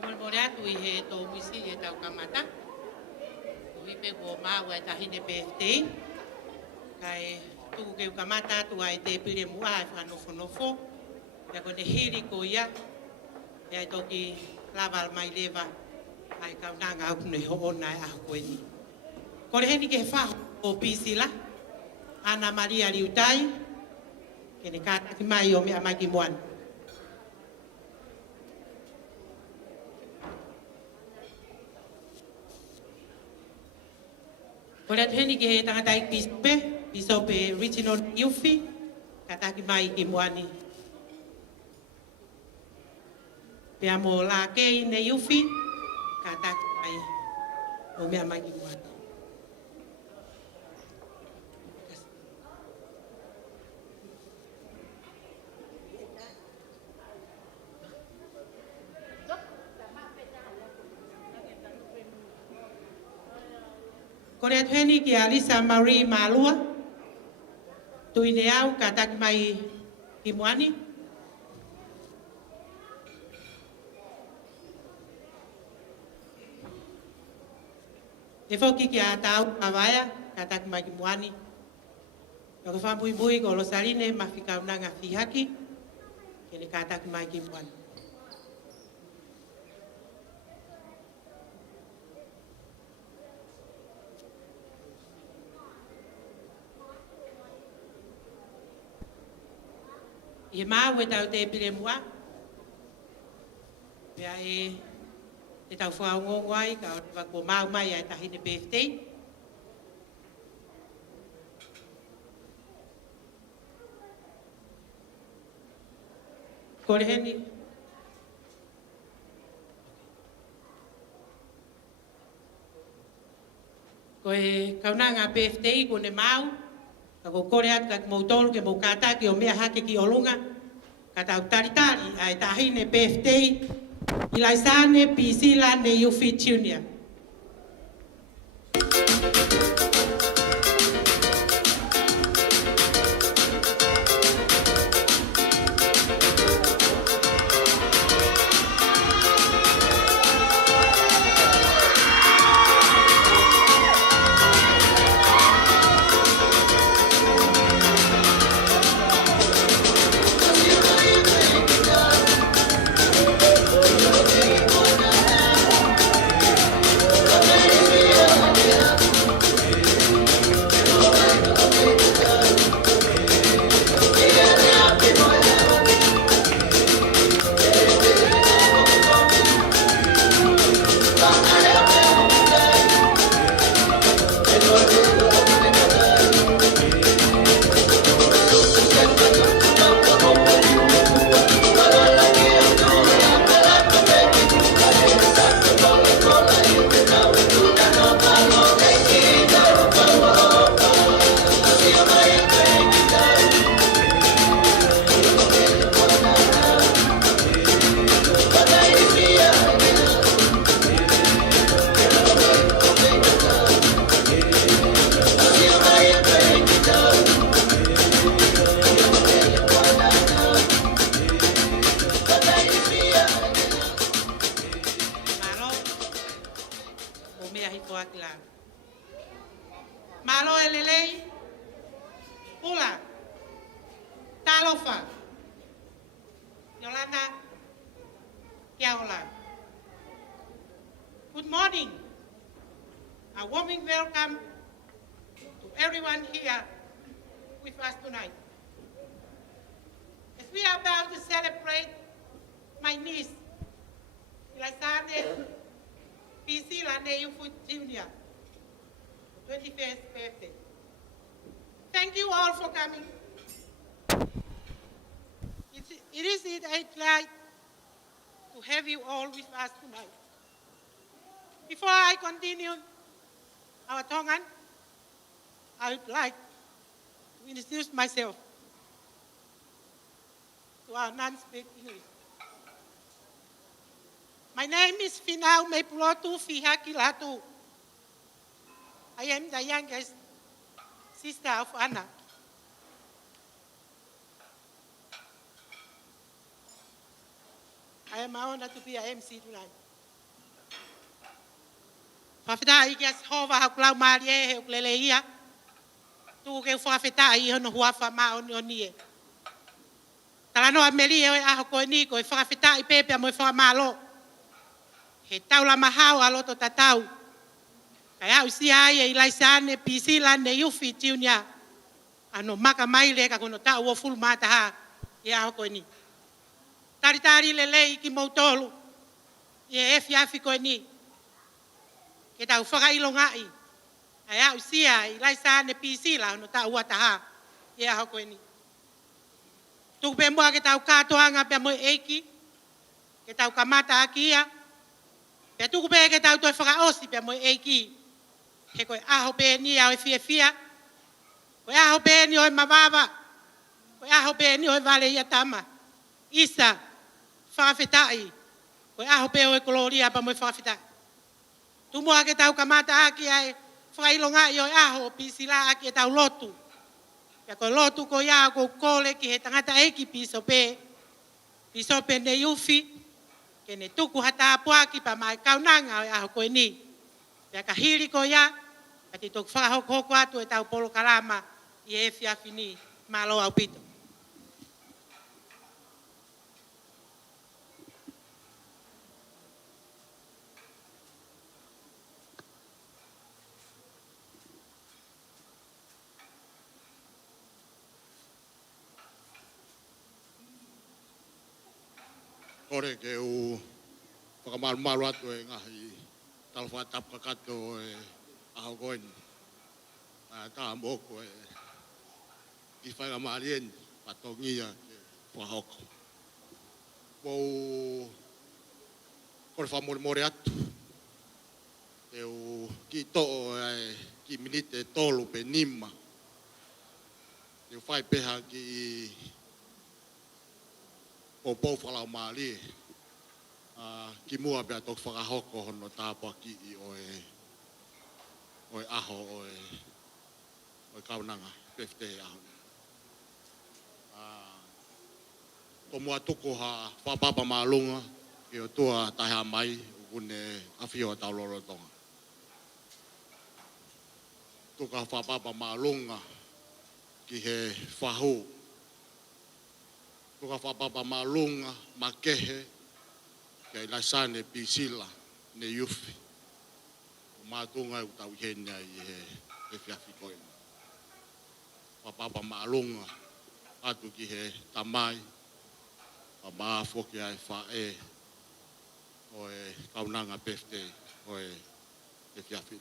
Whakamolmore atu I he tō misi e tau kamata. O hipe ko māua e tahi ne birthday. Kai tuku ke kamata atu ai te pire mua e whanofo. Ia ko ne hiri ko ia. Ia toki lawal mai lewa. Ai kaunanga au kune ho ona e aho koe ni. Kore heni ke whaho o pisila. Ana Maria Liutai. Kene kātaki mai o mea mai ki moana. Kore atu heni ke he tangatai Bisope Reginald Iufi, kataki mai ki moani. Pea mo la kei ne Iufi, kataki mai o mea mai ki moani. Kore atu heni ki Alisa Marie Malua, tuine au kataki mai ki moani. E whoki ki a tau awaya, kataki mai ki moani. Noko whampui ko Rosaline, mawhikaunanga whihaki, kene kataki mai ki moani. I mau e tau te pire mua. Pea e tau whaongongo ai, ka o te wako mau mai ai tahi ne birthday. Kore heni. Ko e kaunanga birthday ko ne mau. Ka ko kore atu ka mou tolu ke mou kātaki o mea hake ki o lunga. Ka tau taritari ai tahi ne birthday. Ilaisane Pisila ne Iufi Junior. Malo elelei, pula, talofa, Yolanda, Kiaola. Good morning. A warming welcome to everyone here with us tonight. As we are about to celebrate my niece, Ilaisane Pisila Iufi Junior, 21st birthday. Thank you all for coming. It is a delight to have you all with us tonight. Before I continue our Tongan, I would like to introduce myself to our non-speak English. My name is Finau Mepulotu Fihaki Latu. I am the youngest sister of Anna. I am honored to be an MC tonight. Whawheta i kia hova hau maari e he ukulele ia. Tu ke whawheta i hono huafa maa oni e. Tala noa meri e aho koe ni koe whawheta i pepe a moe whamalo. He taula mahau a loto tatau. Kai au si ai e ilaisane pisila ne yufi tiunia. Ano maka maile ka kono tau o fulu mata ha. I aho koe ni. Tari lele i ki mautolu. I e efi afi koe ni. Ke tau whakailo ngai. Ai au sia i laisane pisila no tau ataha. I aho koe ni. Tuku pe mua ke tau katoanga pe moe eiki. Ke tau kamata akia. Pe tuku pe ke tau toi whakaosi pe moe eiki. He koe aho pe ni au e fia. Koe aho pe ni oi mawaba. Koe aho pe ni oi vale ia tama. Isa. Whawhetai. Koe aho pe oi koloria pa moe whawhetai. Tu mua ke tau kamata akia e whakailonga i oi aho pisila aki e tau lotu. Ia koe lotu ko ia ko kole ki he tangata eki piso pe ne yufi ke ne tuku hata apuaki pa mai kaunanga o aho koe ni. Ia ka hiri ko ia ati toku whakahoko atu e tau polo kalama i e fiafi ni malo au pito. Ore ke u whakamaru atu e ngahi talwha tapka kato e aho koe ni. Tā mōko e ki whainga marien patongia ke whahoko. Mou kore whamore atu. Te u ki to'o e ki minite tolu pe nima. Te u whai peha ki o pou whalau maari. Ki mua pia tok whakahoko hono tāpua ki i oe aho oe kaunanga pefte aho. Ko mua tuku ha whapapa maalunga ki o tua taha mai ukune awhio tau lorotonga. Tuka whapapa maalunga ki he whahu. Tuka whapapa maalunga makehe kei laisane pisila ne yufi. O mātunga u tau henia i he whiawhi koe. Whapapa maalunga atu ki he tamai. A maa whoki ai whae o e kaunanga pefte o e whiawhi.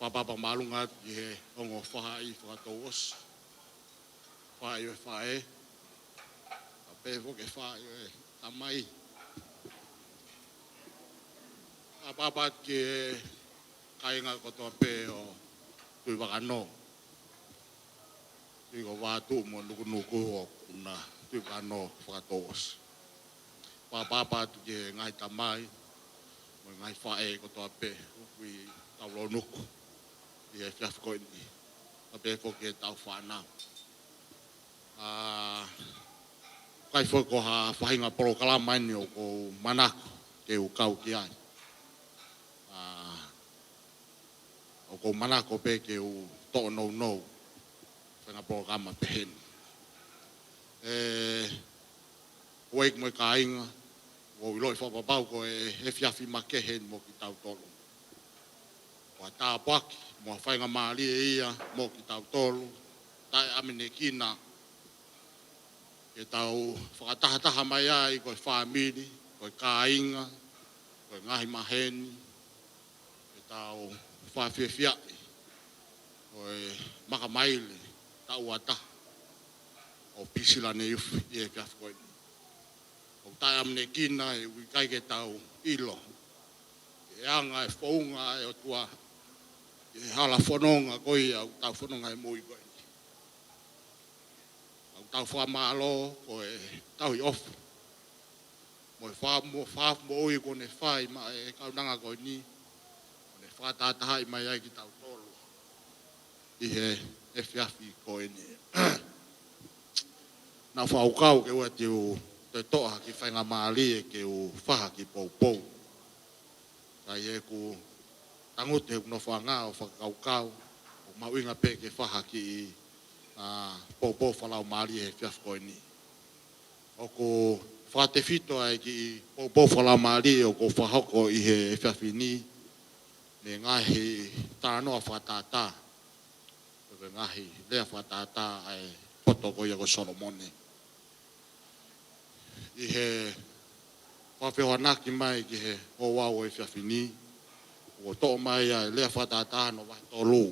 Whapapa maalunga atu ki he ongo whaha i whakatou osi. Whae o whae. A pe whoki whae o e tamai. A papat ki e kainga kotoa pe o tui wakano. Tui ko wātu mo nuku o kuna tui wakano whakatoos. Papat ki e ngai tamai. Mo ngai whae kotoa pe. Ui taulo nuku. I e whiawhiko ni. A pe whoki e tau whanau. Kai whoko ha whahinga poro kalamaini o ko manako ke u kau ki ai. O ko manako pe ke u to'o nou. Whahinga poro kama pehen. Weik mo i ka inga. O iloi whapapau ko e whiawhi makehen mo ki tau tolu. O a tāpaki mo a whahinga maari e ia mo ki tau tolu. Tai amine kina. Ke tau whakataha mai ai koe whamiri, koe kāinga, koe ngahi maheni, ke tau whawhiawhiai, koe makamaile, tau ataha, o pisila ne iuwhi i e whiawhi koe. O tai amne kina e wikai ke tau ilo, e anga e whaunga e o tua, e hala whanonga koe au tau whanonga e mui koe. Tau whamalo, ko e tau i ofu. Mo e wha mo oi ko ne whai ma e kaunanga koe ni. Ko ne whātātaha i mai ai ki tau tolu. I he e whiawhi koe ni. Nā whaukau ke ua te u te toa ki whainga maali e ke u whaha ki pou pou. Kai e ku tangote no whanga o whakaukau o mauinga pe ke whaha ki popo whalau maari e whiafkoi ni. O ko whate whito ai ki popo whalau maari o ko whahoko i he whiafi ni me ngahi tānoa whatātā. Ko ngahi lea whatātā ai potoko i ako Solomone. I he whawhiwanaki mai ki he o wau e whiafi ni. O tō mai ai lea whatātā no wahi tōlu.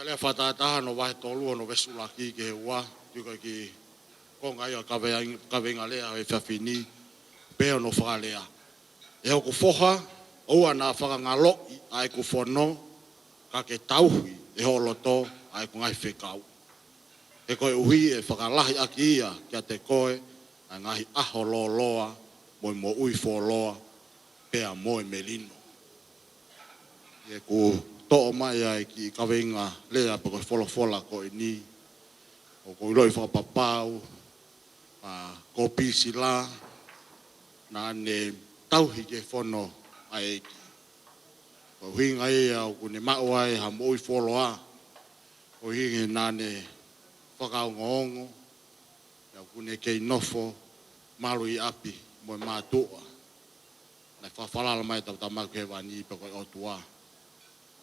Lea whatātā no wahi tōlu no vesula ki he ua. Tuka ki konga ia kawenga lea e whiawhini. Peo no whakalea. E hoko whoha, oua nā whakangalo ai ku whono. Ka ke tauhi e holoto ai ku ngai whekau. E koe uhi e whakalahi aki ia kia te koe ai ngahi aho loa moi mo ui wholoa pea moi melino. E ku to'o mai ai ki kawenga lea pa koe wholofola koe ni. O koe roi whapapau, ko pisi la, nā ne tauhi ke whono ai eki. O hinga ia o kune mauai ha moi wholoa. O hinga nā ne whakaongo, o kune kei nofo, malu i api, moi mātua. Nai whawhalala mai tau tamaku he wani pa koe otua.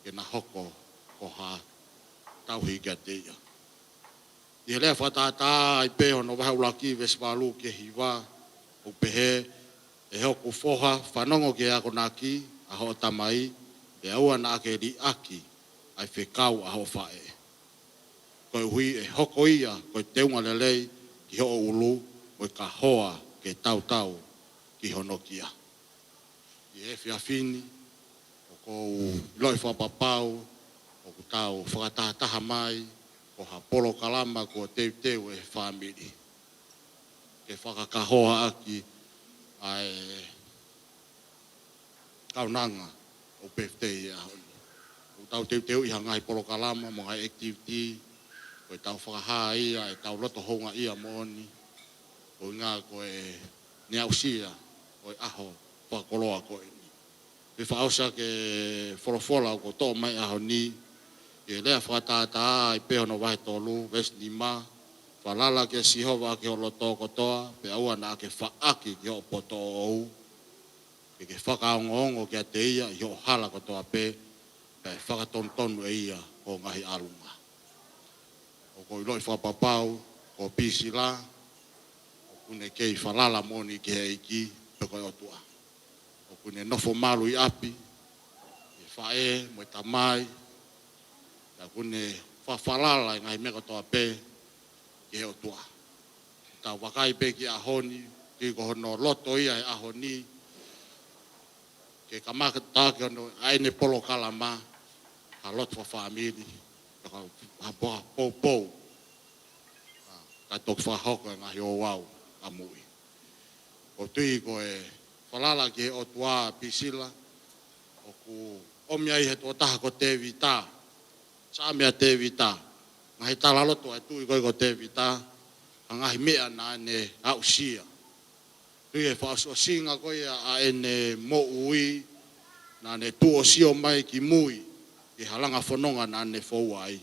Ke na hoko ko ha tauhi kia te ia. I he lea whatātā ai peho no waha ulaki vespalu ke hiwa o pehe e hoko whoha whanongo ke ako naki a ho tamai e aua na ake ri aki ai whekau a ho whae. Koe hui e hoko ia koe teunga lelei ki ho ulu koe ka hoa ke tau ki honokia. I he whiawhini o kou loi whapapau o ku tau whakataha mai o ha polo kalama ko teu e whamiri. Ke whakakahoa aki ai kaunanga o peftei a honi. O tau teu i hangai polo kalama mo hai activity ko e tau whakahaa ia e tau loto honga ia mooni. O ngā ko e neausia o e aho whakoloa ko e ni. Ke whaosa ke wholofola o ko tō mai aho ni e lea whatātā i peo no wahe tolu, ves ni ma, whalala ke sihova ke holo tōko toa, pe aua na ke whaaki ke ho poto ou, ke whakaongo ke te ia, i ho hala ko toa pe, pe whakatontonu e ia o ngahi alunga. O ko iloi whapapau, ko pisi la, o kune kei whalala moni ke heiki, pe koe otua. O kune nofo malu i api, e whae, mo tamai, ya kune whawhalala ngai meka toa pe ke heo tua. Ta wakai pe ki ahoni, ki ko hono loto ia e ahoni, ke kamaka tāke hono aine polo kalama, ha loto wa whamiri, ha poha pou. Ka tok whahoko ngahi o wau a mui. O tui ko e whalala ki heo tua pisila, o ku omia i he tō taha ko te vita, sa mea te vita. Ngahi talaloto ai tui koe ko te vita. Ngahi mea na ene au sia. Tui e whaaso singa koe a ene mo ui. Na ene tuo sio mai ki mui. Ki halanga whanonga na ene fau ai.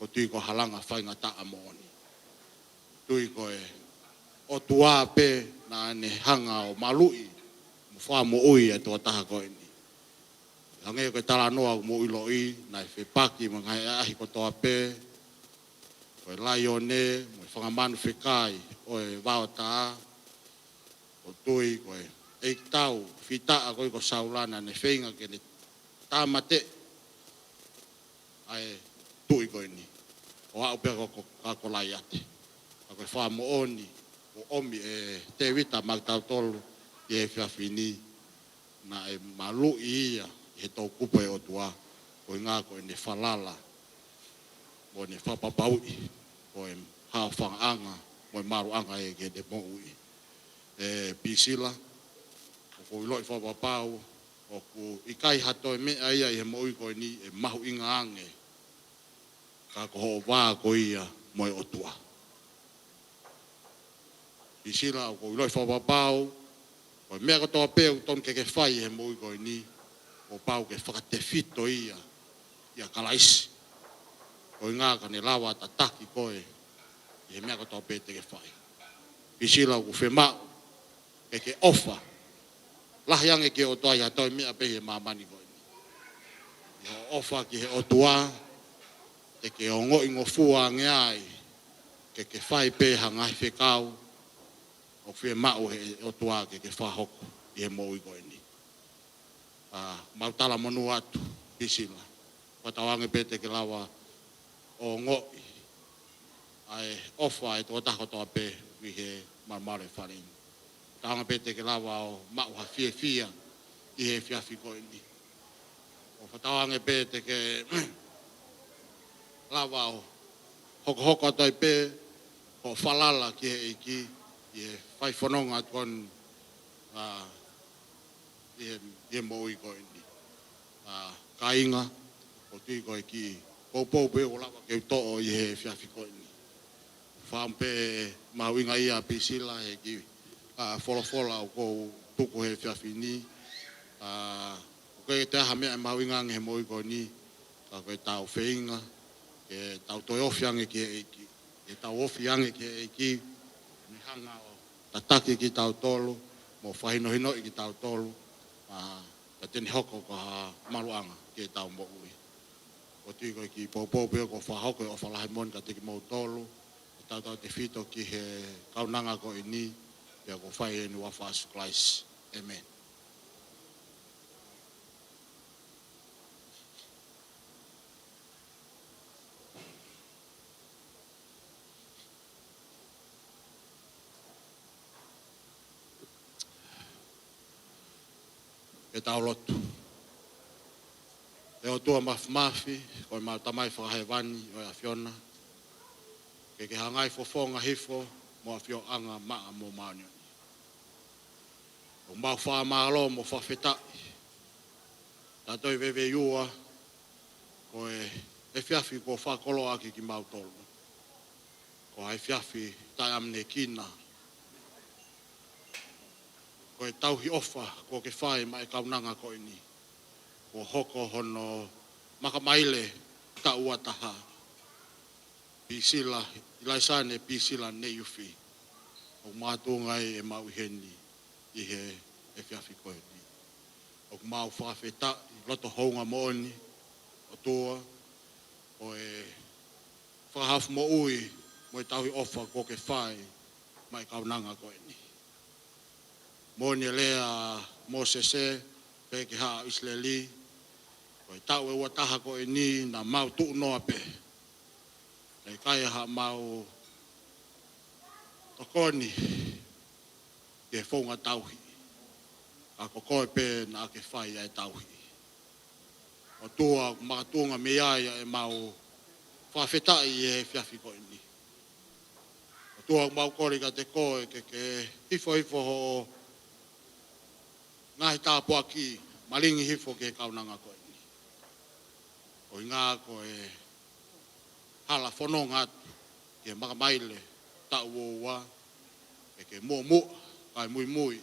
Ko tui ko halanga whainga taa mooni. Tui koe o tua pe na ene hanga o malui. Mo wha mo ui e tua taha koe ni. Hange koe tala noa mo ilo i, nai whepaki mga ahi ko toa pe, koe laione, mo whangamanu whekai, oe waota, o tui koe eiktau, whitaa koe ko saulana ne whenga ke ne tāmate, ai tui koe ni, o au pia ko kakolai ate, a koe wha mo oni, o omi e te wita magtau tolu, i e whiawhini, na e malu i ia, he tau kupa e o tua, ko i ngā ko e ne whalala, ko ne whapapaui, ko e hawhanga, ko e maru anga e ke te moui. E pisila, ko i loi whapapau, o ku ikai hato e mea ia i he moi koe ni e mahu inga ange. Ka ko ho wā ko ia mo e otua. I sila o ko iloi whapapau, o e mea katoa pēu ton ke whai he moi koe ni, o pau ke whakate fito ia kalaisi. O ngā ka ne lawa ta taki koe, i he mea katoa pē te ke whai. I sila o ku whemau, ke ofa, lahi ange ke o toa ia toi mea pe he mamani koe ni. I ho ofa ki he otua, te ke o ngoi ngofua nge ai, ke whai pe hangai whekau, o whemau he otua ke whahoko i he moi koe ni. Mautala monu atu, pisila. Watawange pe te ke lawa o ngoi, ai ofa e tō tako toa pe i he marmare wharingi. Tawanga pe te ke lawa o mau ha fia i he whiawhi koe ni. O whatawange pe te ke lawa o hoko atoi pe o whalala ki he iki i he whai whanonga tuon i he moi koe ni. Ka inga o tui koe ki poupou pe o lawa ke uto'o i he whiawhi koe ni. Whampe mau inga ia pisila he ki whola o kou tuku he whiawhi ni. Koe te aha mea mau inga he moi koe ni. Ka koe tau wheinga. Ke tau toi ofi ange ki he iki. Ke tau ofi ange ki he iki. Ni hanga o tataki ki tau tolu. Mo whahino hino i ki tau tolu. Ka teni hoko ka maruanga ki he tau mo ui. O tui koe ki poupou peo ko whahoko o whalahe mon ka teki mou tolu. Tau te whito ki he kaunanga koe ni. Pea ko whai e ni wafasu Christ. Amen. E tau lotu. E o tua mafi, koe mau tamai whakahe wani o a Fiona. Ke hangai fofonga hifo, mo a Fio anga maa mo maunioni. O mau wha maalo mo whawhetai. Tātoi vewe iua, koe e whiawhi ko whakolo aki ki mau tolu. Ko hai whiawhi tai amne kina. Koe tauhi ofa ko ke whai mai kaunanga koe ni. Ko hoko hono makamaile ta ua taha. Pisila, ilaisane pisila ne yufi. O mātungai e mau heni i he e whiawhi koe ni. O mau whawheta i loto hounga mooni o tua. O e whahafu mo ui mo e tauhi ofa ko ke whai mai kaunanga koe ni. Mooni e lea Mosese, pe ke haa Israeli. Ko e tau e ua taha koe ni na mau tuu noa pe. Nei kai ha mau tokoni ke whaunga tauhi. A ko koe pe na ke whai ai tauhi. O tua makatunga me aia e mau whawhetai e whiawhi koe ni. O tua mau kori ka te koe ke hifo ho ngahi tāpua ki malingi hifo ke kaunanga koe ni. O ngā koe hala whanonga atu ke makamaile tau oua ke mua kai mui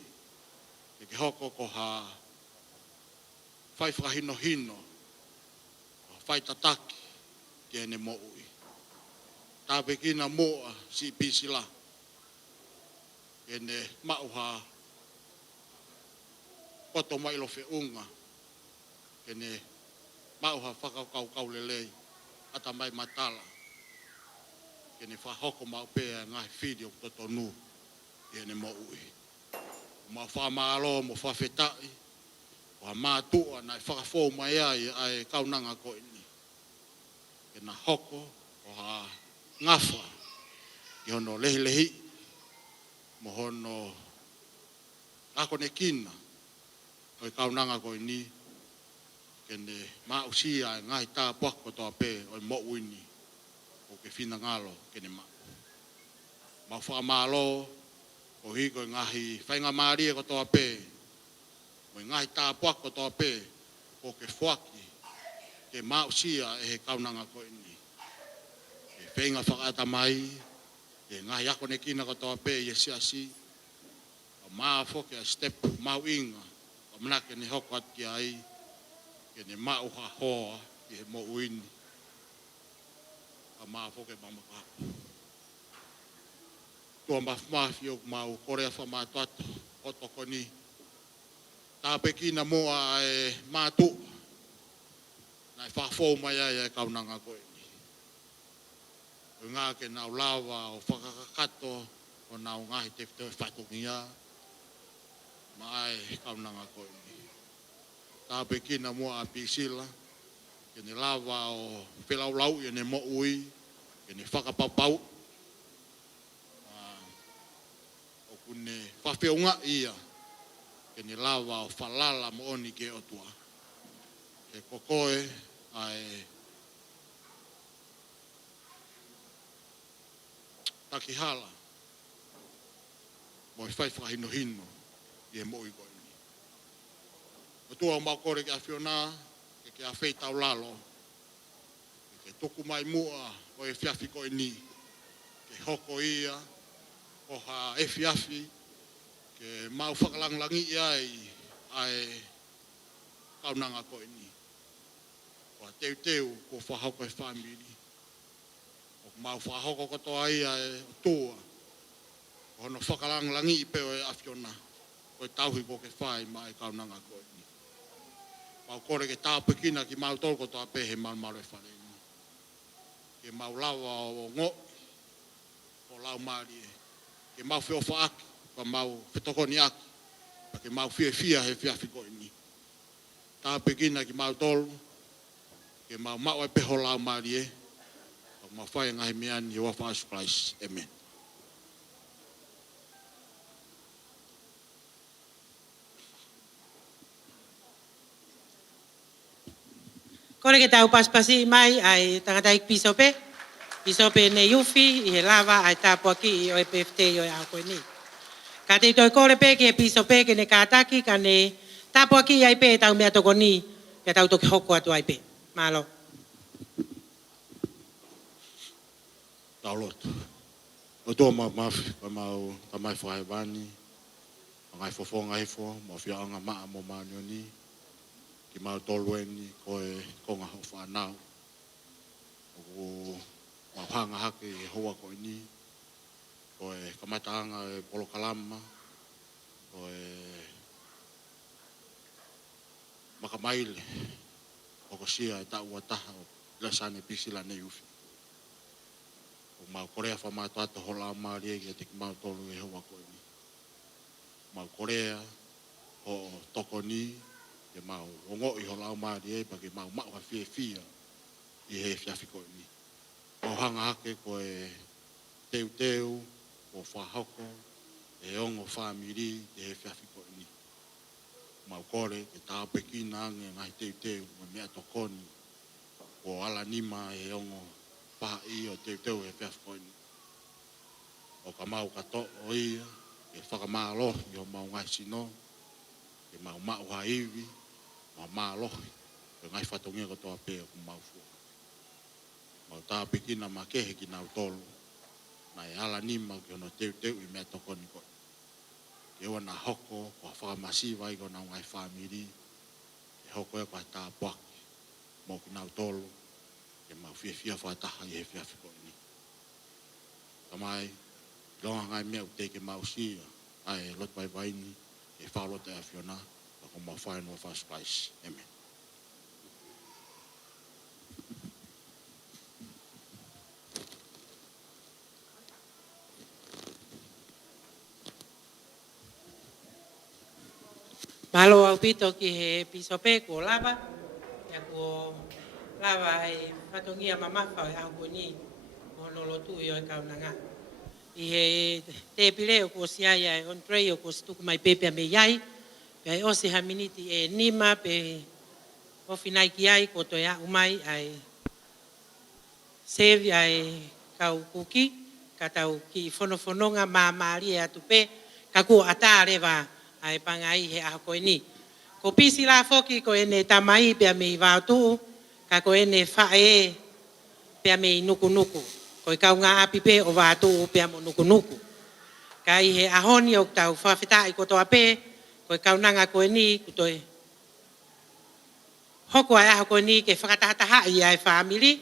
ke hoko ko ha whai whakahino whai tataki ke ne mo ui. Tāpe kina moa si pisila ke ne mauha poto mai lo unga ke ne mauha whakakau lelei ata mai matala ke ne whahoko mau pēa ngai whiri o totonu ke ne mo ui. Ma whamalo mo whawhetai o ha mātua na whakafou mai ai kaunanga koe ni. Ke na hoko o ha ngafa ki hono lehi mo hono ako ne kina o kaunanga koe ni ke ne mausia ngai tā pako toa pē o mo uini o ke whina ngalo ke ne mau. Ma whamalo o hiko ngahi whainga maari e ko toa pē Mo ngai tā puako toa pē, ko ke fuaki, ke mausia e he kaunanga ko ini. E whenga whakaata mai, e ngai ako ne kina ko toa pē i e siasi, a maa foke a step mau inga, a manake ne hoko ati ai, ke ne mau ha hoa i he mo uini, a maa foke mamaka. Tua mafi o mau korea whamatuato, o toko ni, tā pekina moa e mātu, nai whawhau mai ai e kaunanga koe ni. O ngā ke nau lawa o whakakato, o nau ngahi te whatungia, mai e kaunanga koe ni. Tā pekina moa a pisila, ke ne lawa o whelaulau i ne mo ui, ke ne whakapapau, o kune whawheunga ia, ke ni lawa o whalala mo oni ke otua. Ke kokoe ai takihala mo i whai whakahino hino i he mo i koe ni. O tua o maukore ke a whiona, ke a whei tau lalo, ke tuku mai mua o e whiawhi koe ni, ke hoko ia, o ha e whiawhi, ke mau whakalanglangi ai kaunanga koe ni. Wa teu ko whahoko e whamiri. O mau whahoko kotoa ia e tua. O hono whakalanglangi i peo e awhiona. Ko e tauhi ko ke whai mai kaunanga koe ni. Mau kore ke tāpekina ki mau tolko toa pehe mau maro e whaneni. Ke mau lawa o ngō, o lau maari e. Ke mau whio whaaki. Pa mau whetokoni aki, pa ke mau whia he whiawhi koe ni. Tā pekina ki mau tolu, ke mau mau e peho lau maari e, pa mau whae ngahi meani e wafa Asu Christ. Amen. Kore ke tau paspasi mai ai tangatai pisope. Pisope ne yufi, i he lava ai tāpuaki i o e PFT i o e au koe ni. Ka te toi kore pe ke piso pe ke ne kātaki ka ne tāpuaki ai pe tau mea toko ni pe tau toki hoko atu ai pe. Malo. Tau lotu. O tua mafi, pa mau tamai whae wani, ngai fofo ngai fo, mo whianga maa mo manio ni, ki mau tolueni koe konga ho whanau. O mau hanga hake e hoa koe ni, koe kamataanga e polo kalama, koe makamaile, o ko sia e tau ataha o lasane pisila ne ufi. O mau korea whamatu ato hola maari egi e te ki mau tolu e hoa koe ni. Mau korea o toko ni, e mau ongo i hola maari egi, pa ke mau mau hawhia fia i he whiawhi koe ni. O hanga hake koe teu, o whahoko, e ongo whamiri, te he whiawhi koe ni. Mau kore, ke tāpekina ange ngai teu, me mea tokoni, o ala nima e ongo whai o teu he whiawhi koe ni. O ka mau kato o ia, ke whakamālohi o mau ngai sino, ke mau mau haiwi, mau mālohi, ke ngai whatongia katoa pēo ku mau fua. Mau tāpekina ma kehe ki nau tolu, na e ala nima ki ono teu i mea tokoni koe. Ke wana hoko, kua whakamasiwa i kona ngai whamiri, ke hoko e kua tāpuaki, mo ki nau tolu, ke mau whiawhia whataha i he whiawhi koe ni. Tamai, longa ngai mea utei ke mau sia, ai lot pai waini, e whalota e awhiona, pa ko mau whae no Asu Christ. Amen. Malo au pito ki he pisope ko lava, ya ko lava ai whatongia mamafa e au koe ni, o lolo tu i o e kaunanga. I he te pire o ko siaia e on prei o ko stuku mai pepe me iai, pe ai osi haminiti e nima pe ofinai ki ai ko to ia umai ai sevi ai kau kuki, ka tau ki whonofononga mā maari e atu pe, ka ku ata rewa ai pangai he aho koe ni. Ko pisi la foki ko ene tamai pia me i vautu, ka ko ene whae pia me i nuku nuku. Ko i kau ngā api pe o vātu pia mo nuku nuku. Ka i he ahoni o tau whawhita i kotoa pe, ko i kau nanga ko ni, kutoi. Hoko ai aho ko ni ke whakatahataha i ai whamiri,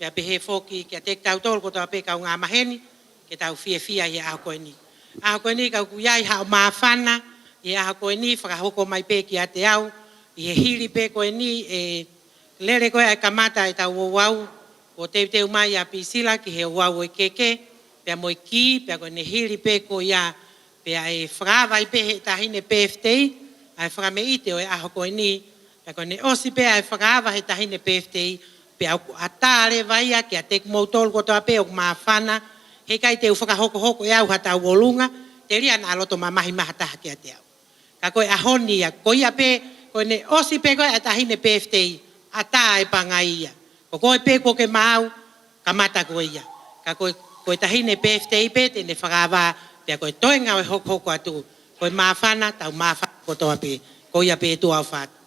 pia pe he foki kia tek tau tolu kotoa pe kau ngā maheni, ke tau fia i aho ko ni. Aho ko ni kau kuyai hao mawhana, i aho ko ni whakahoko mai pe ki a te au, i he hiri pe ko ni e lere koe ai kamata e tau wau, o teu mai a pisila ki he wau e keke, pia mo i ki, pia ko ne hiri pe ko ia, pia e whakawai pe he tahine PFTI, ai whakame ite o e aho ko ni, pia ko ne osi pe ai whakawa he tahine PFTI, pia o atare vai a ki a tek moutol kotoa pe o mawhana, he kai te whakahoko hoko e au hata wolunga, te ria na aloto mamahi mahataha ki a te au. Ka koe ahoni a koia pe, koe ne osi pe koe a tahine PFTI, ata e panga ia. Ko koe pe koe ke mau, kamata koe ia. Ka koe tahine PFTI pe, te ne whakawa, pia koe toenga o hoko hoko atu, koe mawhana, tau mawhana kotoa pe, koia pe tu au whatu.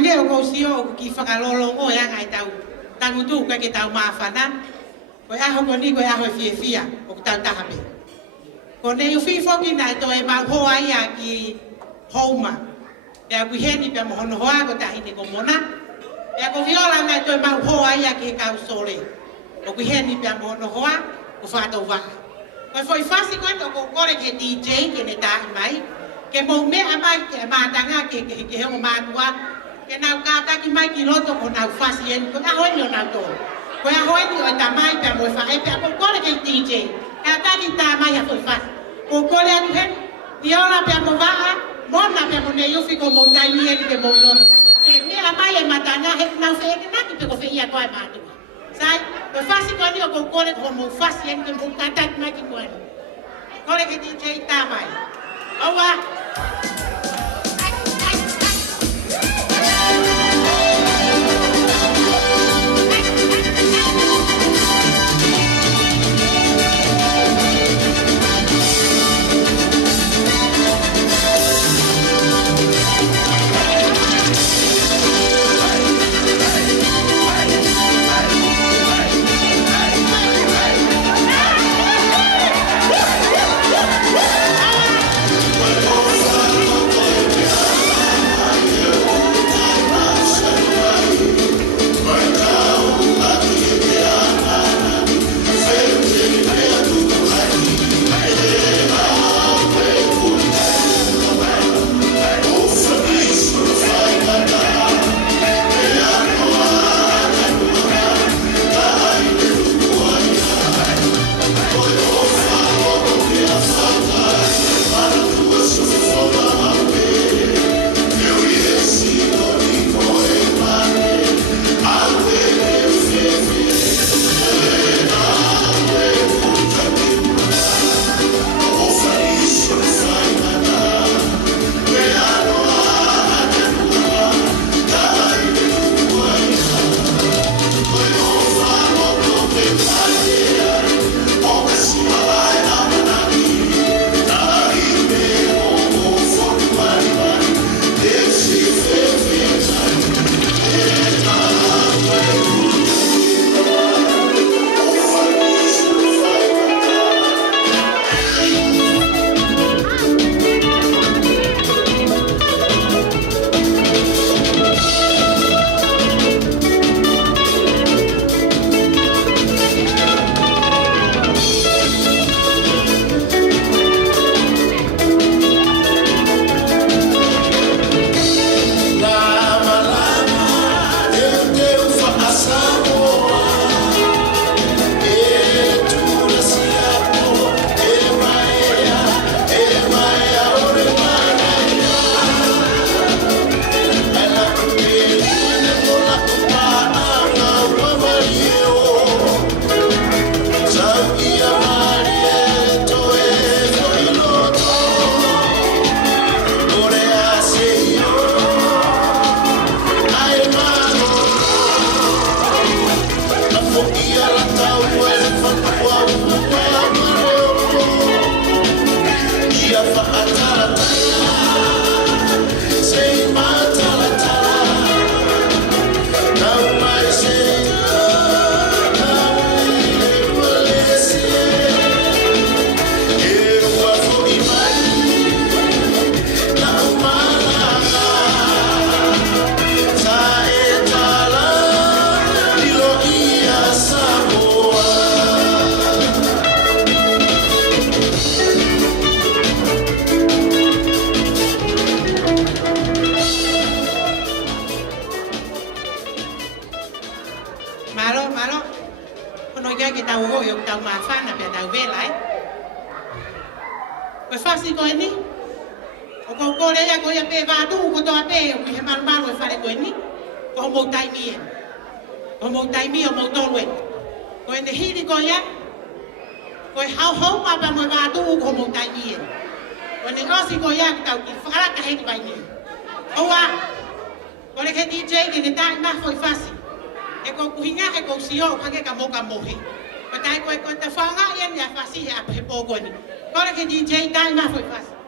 Ange o ko sio o ki whakalolo o ya ngai tau. Tangu tu ka ke tau mawhana. Koe aho ko ni koe aho e fia o ko tau tahape. Ko ne u fifo ki nai to e mau hoa ia ki houma. Pea kui heni pea mohono hoa ko tahine ko mona. Pea ko viola ngai to e mau hoa ia ki he kau sole. O kui heni pea mohono hoa ko whātou waka. Koe foi fasi koe to ko kore ke DJ ke ne tahi mai. Ke mou mea mai ke mātanga ke heo mātua. Ke nau kātaki mai ki roto ko nau fasi eni. Ko ahoe ni o nau tō. Ko ahoe ni o e tamai pea moe whae pea ko kore ke DJ. Kātaki tā mai a foi fasi. Ko kore atu heni. Ni ora pea mo waa. Mona pea mo ne yufi ko mou taimi eni ke mou roto. Ke mea mai e matanga he nau whee ke naki pe ko whee ia koe mātua. Sai, ko fasi ko ni o ko kore ko mou fasi eni ke mou kātaki mai ki koe ni. Kore ke DJ tā mai. Awa.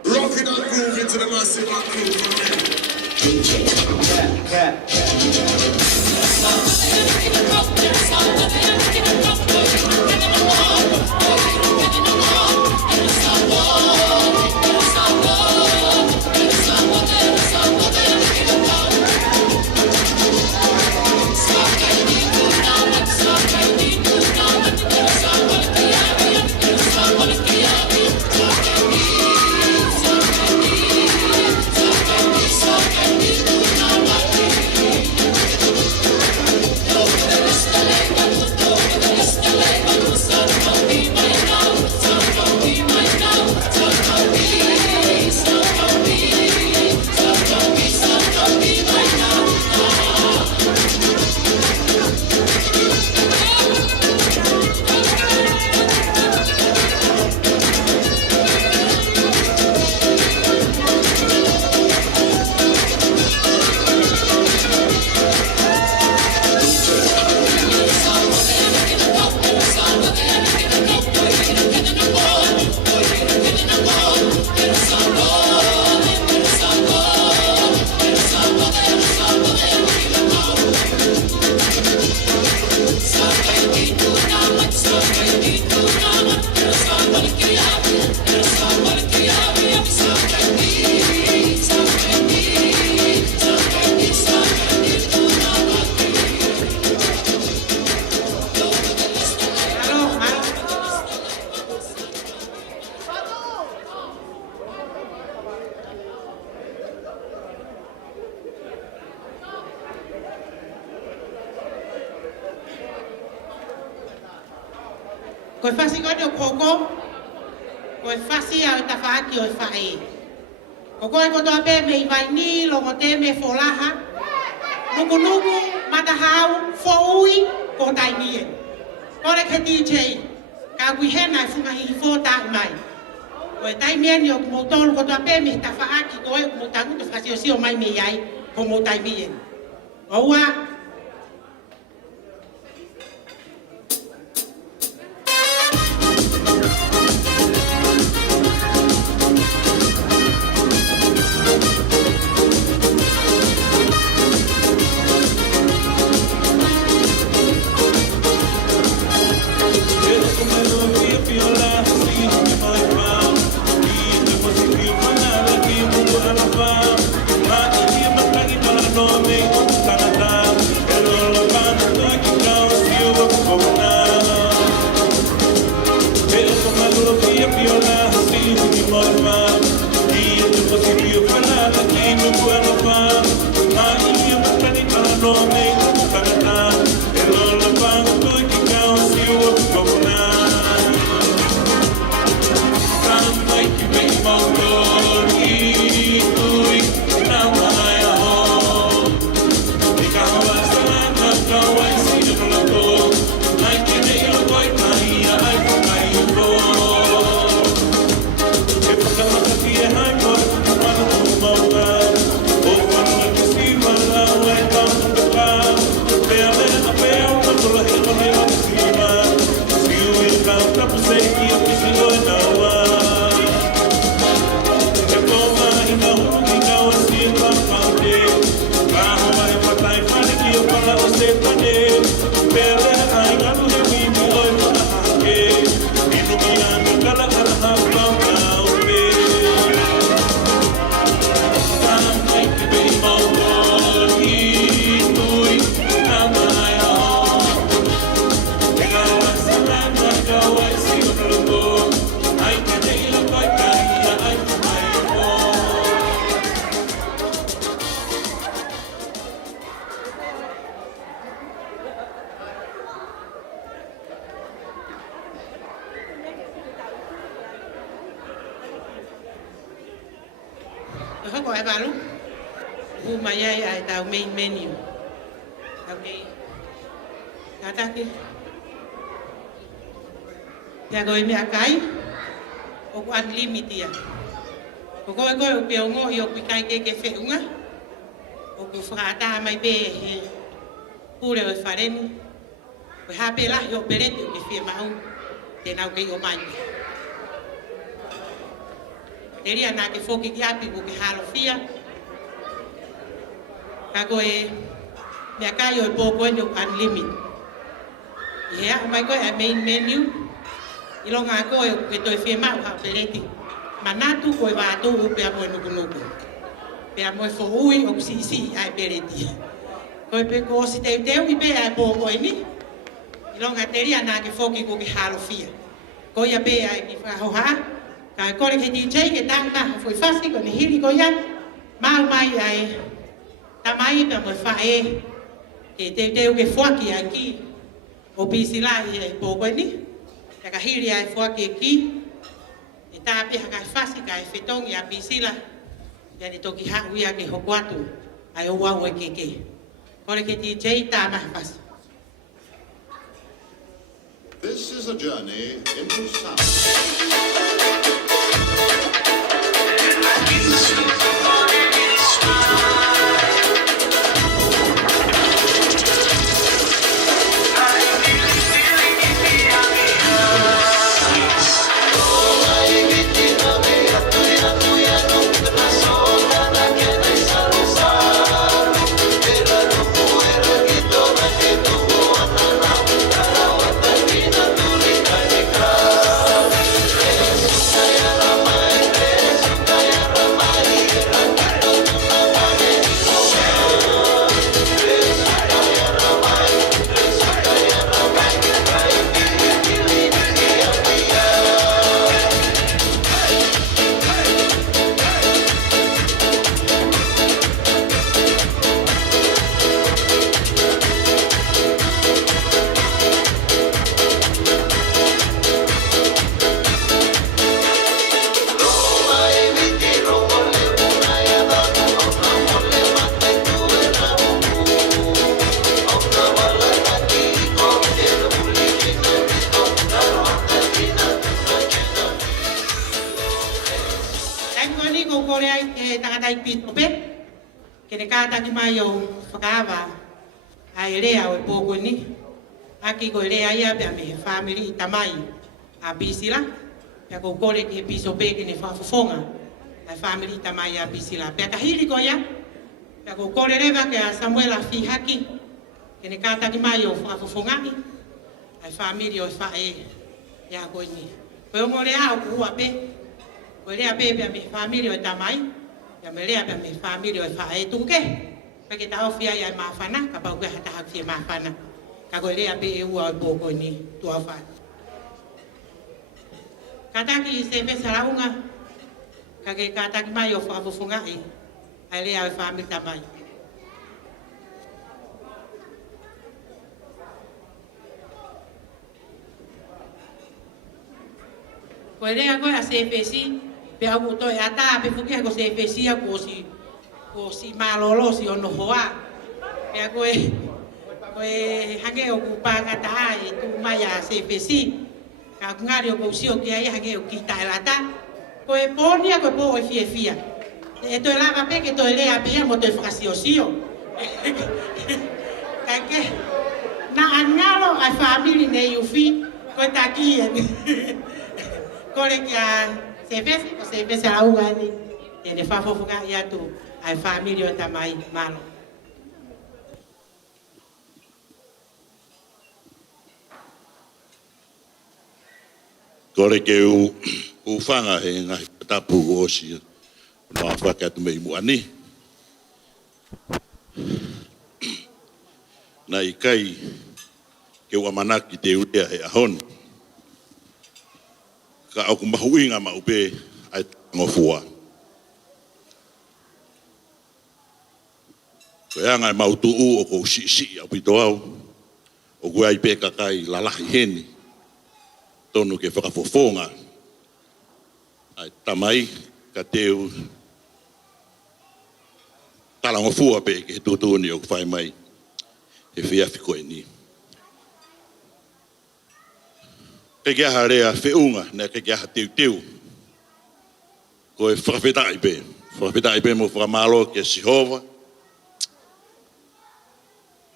Rock it and groove into the massive and groove for me. Koe whasi koe o koko, koe whasi au ta whaaki o whae. Ko koe kotoa pē me i vai ni, longo te me wholaha, nuku nuku, matahau, whoui, ko tai nie. Kore ke DJ, ka kui hena i whunga i whō tāi mai. Koe tai mea ni o kumotoro kotoa pē me ta whaaki koe o kumotangu te whasi o sio mai me iai, ko mo tai mien. Oua, Hoko e balu, u mai ai tau main menu. Tau main. Katake. Ia koe mea kai, o ku unlimited ia. Ko koe koe o peo ngō i o kui kai ke whiunga. O ku whakata mai pē he pūre o e wharenu. Koe hape lahi o perete o ke whia mahu, te nau kei o mai. Te ria nā ke whoki ki api ko ke halo whia. Ka koe mea kai o po koe no unlimited. Ia mai koe a main menu. I longa koe ke toi whi mau hau peleti. Manatu koe wātu upe a moe nuku. Pea moe fo ui o kusisi ai peleti. Koe pe ko si teu i pe ai po koe ni. I longa teri ana ke foki ko ke halo fia. Koe ia pe ai ki whahoha. Ka kore ke DJ ke tanga foi fasi ko ni hiri ko ia. Mau mai ai tamai pe moe whae. Ke teu ke whaki ai ki. O pisi lai ai po koe ni. Ka hiri ai whaki ki. E tāpe haka fasi ka e whetongi a pisi la. Ia ni toki haku ia ke hoko atu. Ai o wau e keke. Kore ke DJ tā mahi fasi. This is a journey into sound. Kene kātaki mai o whakaawa ai rea o e pōkoe ni. Aki ko rea ia pia me family i tamai a bisila. Pia ko kore ki he piso pe kene whafofonga ai family i tamai a bisila. Pia ka hiri ko ia. Pia ko kore rewa ke a Samuela Fihaki. Kene kātaki mai o whafofongai ai family o e whae ia koe ni. Koe ongo rea o kuhua pe. Koe rea pe pia me family o e tamai. Ya me lea pe me family o whae tuke. Ka ke tau whia ia mawhana, ka pau koe hata haki e mawhana. Ka koe lea pe e ua o pōkoe ni tua whae. Ka taki i se pesa raunga, ka ke ka taki mai o whaafufungai, ai lea o family tamai. Koe lea koe a se pesi, pe au to e ata pe fuki ko se fesia ko si malolo si ono hoa pe ko hage o kupa kata e tu maya se fesi ka ngari o si o ki ai hage o kita lata ko e ponia ko po e fia e to lava pe ke to le a pe mo to fasio sio ka ke na angalo a family ne yufi ko taki ko le kia se pese a ugani e ne whafofuka i atu ai family o tamai malo. Kore ke u whanga he ngahi tapu o si no a whakatu mei muani. Na i kai ke ua manaki te urea he ahon. Ka au kumahuinga ma upe ai ngofua. Ko anga e mautuu o ko si au pito au. O kua i peka kai lalahi heni. Tonu ke whakafofonga. Ai tamai ka teu tala ngofua pe ke tutuni o kwhai mai. E whiawhi koe ni. Ke kia harea whiunga na ke kia teu. Ko e whakawhetai pe. Whakawhetai pe mo whakamalo ke Sihova.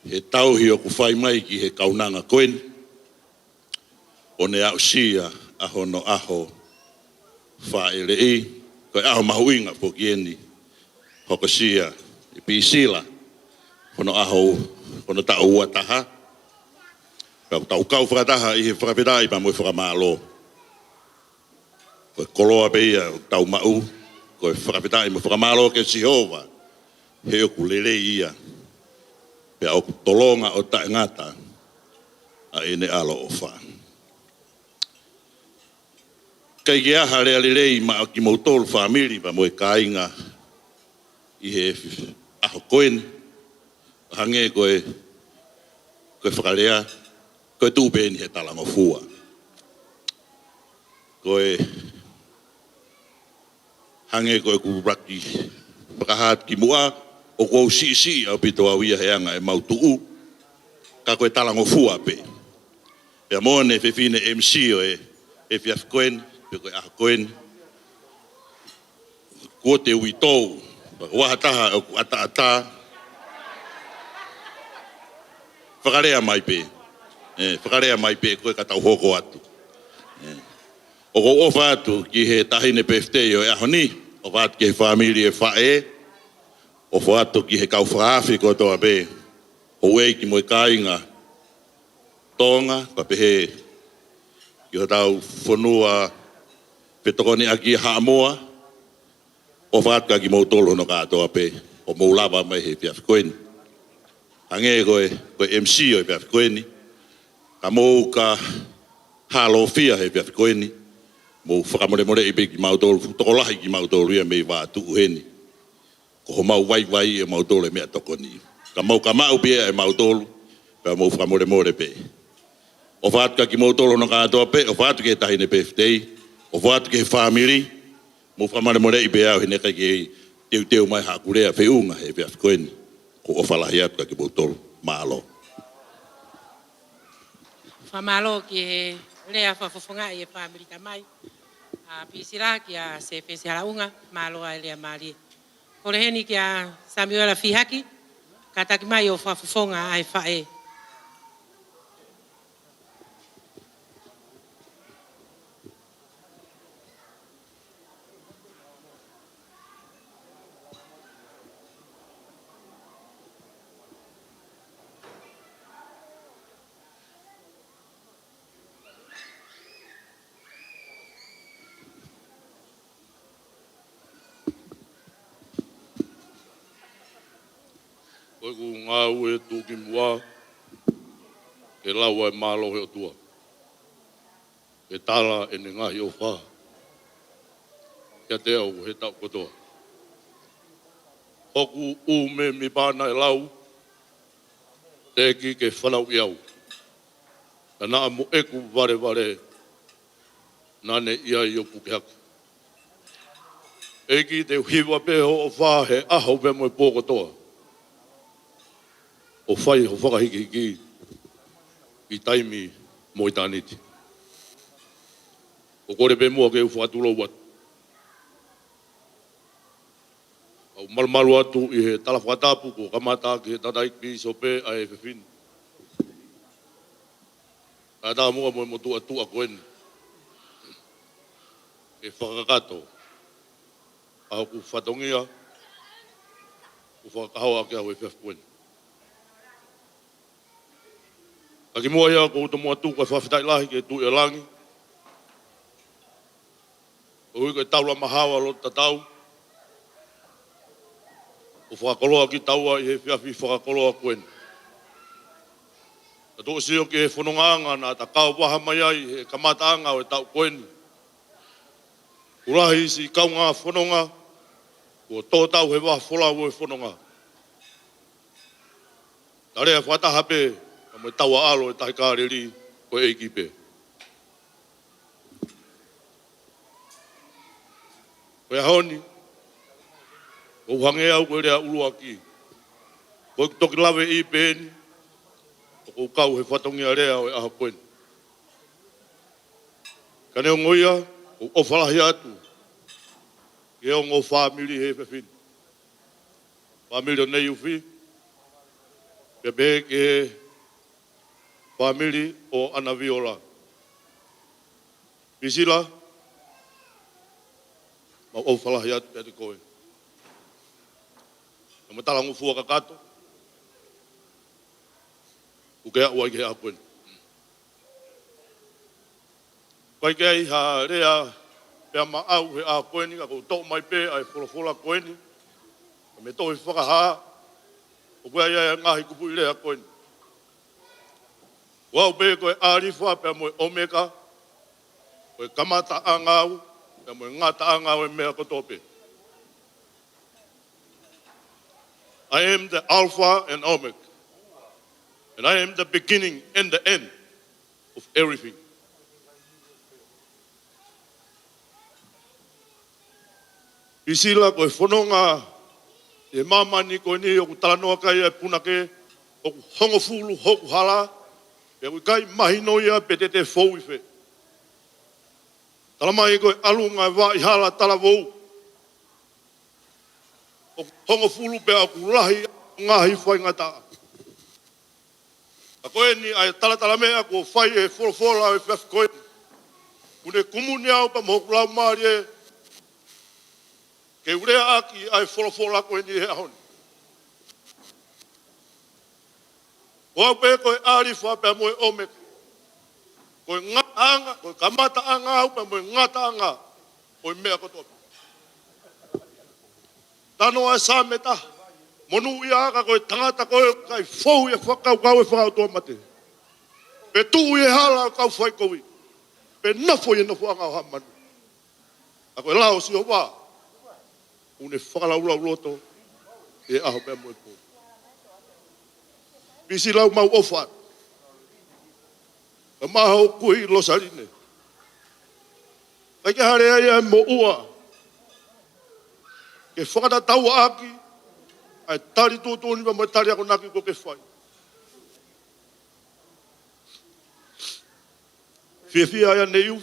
He tauhi o ku whai mai ki he kaunanga koeni. O ne au sia aho no aho whaere i. Ko e aho mahuinga po kieni. Hoko sia i pisila Kono aho, kono ta ua taha. Pau tau kau whakataha i he whakawhirai pa mui whakamalo. Koe koloa beia tau mau, koe whakawhirai mo whakamalo ke Sihova. He oku lele ia. Pea oku tolonga o ta ngata a ene alo o wha. Kei ki aha rea lelei ma ki mautolu whamiri pa mui kāinga i he aho koeni. Hange koe whakarea, koe tūpeni he talango fua. Koe hange koe kuraki whakahat ki mua o kou si au pito au ia he anga e mautuu ka koe talango fua pe. Pea mone whiwhine MC o e whiaf koen, pe koe aha koen. Kua te ui tau, wahataha o ku ata. Whakarea mai pe. Whakarea mai pe koe katau hoko atu. O ko ofa atu ki he tahine birthday o e aho ni. O whaat ki he whamiri e whae. O whaatu ki he kau whaafi ko toa be. O wei ki moe kāinga. Tonga, pa pehe. Ki ho tau whanua petokoni aki haamoa. O whaat ka ki mou tolo no kātoa pe. O mou lava mai he piaf koeni. Hange koe MC o e piaf koeni. Ka mou ka halo fia he piaf koeni. Mou whakamore i ki mautolu, tokolahi ki mautolu ia mei wā tuu heni. Ko ho mau wai e mautolu e mea tokoni. Ka mau ka mau pia e mautolu, pea mou whakamore pe. O whaatka ki mautolu no kātoa pe, o whaatu ke tahine birthday, o whaatu ke whamiri, mou whakamore i pia au he neka ki teu mai hakurea whiunga he piaf koeni. Ko o whalahi atu ka ki mautolu, maalo. Whamalo ki he rea whawhawhunga i e whamiri tamai. A pisira ki a se whese haraunga, māloa e lea maari. Kore heni ki a Samuela Fihaki, ka taki mai o whawhawhunga ai whae. Koe ku ngā ue tū ki mua, ke laua e mālo he o tua. Ke tala e ne ngahi o wha. Kia te au he tau kotoa. Hoku u me mi pāna e lau, te ki ke whanau i au. Ka naa mo eku vare, nane ia i o puke haka. Eki te hiwa peho o wha he aho pe mo e pōkotoa. O whai ho whakahiki i taimi mo i tāniti. O kore pe mua ke u whatulo watu. Au marumaru atu i he tala whatapu ko kamata ki he tataiki so pe a e whiwhini. Ka tā mua mo e motu atu a koeni. Ke whakakato. A ku whatongia. Ku whakahawa ke au e whiwhi koeni. Aki mua ia ko uta mua tu koe whawhitai lahi ke tu i langi. O hui koe taula mahawa lo tatau. O whakakoloa ki taua i he whiawhi whakakoloa koen. Ka tō sio ki he whanongaanga nā ta kau waha mai ai he kamataanga o e tau koeni. Urahi si kau ngā whanonga, ko tō tau he waha whola o e whanonga. Tarea whataha pe, ka mo taua alo e tahi kāreri ko eiki pe. Koe honi, ko uhange au koe rea urua ki. Koe toki lawe i pēni, ko kau he whatongia rea o e aha koeni. Ka neo ngoia, ko ofalahi atu, ke o ngō whamiri he whewhini. Whamiri o nei uwhi, pe behe ke he whamiri o Ana Viola. Pisila, ma o whalahi atu pe te koe. Na matalangu fua kakato, ke awa ke apun. Pai ke ai ha rea pe ma au he apun ka ko to mai pe ai fola koeni. Me to i whakaha o koe ai ngahi kupu i rea koeni. Wau pe koe arifa pe moe omeka koe kamata angau pe moe ngata angau e mea kotope. I am the Alpha and Omega. And I am the beginning and the end of everything. Isila koe whanonga e mamani koe ni o talanoa kai e punake o hongo fulu hoku hala e koe kai mahino ia pe te fou i whe. Talamai koe alunga wa i hala talavou o hongo fulu pe aku lahi ngahi whai ngata. A koe ni ai talatala mea ko whai e wholofola e whiaf koe. Kune kumuni au pa mohoku lau maari e ke urea aki ai wholofola koe ni he ahoni. O au pe koe arifa pe moe omeka. Koe ngata anga, koe kamata anga au pe moe ngata anga. Koe mea kotopi. Tano ai sa meta. Monu ia aka koe tangata koe kai fou e whakau kau e whakau toa mate. Pe tuu e hala kau whai koui. Pe nafo e nafo anga o hamanu. A koe lao si o wā. Une whakalau loto e aho pe moe po. Pisi lau mau ofat. Ka maha o kui losarine. Kai ke hare ai mo ua. Ke whakata tau aki. Ai tari tūtūni pa mai tari ako naki ko ke whai. Whiawhia ai a neiu.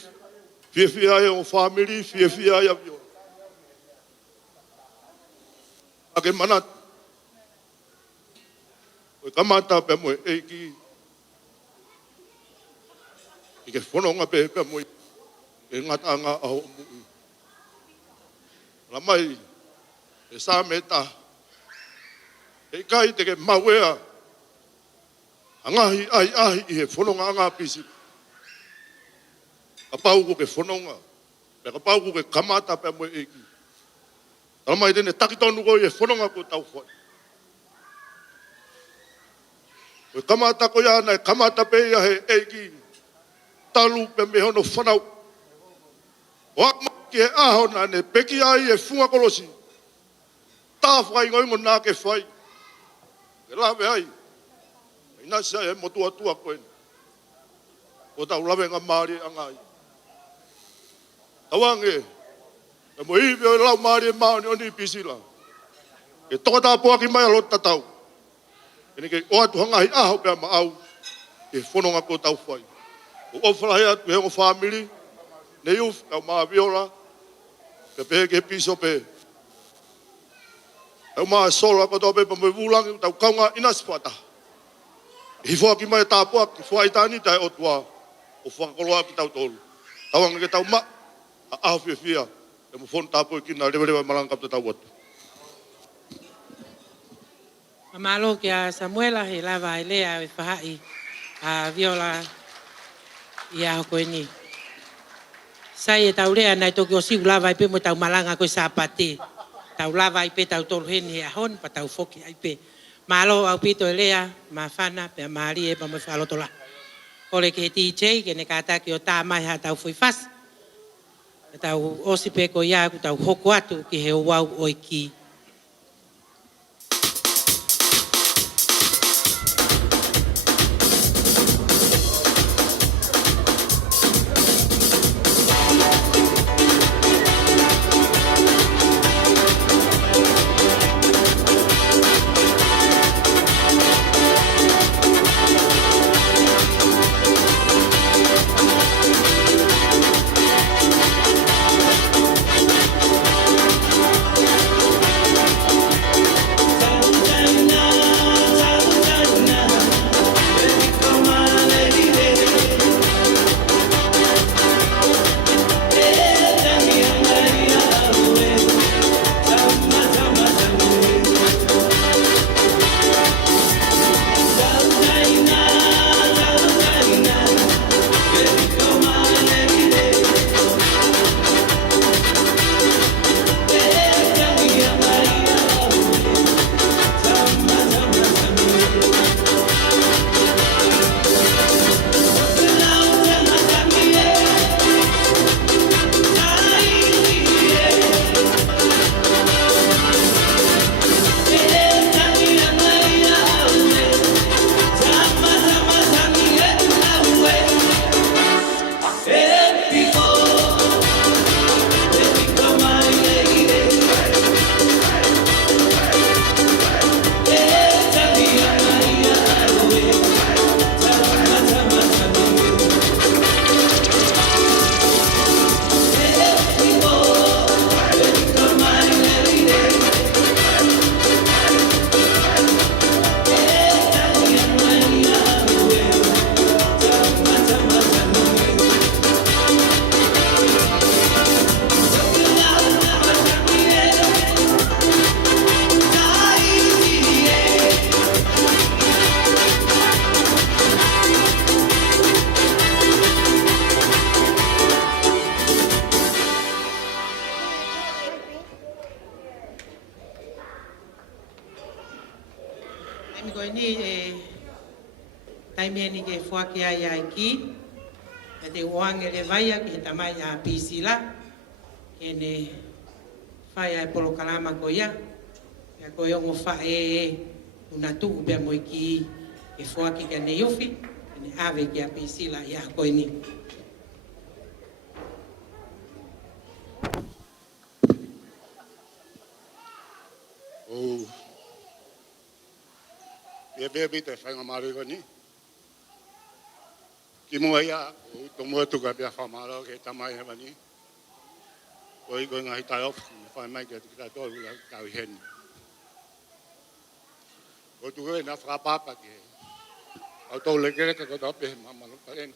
Whiawhia ai o whamiri. Whiawhia ai a vio. Ake manat. Koe kamata pe moe eiki. I ke whanonga pe moe. E ngata anga aho mui. Lamai. E sa meta. E kai te ke mawea. Angahi ai ahi i he whanonga anga pisi. Ka pau ko ke whanonga. Pe ka pau ko ke kamata pe moe eiki. Talamai tene takitonu ko i he whanonga ko tau whai. Koe kamata ko ia nei kamata pe ia he eiki. Talu pe me hono whanau. Wak ki he ahona ne peki ai e funga kolosi. Tā whai ngoingo nā ke whai. Ke lawe ai. Ina sia e motua tua koe. Ko tau lawe ngā maari angai. Tawange. E mo iwi o lau maari e maani o ni pisila. Ke toka tā poa ki mai alota tau. Kene ke o atu hangahi aho pia ma au. E whanonga ko tau whai. O ofalahi atu he o whamiri. Ne iuf kau maa viola. Ke pehe ke piso pe. Au maa sola ko tau pepa mo vulangi tau kaunga ina sipata. Hi fua ki mai tāpua ki fua itani tai o tua. O whakakoloa ki tau tolu. Tawanga ke tau ma. A aho whiawhia. E mo whonu tāpua ki nā rewa malangkap te tau watu. Mamalo kia Samuela he lava e lea e whahai a viola i aho koe ni. Sai e tau rea nai toki o siu lava i pe mo tau malanga koe sāpate. Tau lava i pe tau tolu heni e ahon pa tau foki ai pe. Malo au pito e lea, ma whana, pe maari e pa mo whalotola. Ole ke he TJ, ke ne kātaki o tā mai ha tau fui fas. Tau osi pe ko ia ku tau hoku atu ki he o wau oi ki. Mi koe ni taimea ni ke whaki ai ai ki. E te oange le vaia ki he tamai a pisila. Ke ne whai ai polo kalama ko ia. Ia koe ongo whae una tuku pia moi ki e whaki ka ne yofi. Ke ne ave ki a pisila ia koe ni. O ia bebe te whainga mariko ni. Ki mua ia, o to mua tuka pia whamaro ke tamai hewa ni. O i koe ngahi tai ofu, whai mai ke tika tolu la kau heni. O tu koe na whakapapa ke. Au tau lekere ka kota ope mamalo pareni.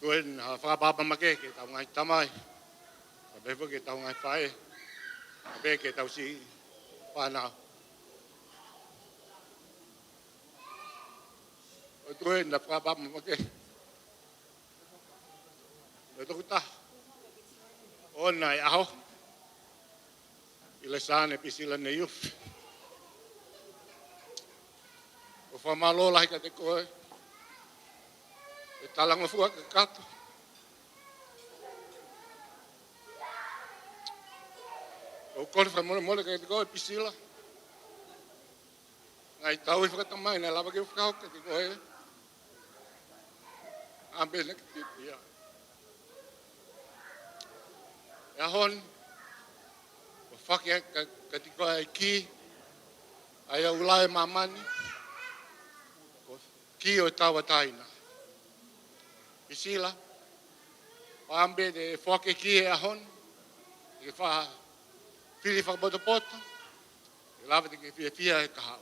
Koe na whakapapa make ke tau ngai tamai. Ka befo ke tau ngai whae. Ka be ke tau si whanau. O tue na whakapapa make. O toku ta. O nai aho. I le sāne pisila ne youth. O whamalo lahi ka te koe. E talanga fua ka kato. O kore whamole mole ka te koe pisila. Ngai tau i whakatamai na lava ke whakao ka te koe. Ambe na ki te pia. E ahon, o whake ka te koe ai ki. Ai au lai mamani. Ki o tawa taina. Pisila. Ambe de whake ki e ahon. E wha whiri whakapoto. E lava te ke whia e kahau.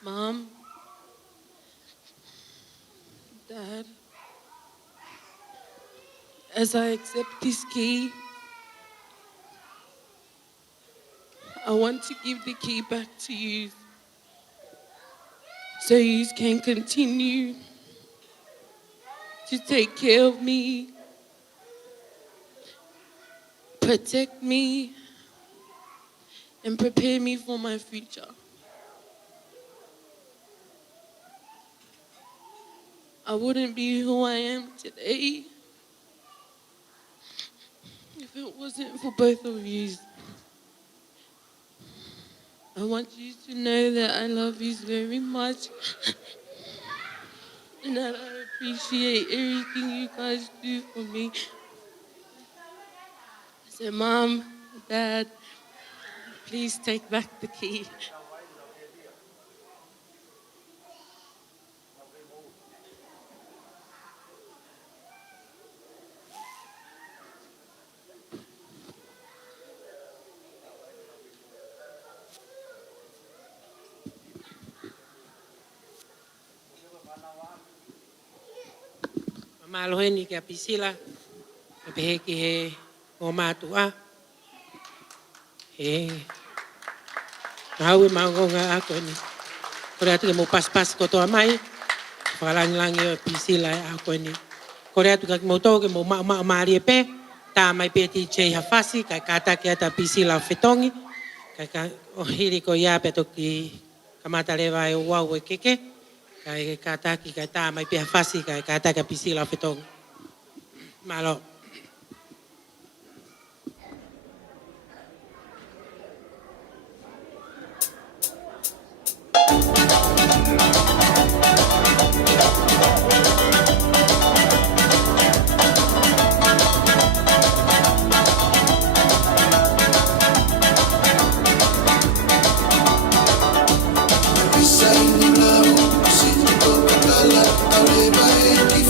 Mom, Dad, as I accept this key, I want to give the key back to you so you can continue to take care of me, protect me, and prepare me for my future. I wouldn't be who I am today if it wasn't for both of you. I want you to know that I love you very much and that I appreciate everything you guys do for me. So, Mom, Dad, please take back the key. Mamalohe ni ke a pisila. E pehe ki he o mātua. He. Hau e maungonga a koe ni. Kore atu ke mo pas kotoa mai. Whakalangi o pisila e a koe ni. Kore atu ka ki mo tau ke mo maari e pe. Tā mai pe ti chei hawhasi. Kai kātaki ata pisila o whetongi. Kai ka o hiri ko ia pe toki kamata lewa e o wau e keke. Kai kātaki kai tā mai pe hawhasi. Kai kātaki a pisila o whetongi. Malo. Arriba en mi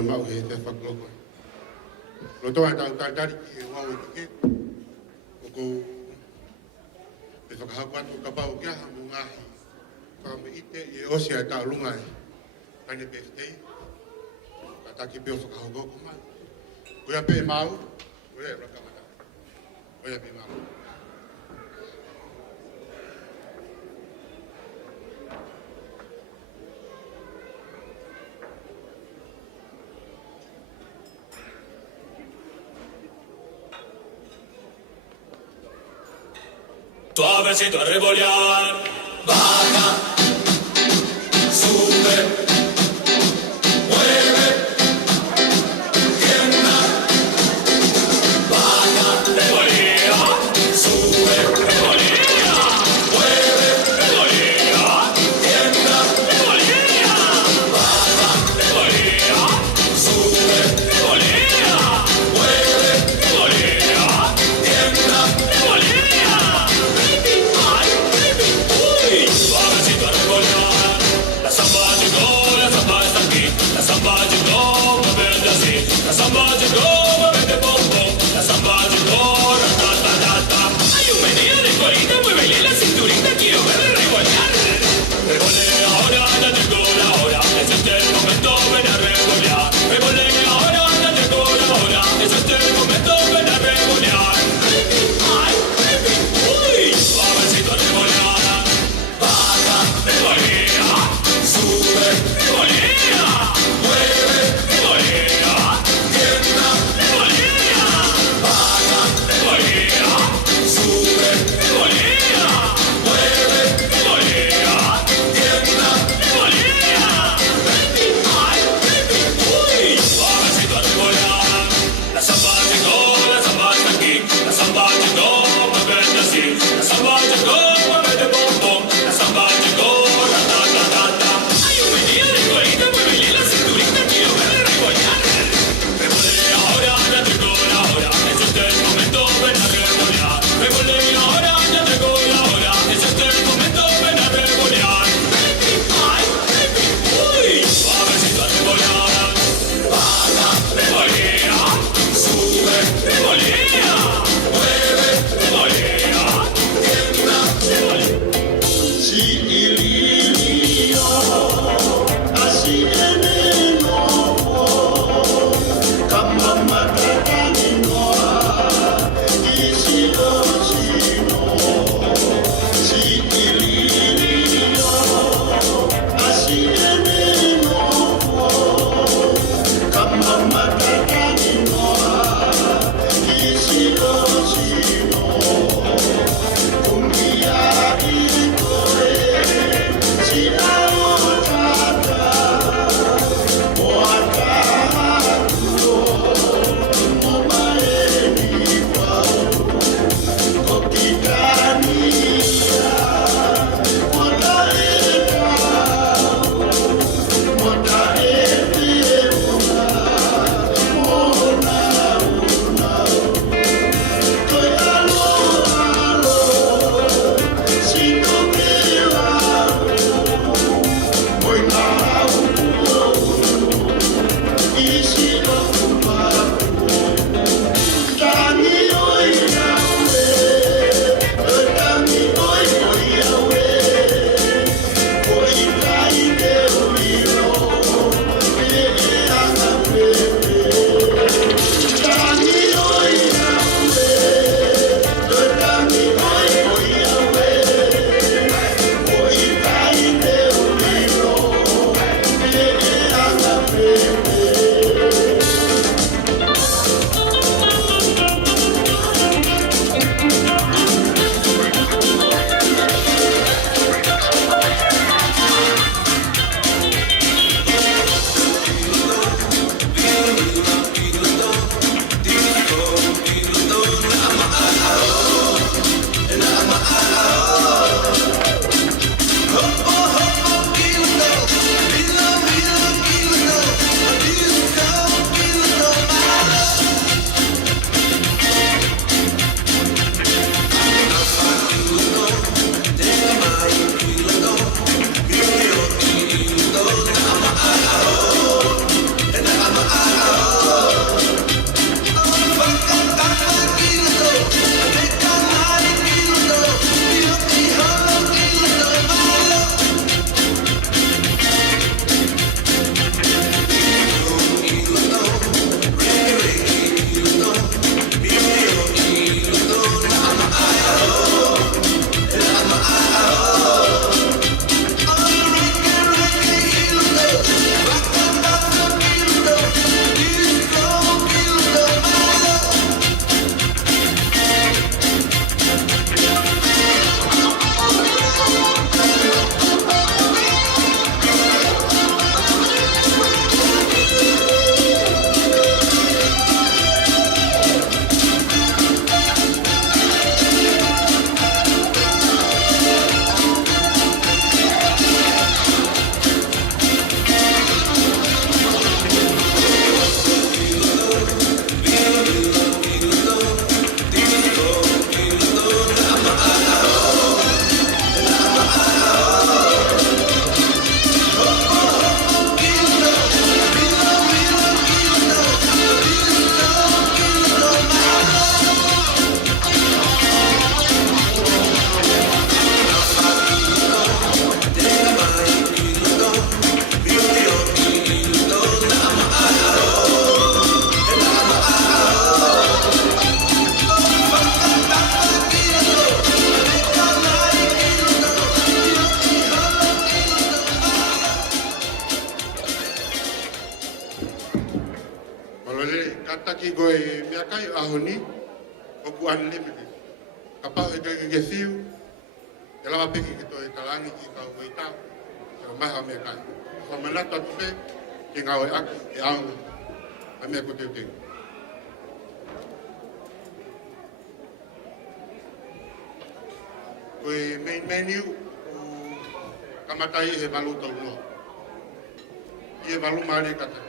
Koe mau he te whakloko. Lo toa tau tātari ki e wau e tuke. O kou e whakahaku atu ka pau kia ha mo ngahi. Ka me ite i e osi a tau lunga e. Kaine birthday. Ka taki peo whakahokoko mai. Koea pe e mau. Koea e rakamata. Koea pe e mau. Suavecito a revolear, baja, sube, mueve, tienda, baja, revolea, sube, revolea, mueve, revolea, tienda, revolea, baja, revolea, sube, revolea, mueve, revolea, tienda, revolea. Suavecito a revolear, la samba está aquí, la samba llegó, muévete así, la samba llegó, muévete pom pom, la samba llegó, ratatatata. Hay un meneo de colita, muévele la cinturita, quiero verle revolear. Revolea ahora, ya llegó la hora, es este el momento, ven a revolear. Revolea ahora, ya llegó la hora, es este el momento, ven a revolear. Ay, uy, suavecito a revolear. Baja, revolea, sube, revolea, mueve, revolea, tienda, mea kai ahoni, o ku unlimited. Ka pau e ke fiu, e lawa peki ki toi talangi ki ka ui tau, e o maha mea kai. Ko manata tu pe, ki ngau e aku, e au, a mea ko teu teu. Koe main menu, kamatai he balu tau no. Ie balu maare kata.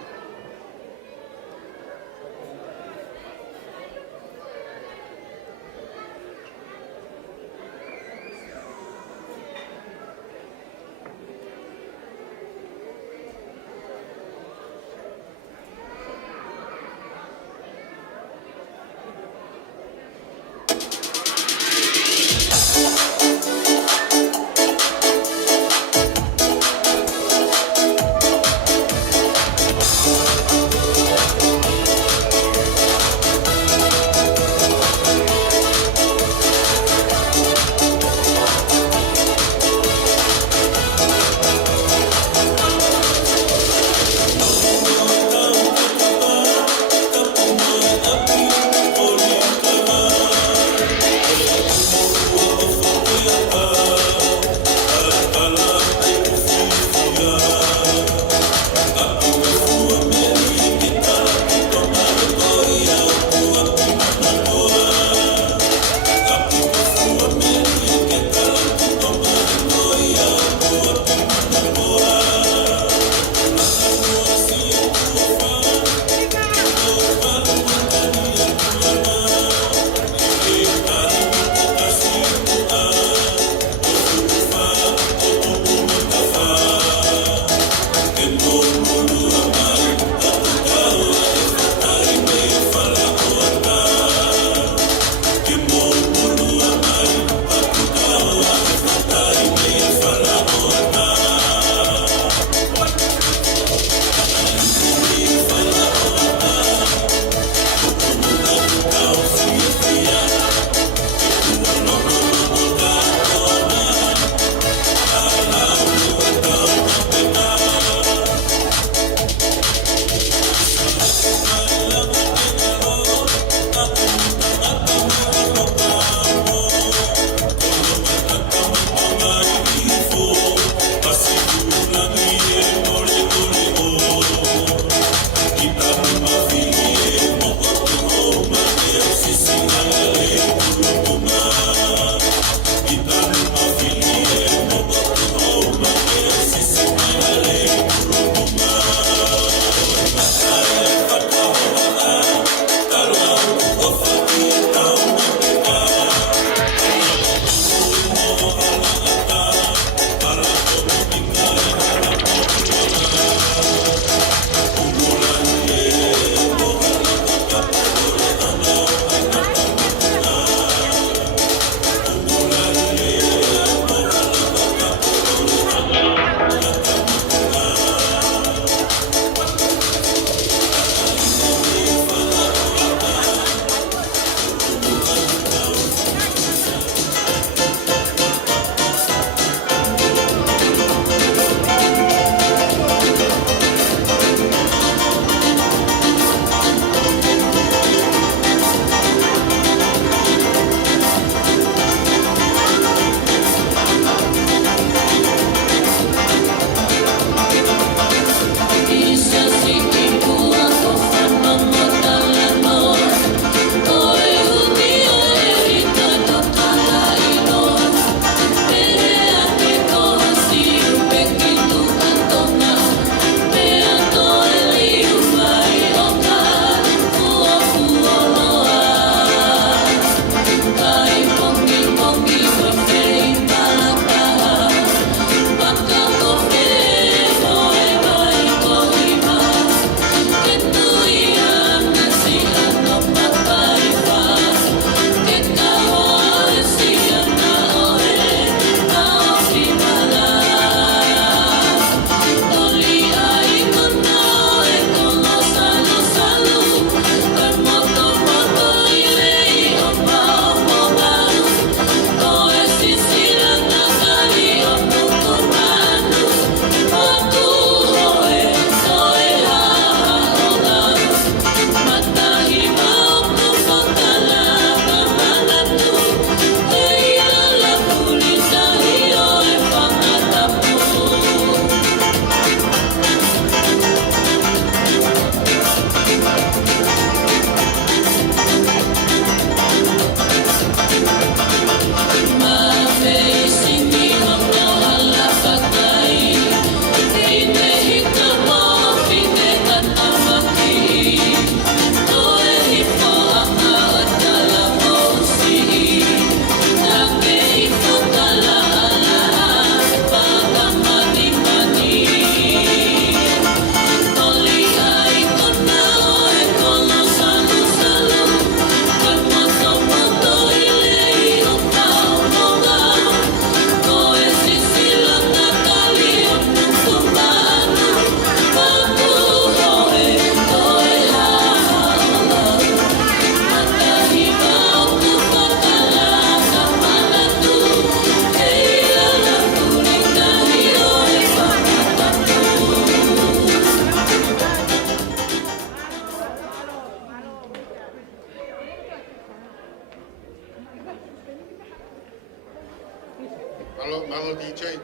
malo DJ.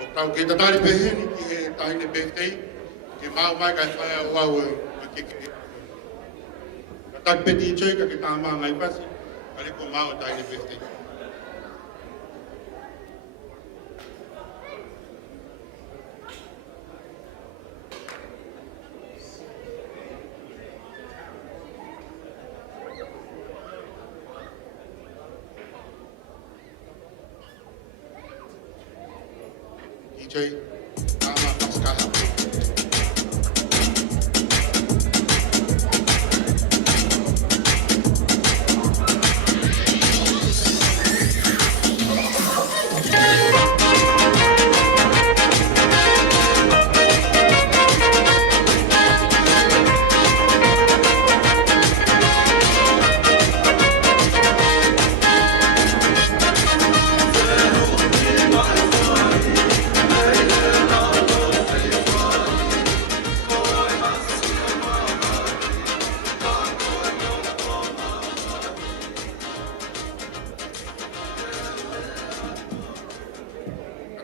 O tau ke tatari peheni ki he tahine birthday. Ke mau mai kai whai au au ke ke. Tatari pe DJ ka ke tāma ngai pasi. Kare ko mau tahine birthday. DJ, tama paskaha.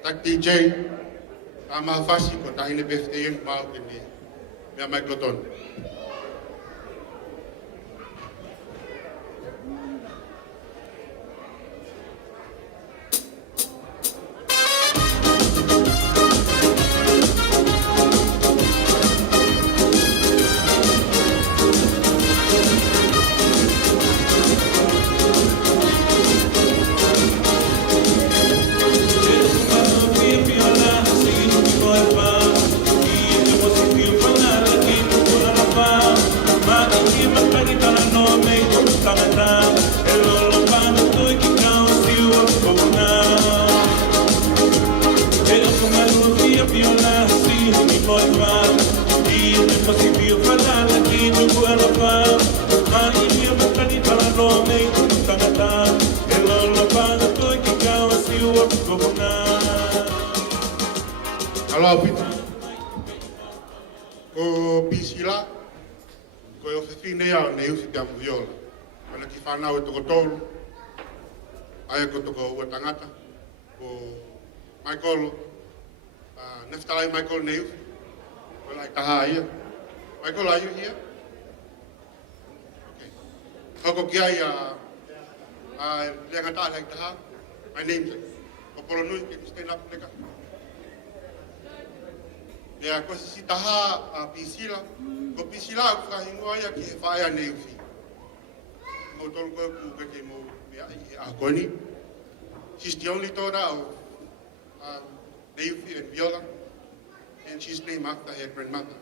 Atak DJ, tama fasi ko tahine birthday yung mau kini. Mea mai koton. Alo pita. Ko pisila. Ko yo fefine ya ne usi te viola. Ana ki whanau e toko tolu. Aia ko toko ua tangata. Ko Michael. Neftalai Michael ne usi. Ko lai taha ia. Michael, are you here? Okay. Hoko ki ai leanga taha lai taha. My name's Kopolo Nui, can you stand up, neka? Nea ko si taha pisila. Ko pisila aku kahingoa ia ki he whaia nei uwhi. Mo tolu koe ku kake mo mea i a koni. She's the only daughter of nei uwhi and Viola. And she's named after her grandmother.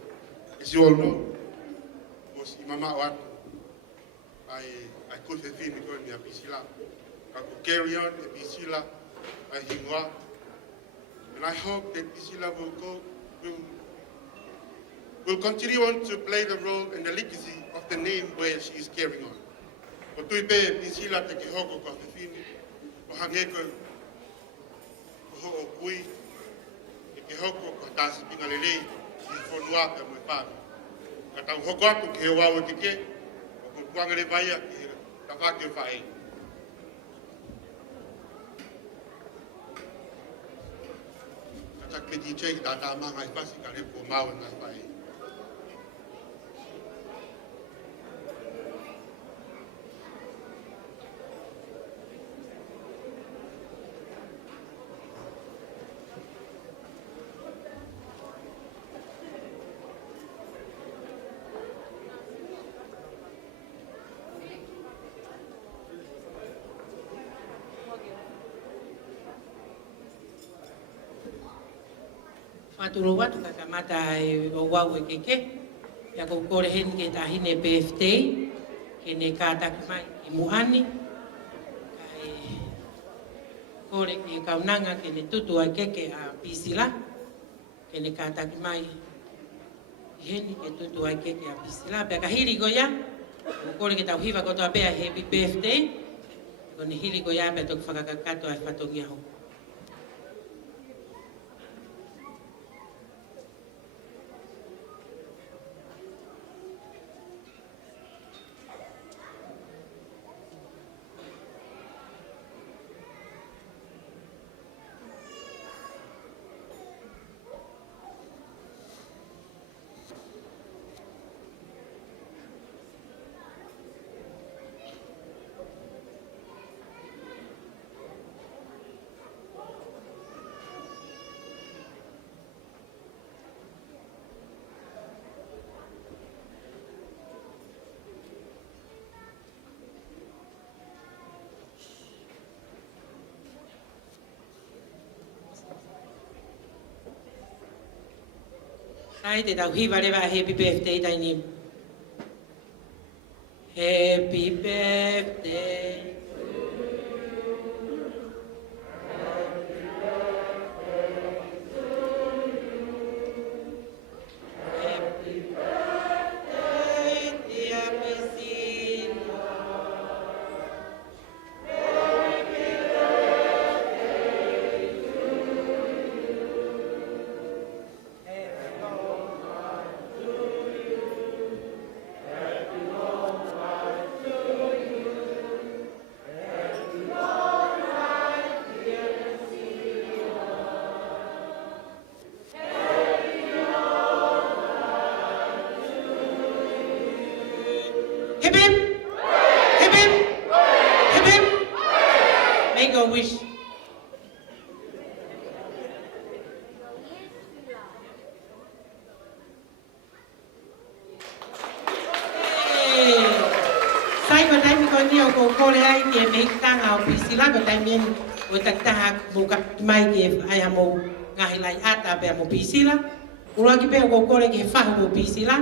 As you all know, was i mama o atu. Ai koe whewhini koe mea pisila. Ka ko carry on e pisila ai hingoa. And I hope that pisila will continue on to play the role and the legacy of the name where she is carrying on. Ko tui pe pisila te ke hoko ko whiwhini, ko hange ko ho o pui, e ke hoko ko tāsi pinga lelei, i whonua pe moe whāmi. Ka tau hoko atu ke he wāua te ke, o ko kuangare vaia ki he tawhake o whae. Ka DJ ki tā manga i pasi ka repo mau na whae. Whāturo watu ka kamata e o wau e keke. Ia kou kore hen ke tahine birthday. Ke ne kātaki mai i muhani. Kai kore ke kaunanga ke ne tutu ai keke a pisila. Ke ne kātaki mai i heni ke tutu ai keke a pisila. Pea ka hiri goia. Kore ke tau hiwa kotoa pea happy birthday. Ko ne hiri goia pea toku whakakakato ai whatongi aho. Ai te tau hiwa rewa happy birthday tai ni. Happy birthday. Happy birthday, dear Priscilla. Hip hip! Hip hip! Hip hip! Make a wish. Sai ko tai ko ni ko ko le ai ke me tang au pisila ko tai men o tak tak buka mai ke ai amo ngai lai ata be mo pisila. Ula ki pe ko le ke fa mo pisila.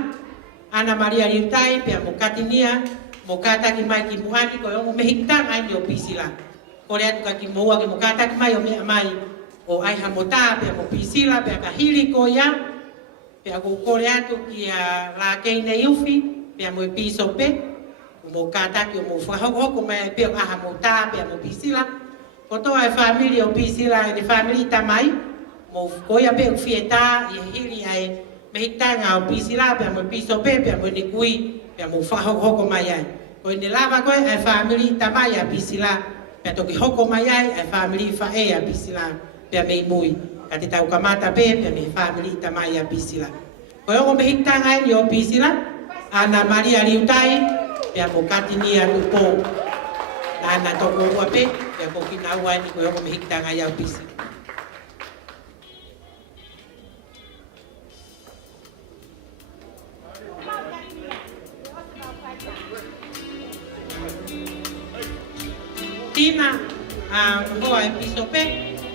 Ana Maria Riutai pe mo katinia mo kata ki mai ki muani ko mo me tang ai o pisila. Ko le ka ki mo ki mo kata ki mai o me mai o ai hamota pe mo pisila pe ka hili ko ya pe ko le atu ki la ke nei ufi pe mo piso pe mo kata ki mo fa ho ko mai pe a hamota pe mo pisila ko to ai family o pisila ni family tamai mo ko ya pe fieta i hili ai me tanga o pisila pe mo piso pe mo ni kui pe mo fa ho ko mai ai ko ni lava ko ai family tamai a pisila pe to ki ho ko mai ai family fa e a pisila pe me mui ka te tau kamata pe me family tamai a pisila ko yo me tanga ai o pisila Ana Maria Riutai pe mo katinia tu po ana to ko pe pe ko kinawa ni ko yo me tanga ai o pisila Tina mo ai piso pe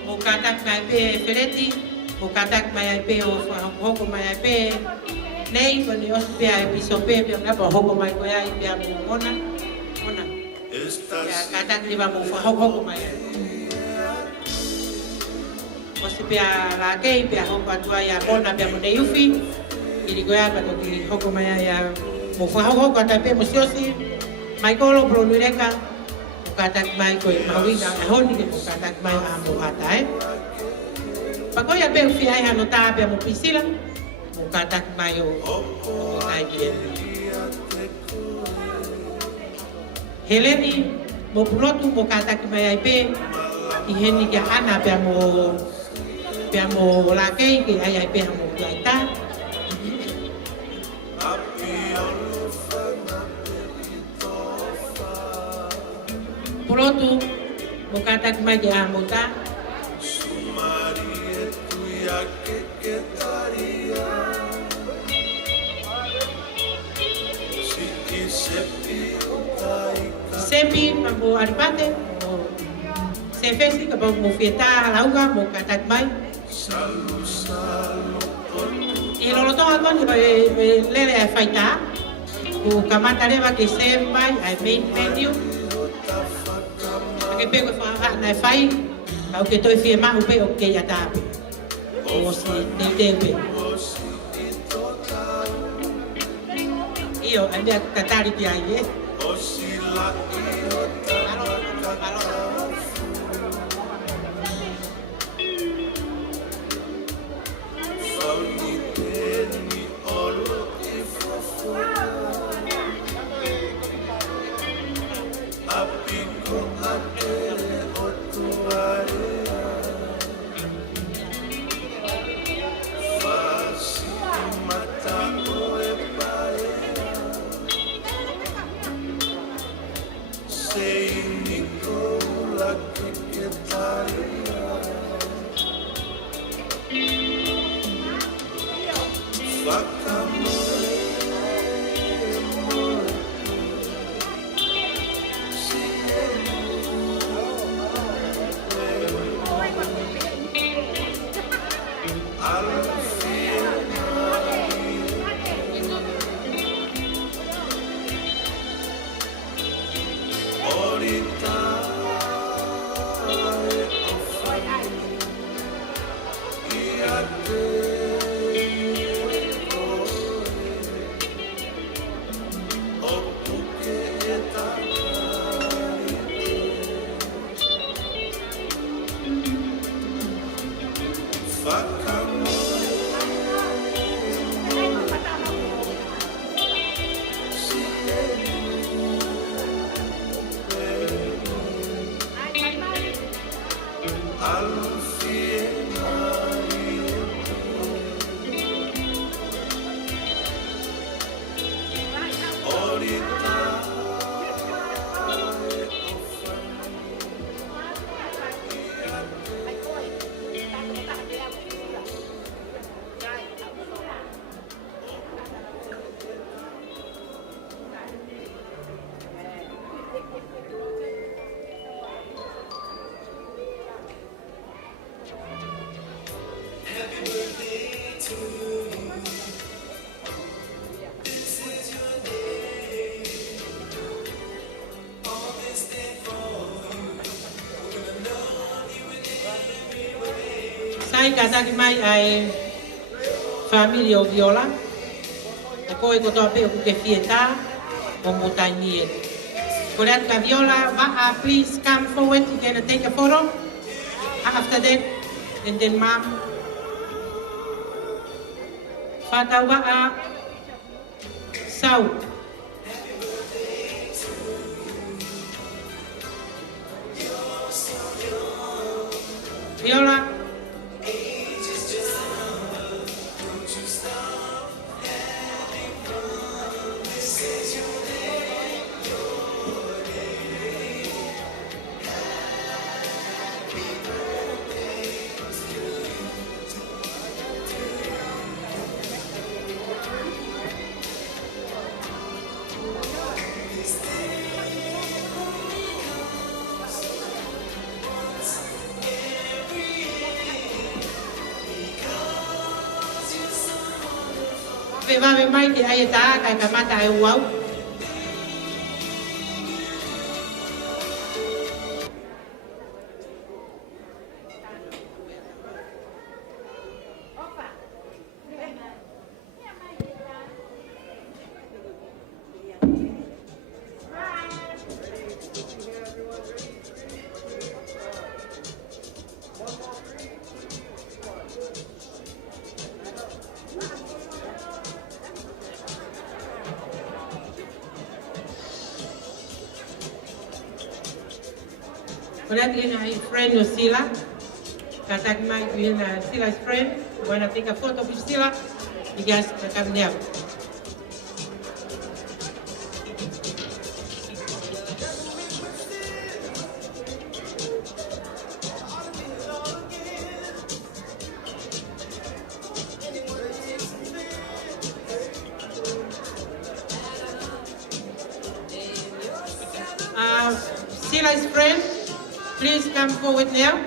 mo katak mai pe Fereti mo katak mai pe o hoko mai pe nei ko ni os pe ai piso pe pe na po hoko mai ko ai pe mo ona ya katak ni ba mo hoko mai o se pe la ke pe hoko atua ya ona pe mo nei ufi ili ko ya pa to ki hoko mai ya mo hoko ta pe mo siosi mai ko lo pro lureka katak mai ko mawinga honi ke katak mai amo atai pakoya pe fi ai hano ta pe mo pisila mo katak mai o tai bien Heleni mo pulotu mo katak mai ai pe i heni ke ana pe mo la ke ai pe mo laita Porotu mo katak mai ke amota Sepi mambo aripate se fesi ka mo fieta lauga mo katak mai e lo to algo ni lele ai faita o kamata leva ke se mai ai main menu ke pe ko fa na fai au ke toi fie ma pe o ke ya ta o si te pe io ande tatari di ai o si la Kai ka taki mai ai family o Viola. E koe ko toa pe o kuke fieta o Motani e. Correct, Viola, please come forward. You're going to take a photo. After that, and then mom. Fatawa Sau. Viola. Veve mai ke ai ta kai ka mata ai wau. Correctly, my friend was Sila. Katak my Sila's friend. When I take a photo with Sila, you guys can come down. Sila's friend, please come forward now.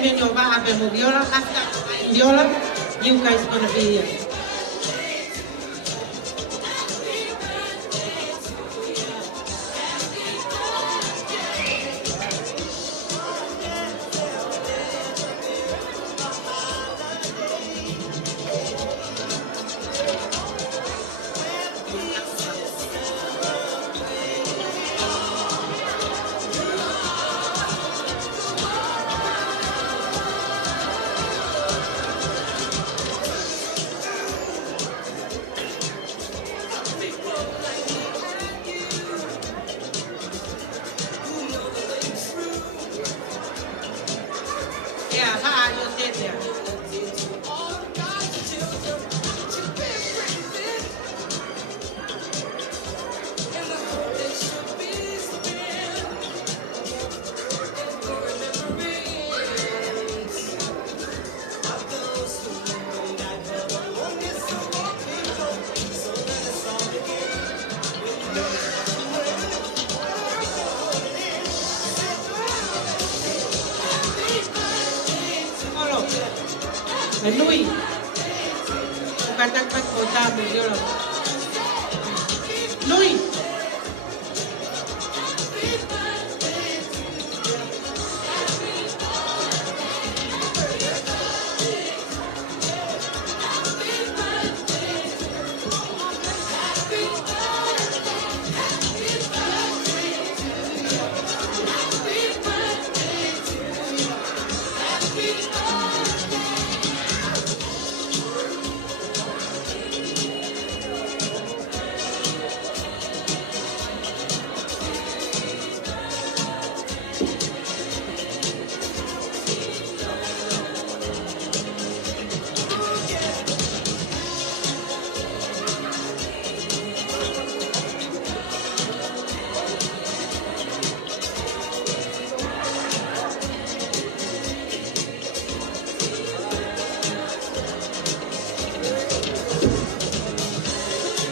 When you're back at Viola, after Viola, you guys gonna be here. Lui, bukan tak kota Viola. Nui.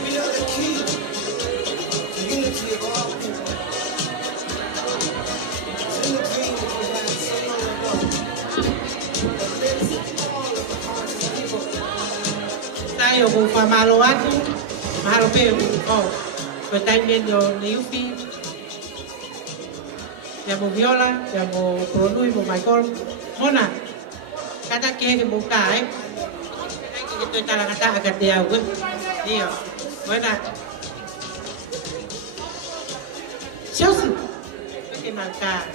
We are the key to unity of all people. It's in the dream that we had so long ago. That lives in all of the hearts of people. Tayo ko fa malo atu. Malo pe ko. Ko tai men yo niufi. Ya mo viola, ya mo produi mo Michael. Mona. Kata ke mo kai. Tôi ta là kata agak dia gue. Dia. Mana? Chelsea. Oke, maka.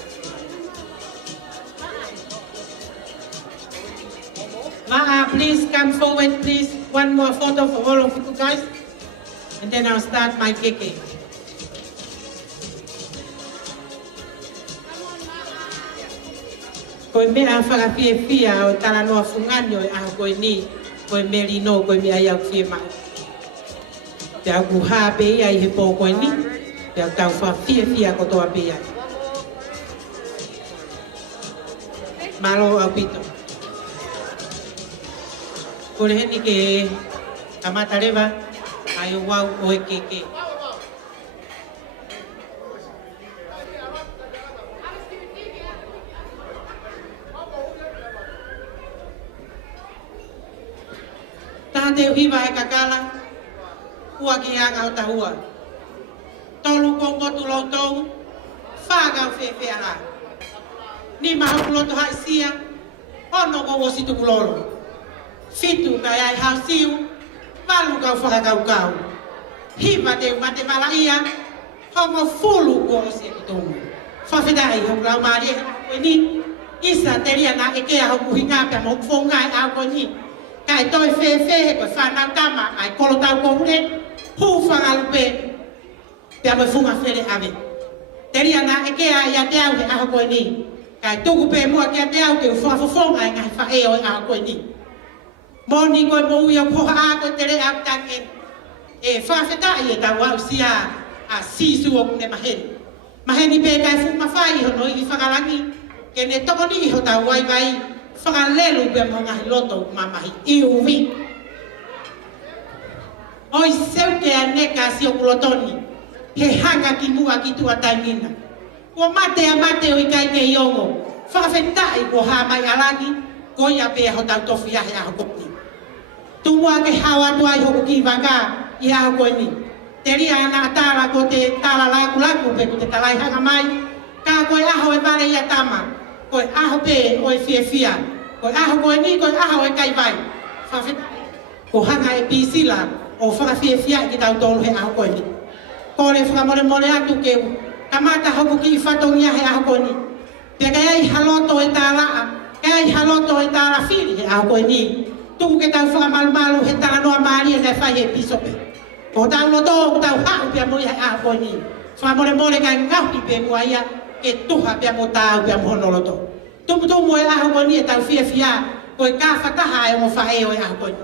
Please come forward, please. One more photo for all of you guys. And then I'll start my kicking. Koe mea whakawhiawhia o tala noa whunganyo e aho koe ni. Koe meri no koe mea iau whia mai. Te au kuha pe ia i he pō koe ni. Te au tau whawhiawhia ko toa pe ia. Malo au pito. Kore heni ke kamata rewa, ai o wau o e keke. Te uhiwa e kakala, ua ki hanga o tahua. Tolu kongo tu lautou, whāgau whewhea rā. Ni mahu kuloto hai sia, ono ko o situ kulolo. Fitu kai ai hau siu, walu kau whakakau kau. Hiwa te umate wala ia, hongo fulu ko o sia kitongu. Whawhedai hong lau maari e koe ni, isa teria na e kea hau kuhinga pia mok whongai au koe ni. Kai toi he koe whanau tama ai kolo tau kohune, hu whangalupe, pia koe whunga where ave. Teria na e kea ia te au he aho koe ni. Kai tuku pe mua kia te au ke whawhawhonga e ngai whae o e aho koe ni. Moni koe mo ui au poha a koe tere au tangen. E whawhetai e tau au sia a sisu o kune maheni. Maheni pe kai whuma whai hono i whakalangi, ke ne tokoni ho tau wai vai, whakalelu pe mo ngahi loto mamahi iuwi. Oi seuke a neka si o kulotoni, he hanga ki mua ki tua taimina. Kua mate a mate o i kai ke iongo, whawhetai ko hamai alani, ko ia pe ho tau tofi ahe aho kopni. Tumua ke hawa tuai hoku ki wanga i aho koe ni. Te ria ana tala ko te tala laku laku pe ko te talai hanga mai, ka koe aho e vare ia tama, koe aho pe o e fia. Koe aho koe ni, koe aho e kai vai. Whawhetai ko hanga e pisila o whakawhiawhia ki tau tolu he aho koe ni. Kore whakamore atu ke kamata hoku ki whatongia he aho koe ni. Pia kai ai haloto e tā raa, kai ai haloto e tā ra whiri he aho koe ni. Tuku ke tau whakamalu he tala noa maari e nei whai e pisope. Ko tau loto, ko tau hau pia mui he aho koe ni. Whakamore kai ngauhi pe mua ia ke tuha pia mo tau pia mohono loto. Tumu e aho koe ni e tau whiawhia, koe ka whataha e mo whae o e aho koe ni.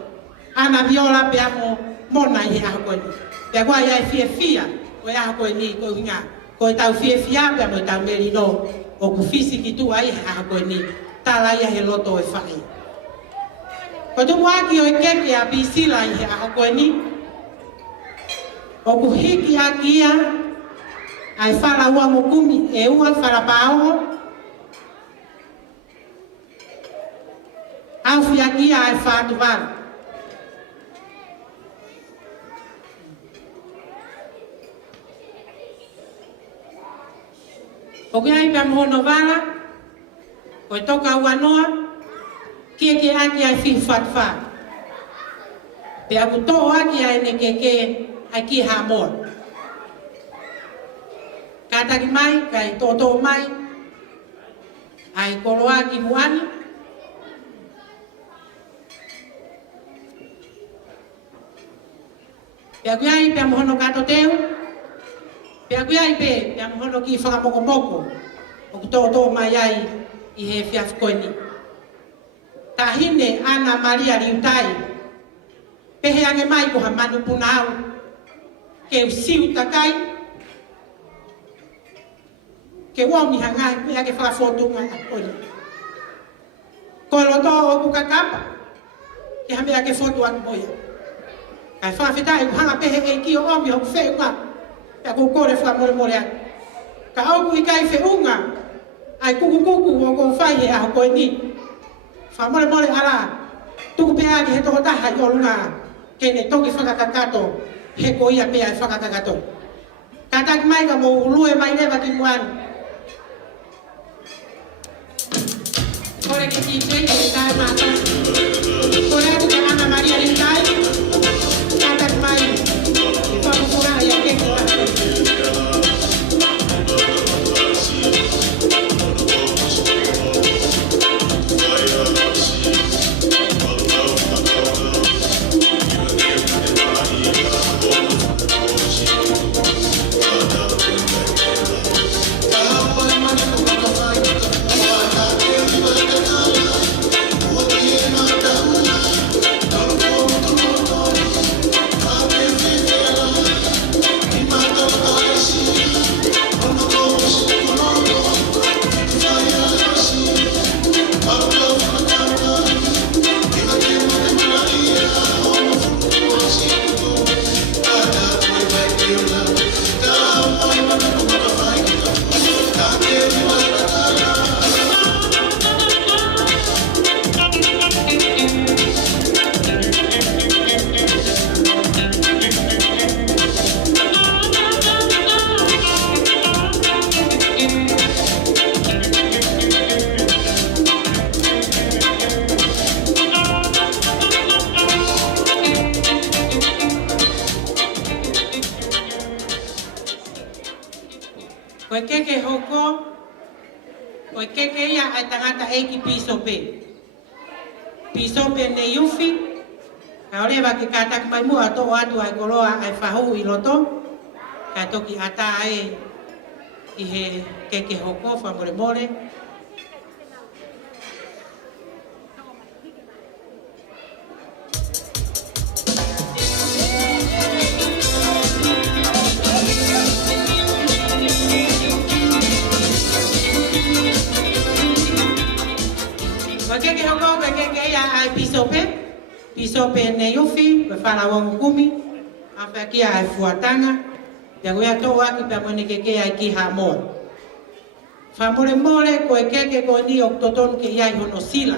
Ana viola pia mo mona i he aho koe ni. Pia kua ia e whiawhia o e aho koe ni, koe hinga. Koe tau whiawhia pia mo tau merino, o ku fisi ki tu ai he aho koe ni. Tala ia he loto e whae. Ko tumu aki o e keke a pisila i he aho koe ni. O ku hiki a kia, ai whala ua mo kumi e ua whala paongo. Au fia kia ai whātu wāra. O kia i pia mohono wala, o i toka uanoa, kia ke aki ai fi fatfa. Pea kuto aki ai ne ke ai ki ha moa. Kataki mai, kai toto mai, ai koloa ki muani. Pea kuia i pia mohono kato teu, pea kuia i pia mohono ki whakamokomoko, o kuto mai ai i he whiafkoini. Tahine Ana Maria Riutai, pehe ange mai ko ha manu punau, ke usiu takai, ke wami hangai, pe ake whakafotunga a koni. Ko loto o kukakapa, ke hame ake fotu anu moia. Kai whawhitai hanga pehe e ki o omi hau whenga, pe ako kore whamore more ake. Ka auku i kai whenga, ai kuku o ko whai he aho koe ni. Whamore more ara, tuku pea ki he toho taha i olunga, ke ne toki whakakakato, he ko ia pea i whakakakato. Ka taki mai ka mo ulue mai lewa ki muan. Kore ki ti tui ki tai mata. Kore atu ka Ana Maria Riutai, ka taki mai, whamukura ia ke ki wako. Koe keke hoko, koe keke ia ai tangata eki pisope. Pisope ne yufi, ka orewa ki kātaki mai mua to atu ai koloa ai whahu i loto, ka toki ata ai i he keke hoko, whamore more. Keke hoko, keke ia ai pisope, pisope ne yufi, pe whala wangu kumi, a whakia ai fuatanga, ia koe ato waki pe mwene keke ai ki ha moa. Whamore more, koe keke koe ni o totonu ke iai hono sila.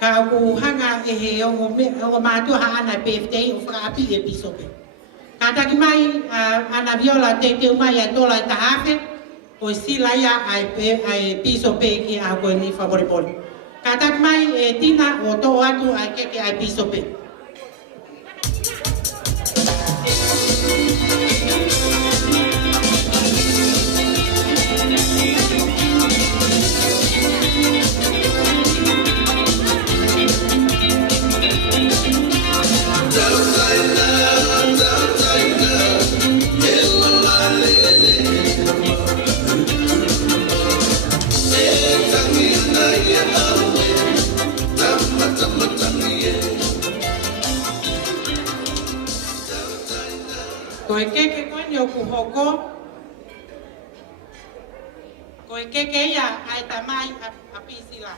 Ka ku hanga e he ongo mātua ha ana PFTI o whakaapi e pisope. Ka taki mai ana viola te teu mai ai tola i tahafe, koe sila ia ai pisope ki a koe ni whamore more. Ka taki mai e tina o tō atu ai keke ai pisope. Koe keke koe ni o kuhoko, koe keke ia ai tamai a pisila.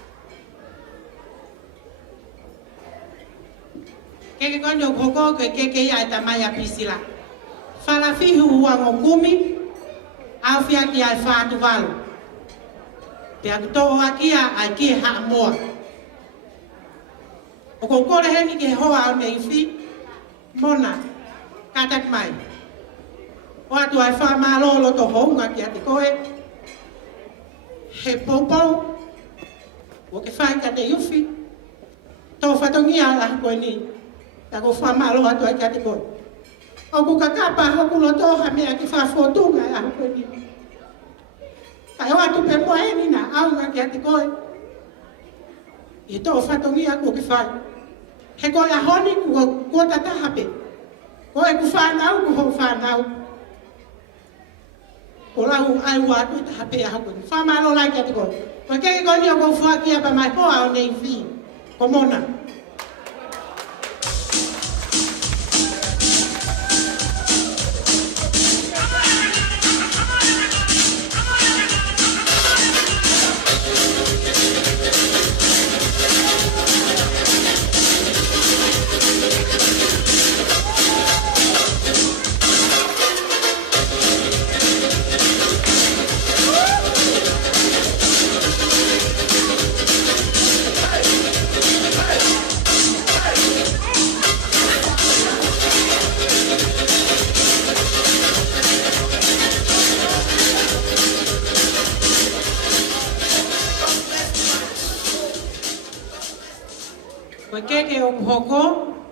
Keke koe ni o kuhoko, koe keke ia ai tamai a pisila. Whalafihu huango kumi, au whiaki ai whātu walu. Pea kutoho akia ai ki haa moa. O kore heni ke hoa au nei whi, mona, katak mai. O atu ai wha mālolo to hounga ki ati koe, he poupou, o ke whai ka te iuwhi, tō whatongia la koe ni, ta ko whamalo atu ai ka te koe. O ku kakapa hoku loto ha mea ki whawhotunga la koe ni. Kai o atu pe moa e ni na aunga ki ate koe. I tō whatongia ko ki whai. He koe a honi kua tatahape. Koe ku whanau ku hou whanau. Ko lau ai watu i tahape a hoku ni. Whamalo lai ki ate koe. Koe keke koe ni o kou whakia pa mai poa o nei whi. Ko mona. Koe keke o kuhoko,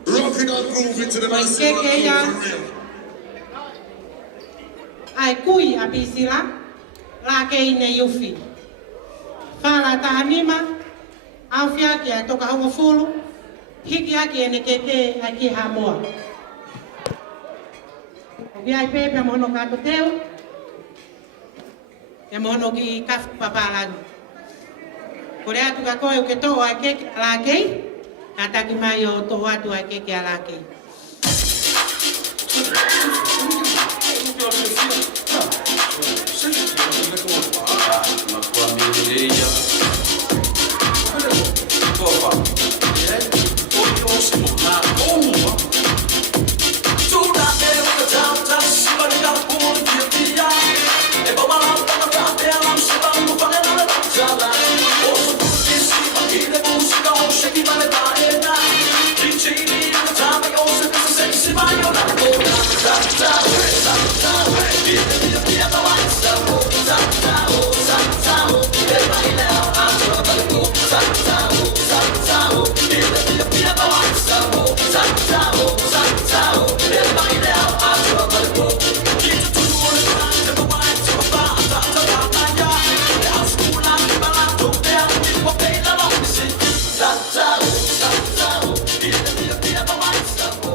Rocking and grooving to the koe massive keke and ia, groove for real. ai kui a pisila, la ke ine iuwhi. Whala tahanima, au whia ki a toka hawa fulu, hiki aki ene keke a ki hamoa. O ki ai pepe mohono kato teo, e mohono ki kafu papalangu. Kore atu ka koe o ke tō ai keke a la kei, ka taki mai o tō atu ai keke a la kei.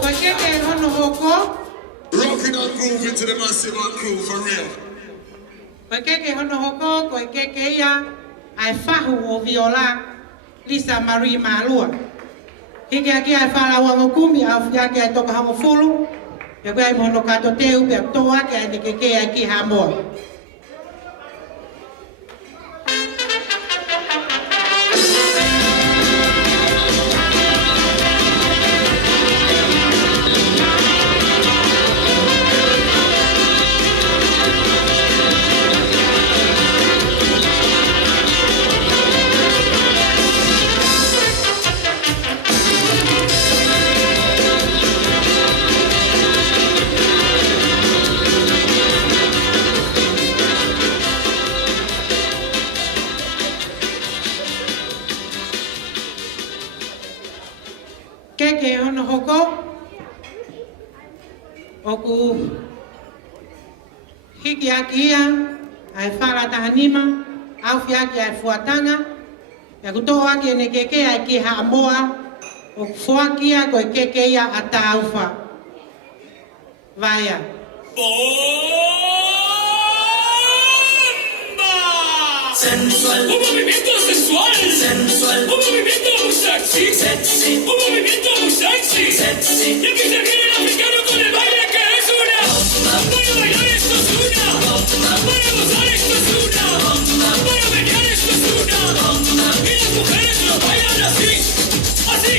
Koe keke e hono hoko, Rocking and grooving to the massive and groove for real. koe keke hono hoko, koe keke ia, ai whahu o viola, Lisa Marie Malua. Hike aki ai whala wanga kumi, au whiake ai toka hamo fulu, e koe ai mohono kato teu, pe toa ke ai ne keke ai ki hamoa. Keke hono hoko, oku hiki aki ia, ai whala tahanima, au whiaki ai fuatanga, e kuto aki ene keke ai ki haamoa, o fuaki ia koe keke ia a tauwha. Vaia. Sensual, un movimiento sensual, sensual, un movimiento muy sexy, sexy, un movimiento muy sexy, sexy. Y aquí se viene el africano con el baile que es una. Voy a bailar, esto es una. Voy a gozar, esto es una. Voy a menear, esto es una. Y las mujeres lo bailan así, así,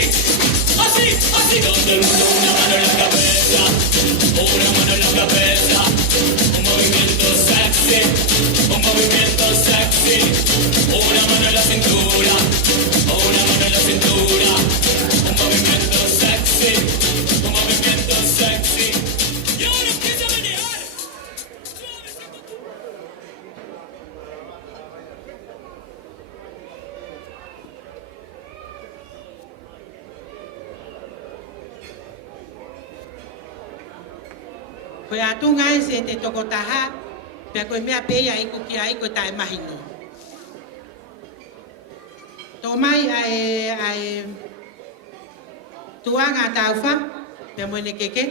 así, así. Todo el mundo una mano en la cabeza, una mano en la cabeza. Un movimiento sexy, un movimiento sexy. Una mano en la cintura, una mano en la cintura. Un movimiento sexy, un movimiento sexy. Y ahora empieza a menear. Koe atunga e se te toko taha, pia koe mea peia i kuki ai koe tae mahino. Tō mai ai tuanga tauwha, pia moene keke.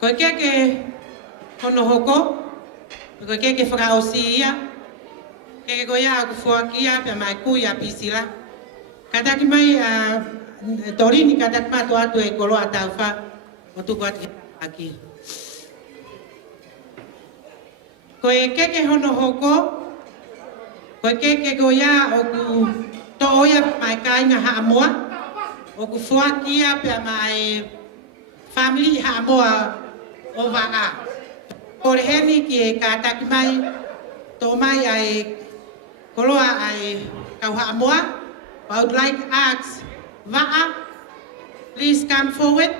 Koe keke hono hoko, koe keke whakaosia, keke koe ia aku fuakia pia mai kui a pisila. Kataki mai torini kataki matu atu e koloa tauwha, o tuku ati aki. Koe keke hono hoko, koe keke koe ia o ku toia mai kainga haa moa, o ku fuakia pia mai family haa moa o waa. Kore heni ki e kātaki mai, tō mai ai koloa ai kau haa moa. I would like to ask Va'a, please come forward.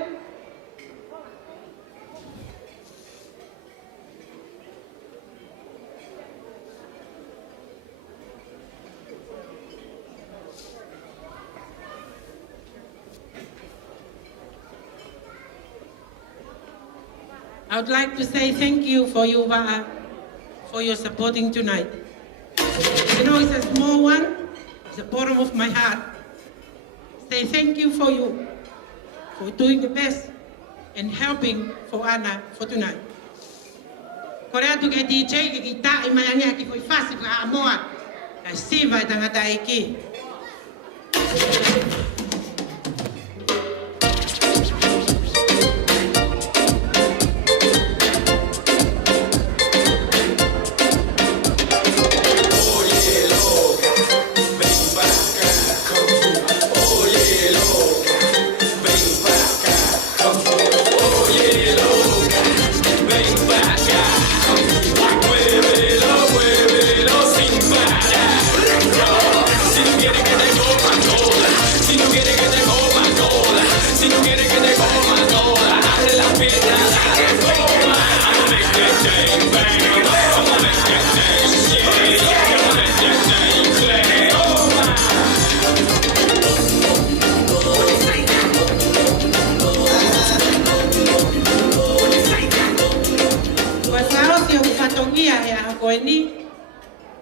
I would like to say thank you for you, Va'a, for your supporting tonight. You know, it's a small one, it's the bottom of my heart. Say thank you for you, for doing the best and helping for Anna for tonight. Korea tu ke DJ ke kita imayangnya ki foi fácil ka amoa. Ka siva tangata iki.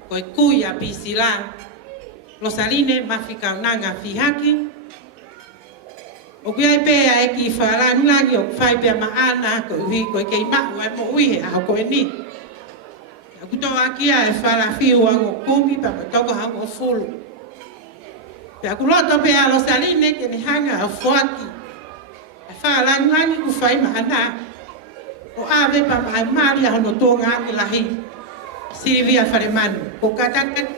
Koe kui a pisila, losaline mafika unanga fihaki. O kia i pēa e ki whaarangilangi o whai pēa maana ko uhi koe kei mahu e mo uihe a koe ni. A kutoa kia e wharafiu ango kumi pa mo toko hango fulu. Pēa kuloto pēa losaline ke ni hanga a whaki. E whaarangilangi ku whai maana. O ave pa mai mari a hono tonga aki lahi. Silvia Faremano, ko katakan.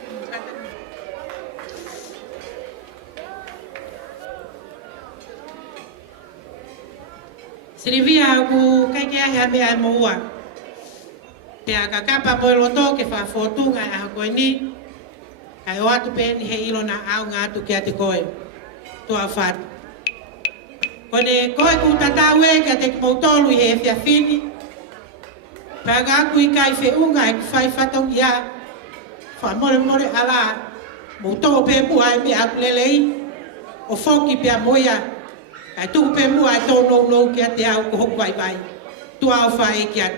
Silvia ku kai kia hea mea e moua. Pea kakapa mo loto ke wha fotunga e hako ni. Kai o atu pe ni he ilo na au ngā atu kia te koe. Tua whatu. Kone koe ku tatau e kia te kimoutolu i he whiawhini. Pega aku i kai whiunga e whai whatong ia. Wha more ala. Moutou pe mua e me aku lelei. O whoki pia moia. Kai tuku pe mua e tō nou kia te au ko hoku vai vai. Tua au whae kia.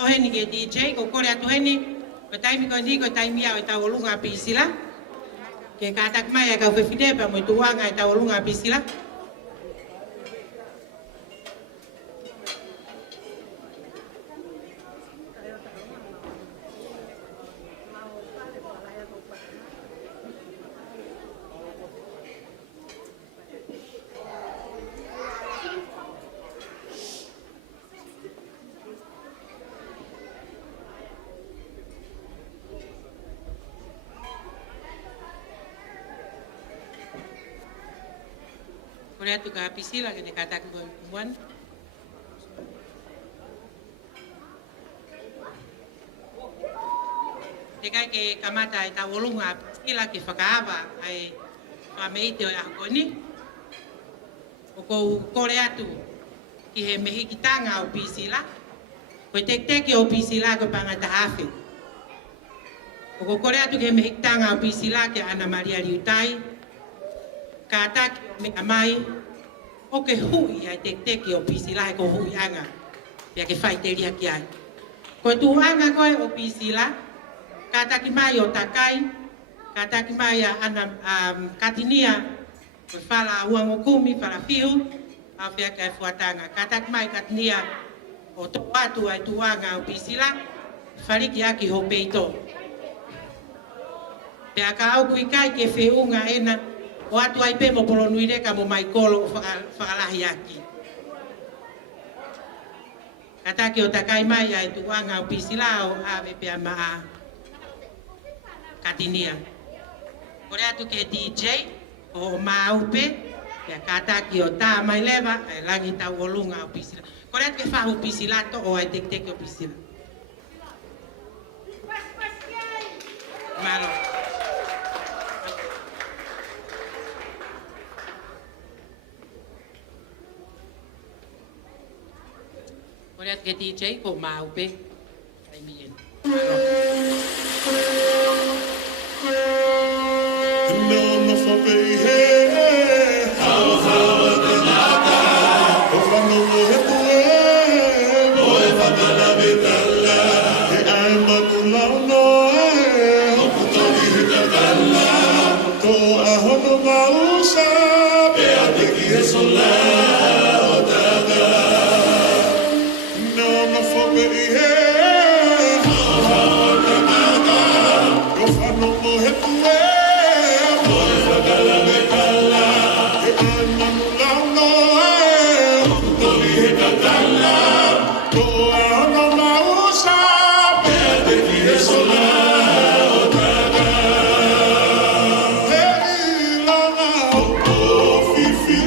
Malo heni ke DJ ko kore atu heni ko taimi ko ni ko taimi au tau lunga pisila. Ke katak mai ka fefide pa mo tuanga tau lunga pisila. Kore atu ka pisila ke katak ko kuan. Teka ke kamata ai tau lunga pisila ke whakaava ai whameite o akoni. O ko kore atu ki he mehikitanga o pisila. Ko teke o pisila ko pangata hafi. O ko kore atu ke mehikitanga o pisila ke Ana Maria Liutai. Katak me amai o ke hui ai teke o pisila ko hui anga. Pia ke fai te ria ki ai. Ko tuanga koe o pisila. Kataki mai o takai. Kataki mai a Ana Katinia. Ko fala uango kumi fala fihu. A pia ke fuatanga. Kataki mai Katinia o to atu ai tuanga o pisila. Fariki aki ho peito. Pia ka au kuikai ke feunga ena. O atu ai pe mo polo nuire ka mo mai kolo whakalahi aki. Kataki o takai mai ai tuanga o pisila o ave pe ama Katinia. Kore atu ke DJ o maupe pe kataki o ta mai leva ai langi tau o lunga o pisila. Kore atu ke fahu pisila to o ai tek o pisila. Malo. Kore atu ke DJ ko maupe ai mien. Fifi,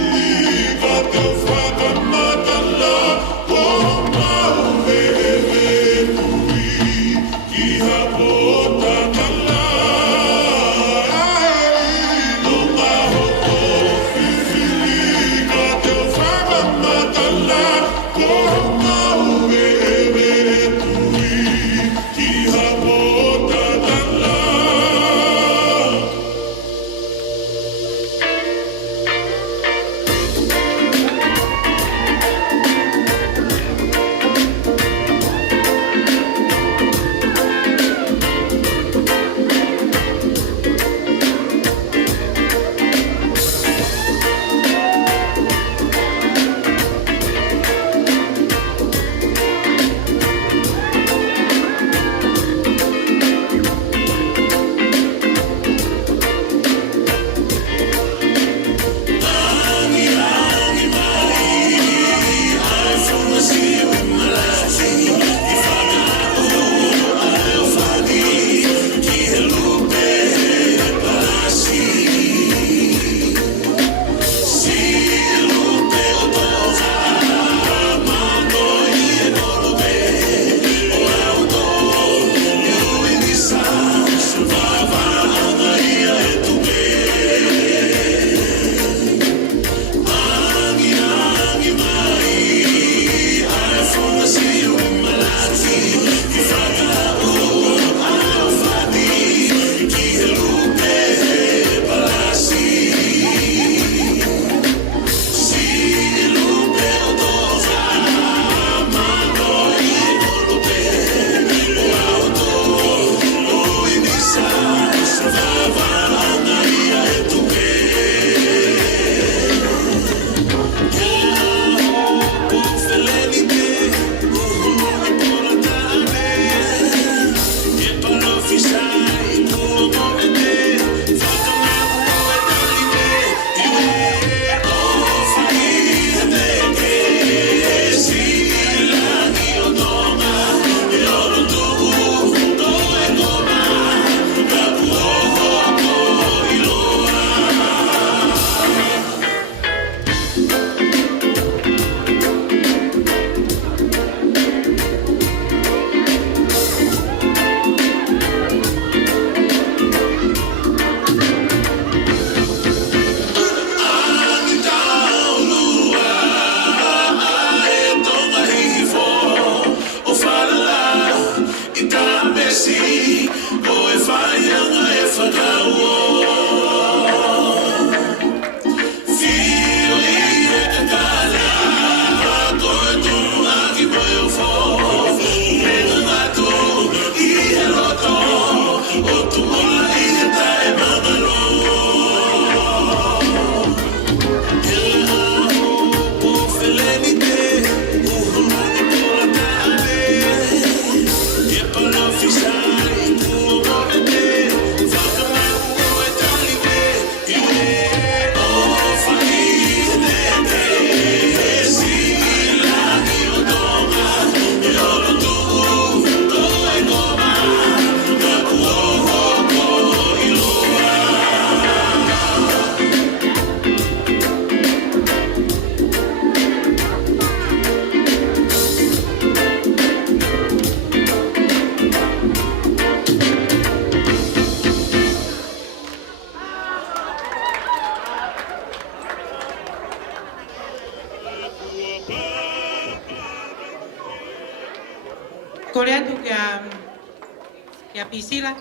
kore atu kia pisila,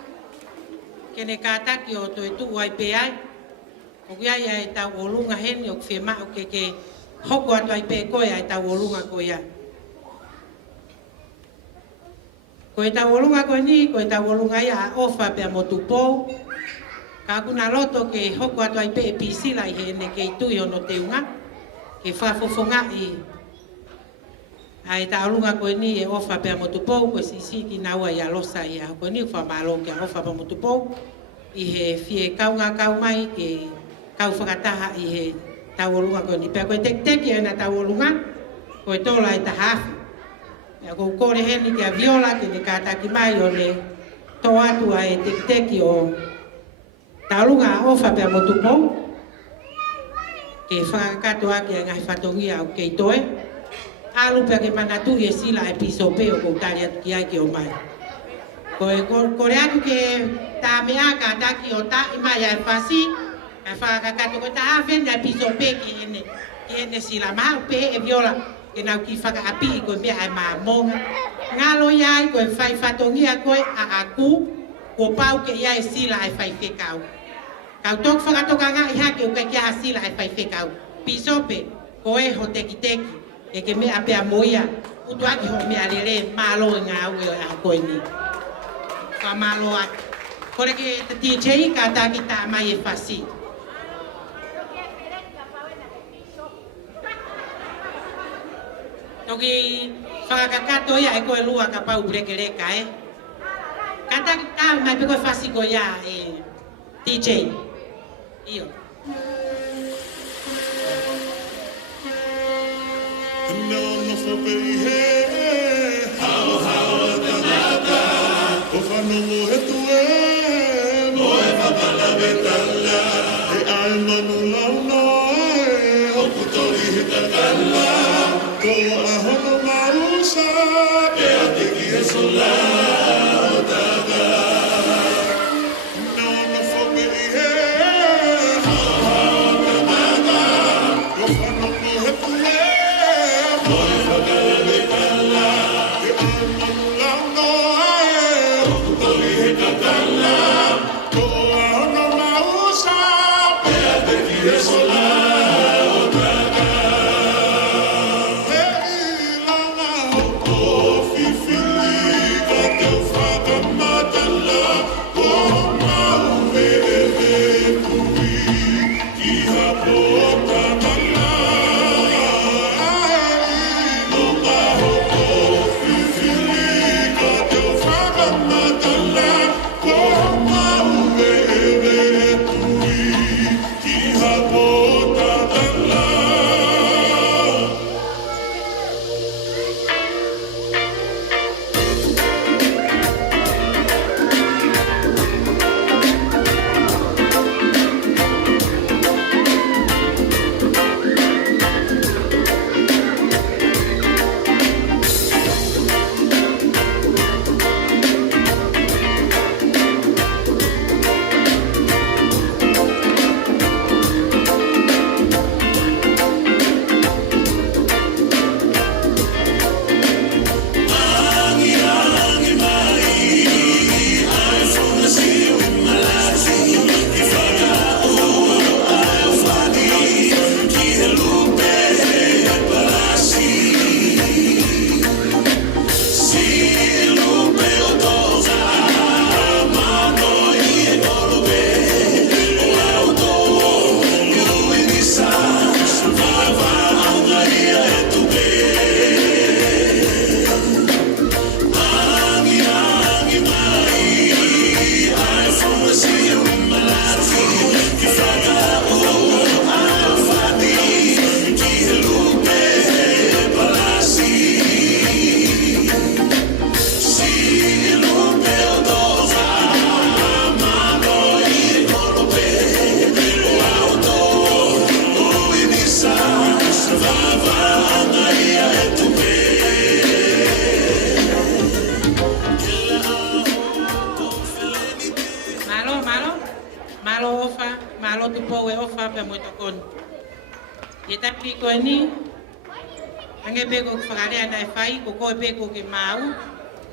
kene kātaki o toi tu ai pe ai. O kia ia e tau olunga heni o kwhi maa o ke hoko atu ai pe koe ai tau olunga koe ia. Koe tau olunga koe ni, koe tau olunga ia a ofa pe a motu pou. Ka kuna loto ke hoko atu ai pe e pisila i hene ke i tui ono te unga. Ke whafofonga i ai ta alunga koe ni e ofa pe a motu pou, koe sisi ki naua i alosa i a koe ni wha malo ke a ofa pe a motu pou. I he fie kaunga kau mai ke kau whakataha i he tau olunga koe ni. Pea koe teki e na tau olunga, koe tola e ta hafi. Pea koe kore heni ke a viola ke ne kātaki mai o ne tō atua e teki o tau olunga a ofa pe a motu pou. Ke whakakato ake a ngai whatongia au kei toe. Alu pe ke manatu e sila e piso pe o koutari atu ki ai ke o mai. Kore atu ke tā mea ka taki o tā imai ai whasi, ka whakakato ko tā awhenda e piso pe ki ene sila mau pe e viola ke nau ki whakaapi i koe mea ai maa monga. Ngalo iai koe whai whatongia koe a aku, ko pau ke ia e sila e whai whekau. Kau tok whakatoka ngā i hake o kai kia sila e whai whekau. Piso pe, koe ho teki teki. E ke mea pea moia, utu aki ho mea lele malo e ngā ue o a koe ni. Ka malo aki. Kore ke te TJ ka taki tā mai e whasi. Toki whakakato ia e koe lua ka pau breke reka e. Ka taki tā mai pe koe whasi ko ia e TJ. Iyo.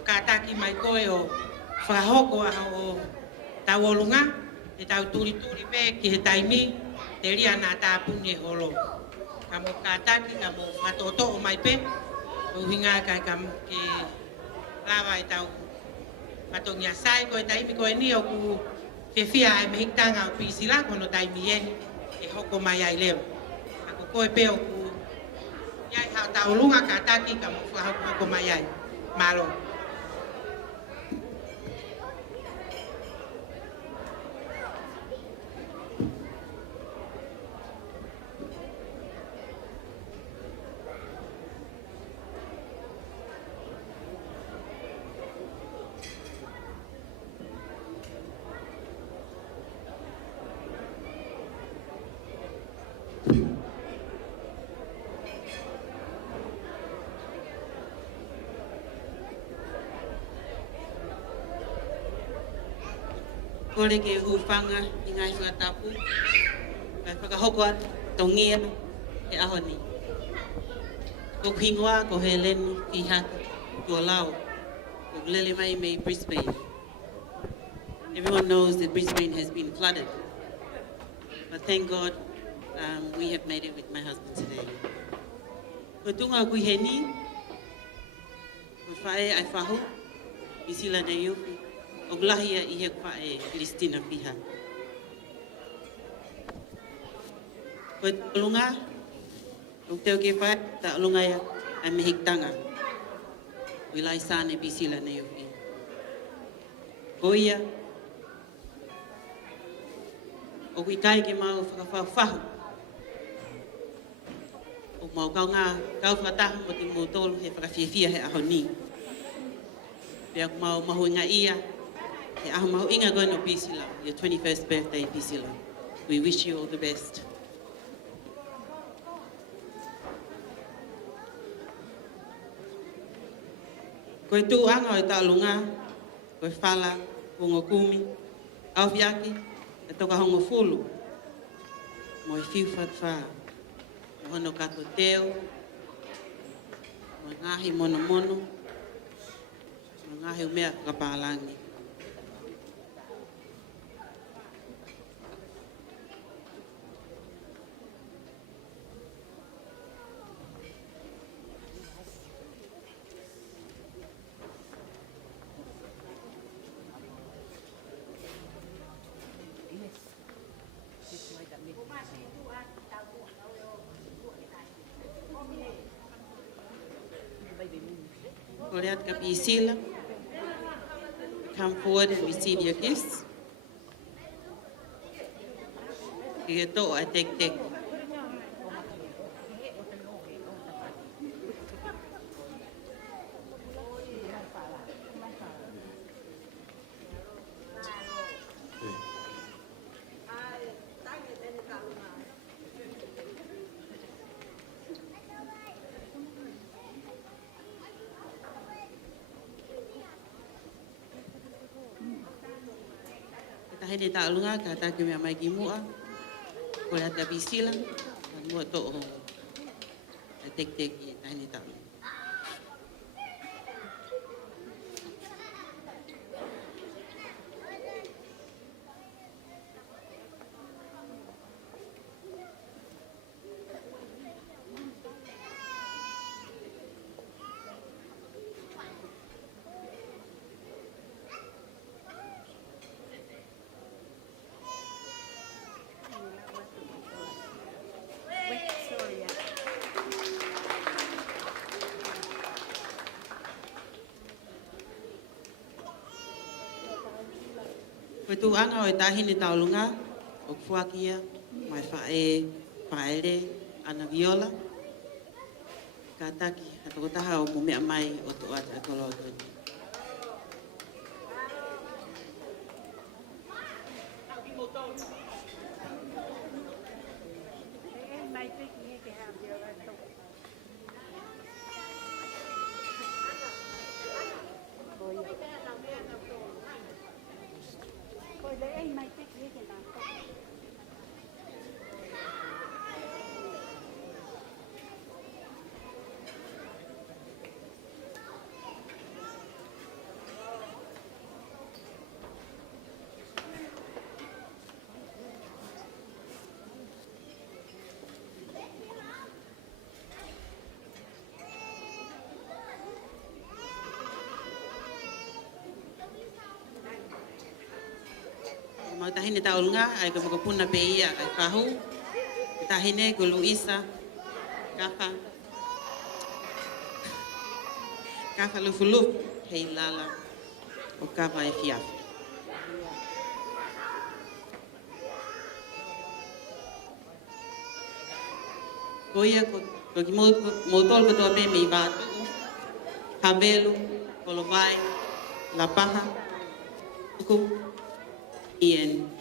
whakataki mai koe o whakahoko aha o tau olunga, e tau turi pe ki he taimi, te ria nā tāpuni holo. Ka mo kātaki, ka mo whatoto o mai pe, o hinga kai ka ki lawa e tau whatongia sai koe taimi koe ni o ku whiwhia ai mehitanga o pisila kono taimi eni e hoko mai ai leo. Ako koe pe o ku iai hao tau lunga kātaki ka mo whahoko mai ai. Malo. Kore ke hufanga i ngai whakatapu. Kai whakahoko atu, tau ngia e aho ni. Ko hingoa ko Heleni ki hata tua lao. Ko lele mai mei Brisbane. Everyone knows that Brisbane has been flooded. But thank God we have made it with my husband today. Ko tunga kui he ni. Ko whae ai whaho. I sila nei uwhi. O glahia I he whae Christina Piha. Koe tulunga, o teo ke whae, ta alunga ia, ai mehik-tanga. O lai sāne bisila nei uwhi. Ko ia, o kui kai ke mau whakawhahu. O mau kau ngā, kau whakatahu mo te mōtolo he whakawhiawhia he aho ni. Pea mau mahu ngā ia, he aho mahu inga koe no Pisila, your 21st birthday Pisila. We wish you all the best. Koe tūanga o e tālunga, koe whala, hongo kumi, awhiaki, e toka hongo fulu, mo e whiwhat wha, mo hono kato teo, mo ngahi mono mono, mo ngahi umea kapālangi. Koreat Kapisila, come forward and receive your gifts. Kito I take. Hei ta alunga ka ta ke mea mai ki mua. Ko le ta bisila. Ka mua to o. Tek i ta hei ta alunga. Koe tūanga o e tahine taulunga, o kuakia, mai whaere, ana viola. Ka taki, ka toko taha o mo mea mai o to ata a tolo atu. o tahine taulunga ai ka makapuna pe ia ai kahu. Tahine ko Luisa. Kafa lufulu hei lala o kafa e fiafu. Ko ia ko ki motol ko toa pe me i batu. Hamelu, Kolomai, La Paja, Tuku, Ien.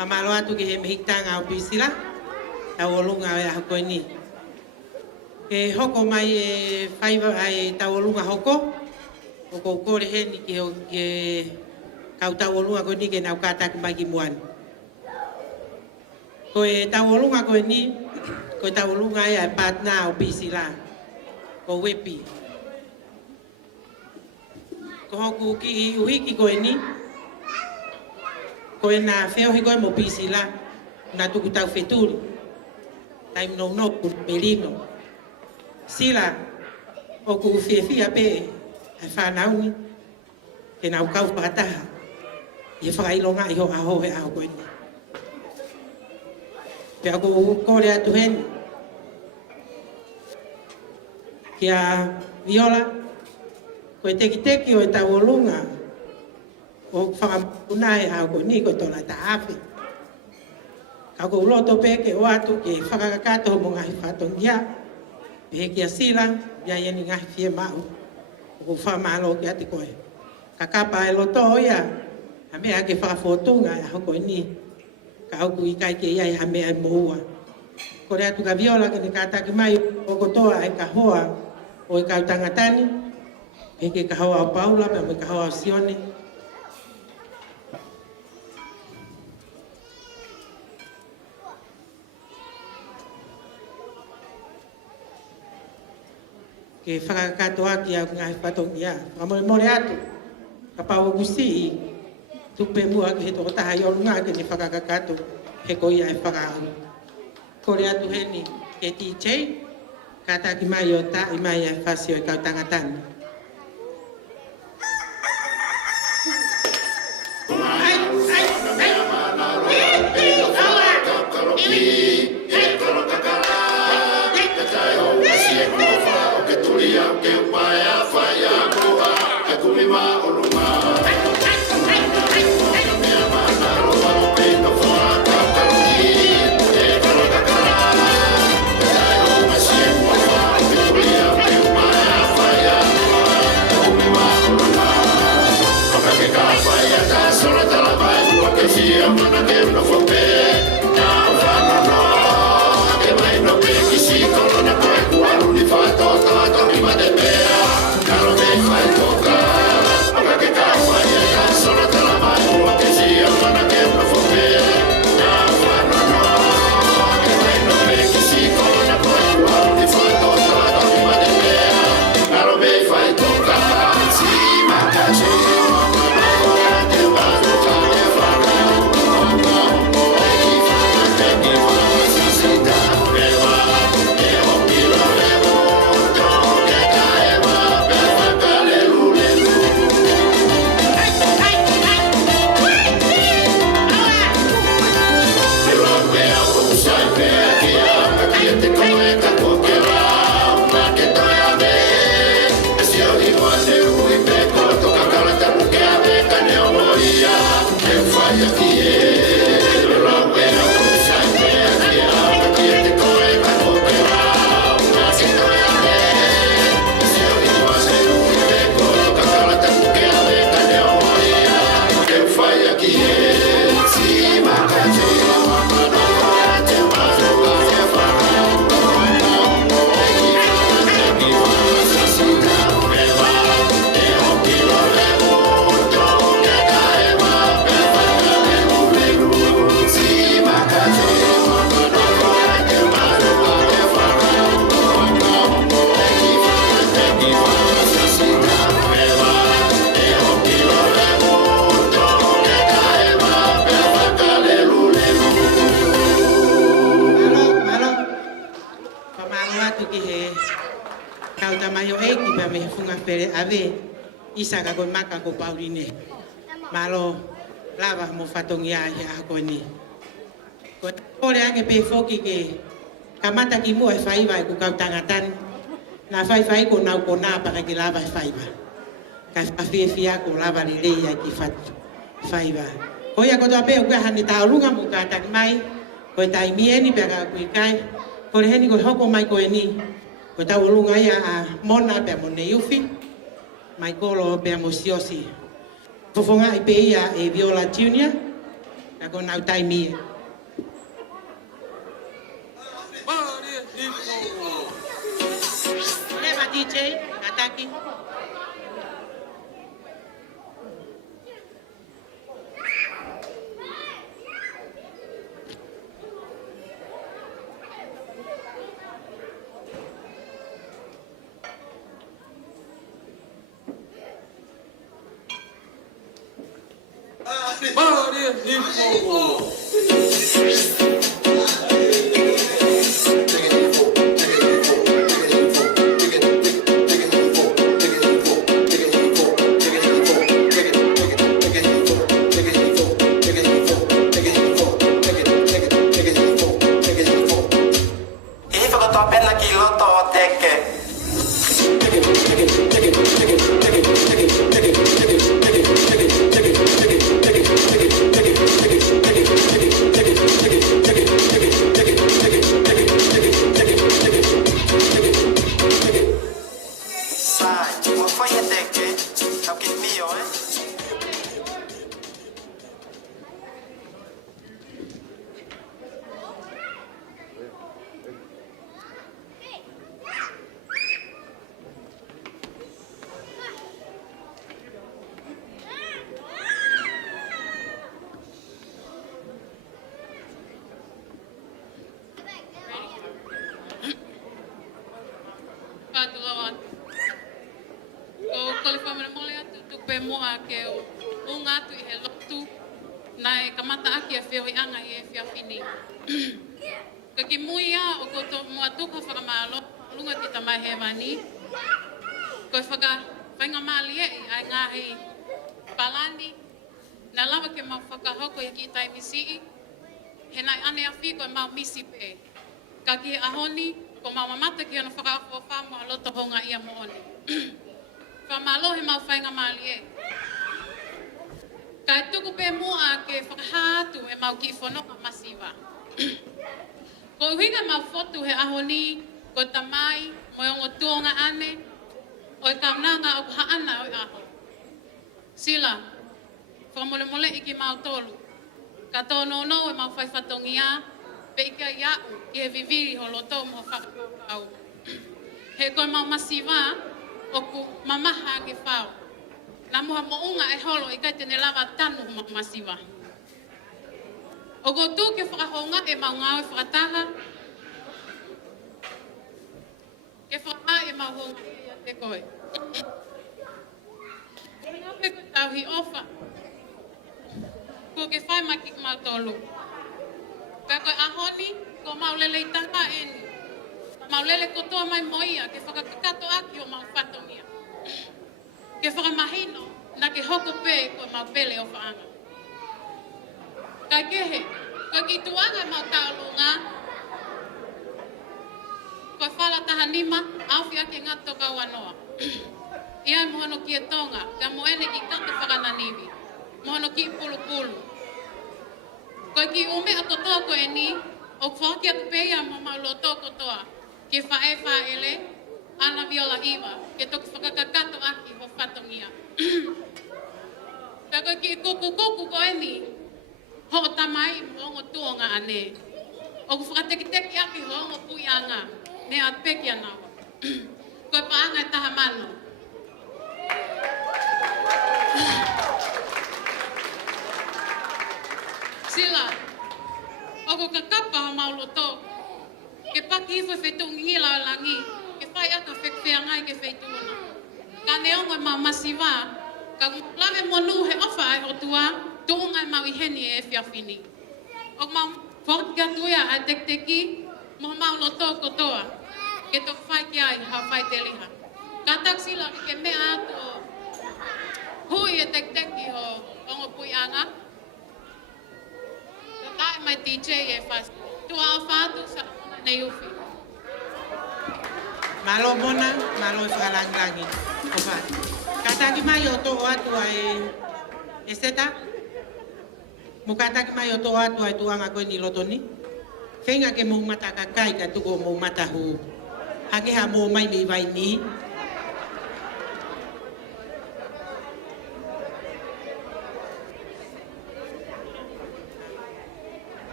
Mamalo atu ke he mehitanga o pisila. Tawolunga e hako ni. Ke hoko mai e whaiva ai tawolunga hoko. Hoko kore he ni ke kau tawolunga ko ni ke nau kātaki mai ki muan. Ko e tawolunga ko ni, ko e tawolunga e ai patna o pisila. Ko wepi. Ko hoku ki uhiki ko ni. Ko e nā wheo he koe mo pisila, nā tuku tau wheturi. Tai mno no ku merino. Sila, o ku whiawhia pe, ai whānauni, ke nau kau whakataha. I e whakailonga i ho aho he aho koe ni. Pea ko kore atu heni. Kia viola, ko e teki o e tawolunga, o whakapunai a ko ni ko tola ta api. Ka ko loto pe ke o atu ke whakakakato mo ngahi whatongia. Pe kia sila, ia ieni ngahi fie mau. O ko whamalo ke ati koe. Ka kapa e loto oia, ha mea ke whakafotunga a hoko ni. Ka au ku ikai ke iai ha mea e moua. Kore atu ka viola ke ni kātaki mai o kotoa e ka hoa o e kau tangatani. Pe ke ka hoa o Paula, pe me ka hoa o Sione. Ke whakakatoa ki au ngai whatongia. Whamore atu, ka pau gusi tupe mua ki he toko taha i olunga ke ni whakakato he koi ai whakau. Kore atu he ni ke TJ, kata ki mai o ta i mai ai whasio e kau tangatani. Hey, Isa ka kon maka ko Pauline. Malo lava mo fatongia ya ko ni. Ko ole ange pe foki ke kamata ki mo fai vai ku ka tangatan. Na fai ko na para que lava fai ba. Ka fia ko lava ni le ya ki fat fai ba. Ko ya ko to pe ku han ni ta lunga mu ka tak mai. Ko tai mi ni pe ka ku kai. Ko he ni ko hoko mai ko ni. Ko ta lunga ya mona pe mo ne yufi. Mai kolo pe amosiosi. Fofonga i pe ia e Viola Junior. Na ko nau tai mi. Leva DJ, ataki. Kaki ahoni, ko mamamata ki ana whakaafo whamu a loto honga ia mo oni. Whamalohe mau whainga mali e. Kai tuku pe mua ke whakahātu e mau ki whanonga masiwa. Ko huinga mau whotu he ahoni, ko tamai, mo ongo tuonga ane, o i kaunanga o haana o i aho. Sila, whamole mole iki mau tolu. Ka tono no e mau fai whatongia, pe ika iau ki he viviri ho loto mo whakau. He koe mau masiwa, o ku mamaha ke whao. Nā muha mo unga e holo i kai tene lava tanu mo masiwa. O go tū ke whakahonga e mau ngāo e whakataha. Ke whakaha e mau honga e te koe. E ngā pe koe tauhi ofa. Ko ke whai maki mau tolu. Ka koe ahoni, ko mau lele i taha eni. Mau lele kotoa mai moia, ke whakakakato aki o mau whatongia. Ke whakamahino, na ke hoko pē koe mau pele o whaanga. Kai kehe, koe ki tuanga mau taolunga, koe whala taha nima, awhi ake ngā toka wanoa. Ia mohono ki e tonga, ka moene ki kato whakananiwi. Mohono ki pulu pulu. Koe ki ume a kotoa koe ni, o whaki atu peia mo mau loto kotoa. Ke whae whaele, ana viola iwa, ke toki whakakakato aki ho whatongia. Ka koe ki kuku koe ni, ho o tamai mo ongo tuonga ane. O ku whakateki aki ho ongo puianga, ne at peki anawa. Koe paanga e taha mano. Sila, o ku kakapa ho mauloto, ke paki hifo whetungi la langi, ke whai aka whekweangai ke wheituna. Ka neongo e mau masiwa, ka lawe monu he ofa ai o tua, tuunga e mau iheni e whiawhini. O mau whortika tuia a tekteki, mo mau loto kotoa, ke to whai ki ai hau whai te liha. Ka taksila ke mea atu o hui e tekteki ho ongo puianga. Ka tae mai DJ e whasi, tua o whātu sa nei uwhi. Malo mona, malo e whakalangilangi. O whai. Kataki mai o tō atu e seta. Mo kataki mai o tō atu ai tuanga koe ni lotoni. Whenga ke mou mata kakai ka tuko mou mata hu. Hake ha mou mai mi vai ni.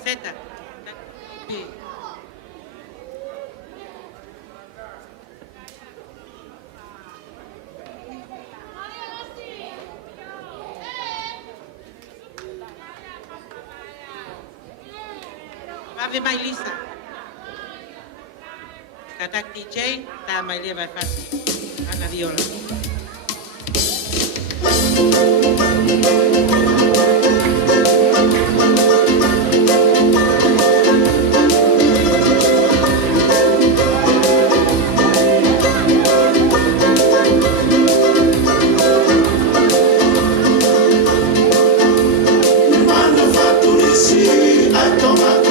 Seta. Ave mai lisa. Katak DJ, ta mai leva fasi. Ana viola. Corona,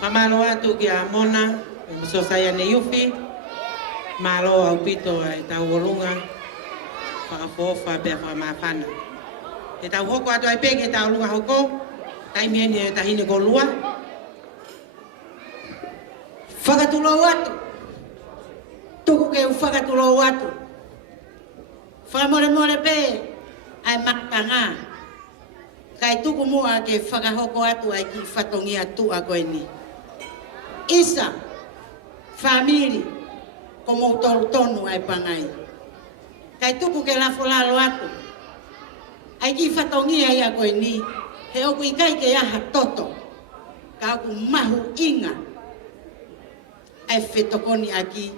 Whamalo atu ki a Mona, so saya ne yufi, malo au pito e tau olunga, whakafofa pe whamawhana. E tau hoko atu ai peke tau lunga hoko, taimieni e tahine ko lua. Whakatulau atu. Tuku ke u whakatulau atu. Whamore pe ai makanga. Kai tuku mua ke whakahoko atu ai ki whatongi atu a koe ni. Isa, family, ko mo tonu ai pangai. Kai tuku ke lafolalo atu. Ai ki whatongi ai a koe ni. He oku ikai ke aha toto. Ka oku mahu inga. Ai whetokoni aki.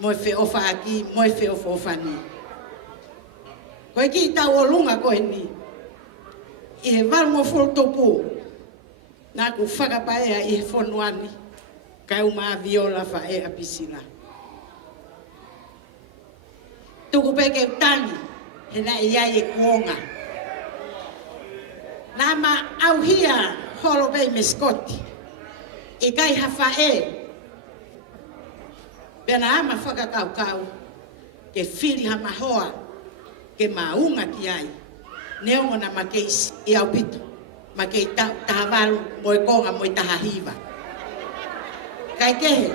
Moe whe ofa aki, moe whe ofa ni. Koe ki tau o lunga koe ni. I he walmo wholtopu. Nā ku whakapaea i he whonuani. Kau maa viola wha e apisila. Tuku peke utani. He na iai e kuonga. Nā ma au hia holo bei me Scotty. I kai hawha e. Pena ama whakakau ke whiri hama hoa, ke maunga ki ai. Neongo na makeisi i au pito, makei tahawalu moe konga moe tahahiva. Kai kehe,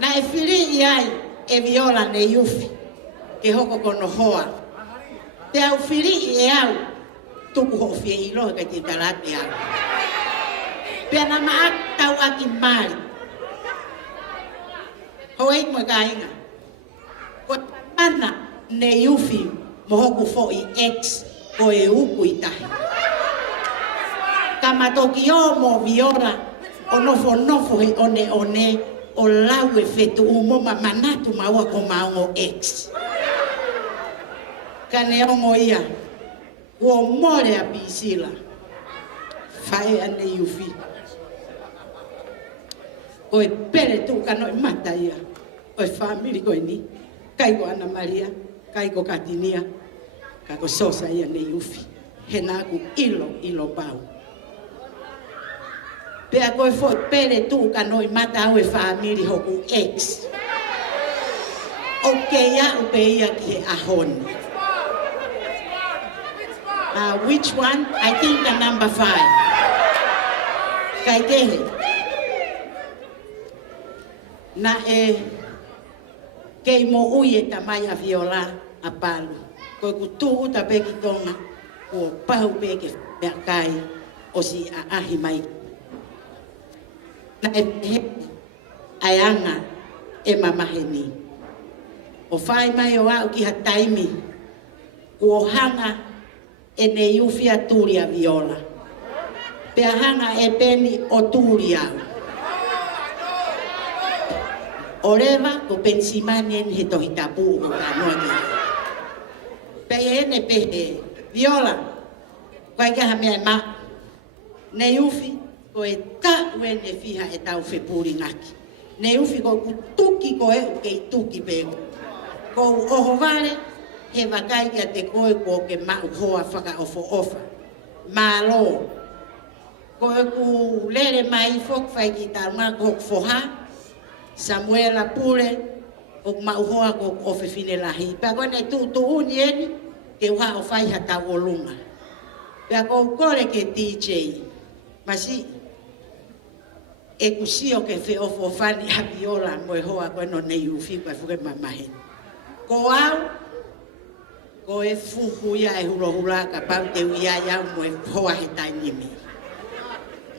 na e whiri i ai e viola ne yufi, ke hoko kono hoa. Te au whiri i e au, tuku hofie i rohe kai te tarate au. Pena maa tau aki mari. Hoi mo kainga. Ko ana ne yufi mohoku fo i ex ko e uku i tahi. Kamatoki o mo viola o nofo he one o lau e fetu umoma manatu maua ko maungo ex. Kane ongo ia uo more a pisila. Fae ane yufi. O e pere tu kano i mata ia. O e family koe ni. Kai ko Ana Maria, kai ko Katinia. Kai ko sosa ia ne yufi. He nā ku ilo pau. Pea koe fo e pere tu kano i mata au e family hoku ex. O ke ia upe ia ki he ahoni. Which one? I think the number 5. Kai kehe. Na e kei mo ui e tamai a viola a palu. Koe ku tuu ta peki tonga, kua pahu peke mea kai o si a ahi mai. Na e pehe ai anga e mamaheni. O whai mai o au ki ha taimi, kua hanga e ne iufi a turi a viola. Pea hanga e peni o turi au. Oreva ko pensimanien he tohi tapu o ka noa. Pea ene pehe viola. Koe ke hamea ma. Ne ufi ko e ta uene fiha e tau whepuri ngaki. Ne ufi ko ku tuki ko e u kei tuki peo. Ko u oho vare he wakai kia te koe ko ke mau hoa whaka ofo ofa. Malo. Ko e ku lere mai fok whai ki tarunga ko foha. Samuela pure o mauhoa ko ofe fine lahi. Pea koe ne tu uni eni ke uha o whai hata o lunga. Pea ko kore ke DJ. Masi e kusio ke whi ofo whani a viola mo e hoa koe no nei ufi koe fuke mamahen. Ko au ko e fuku ia e hula ka pau te uia iau mo e hoa he tainimi.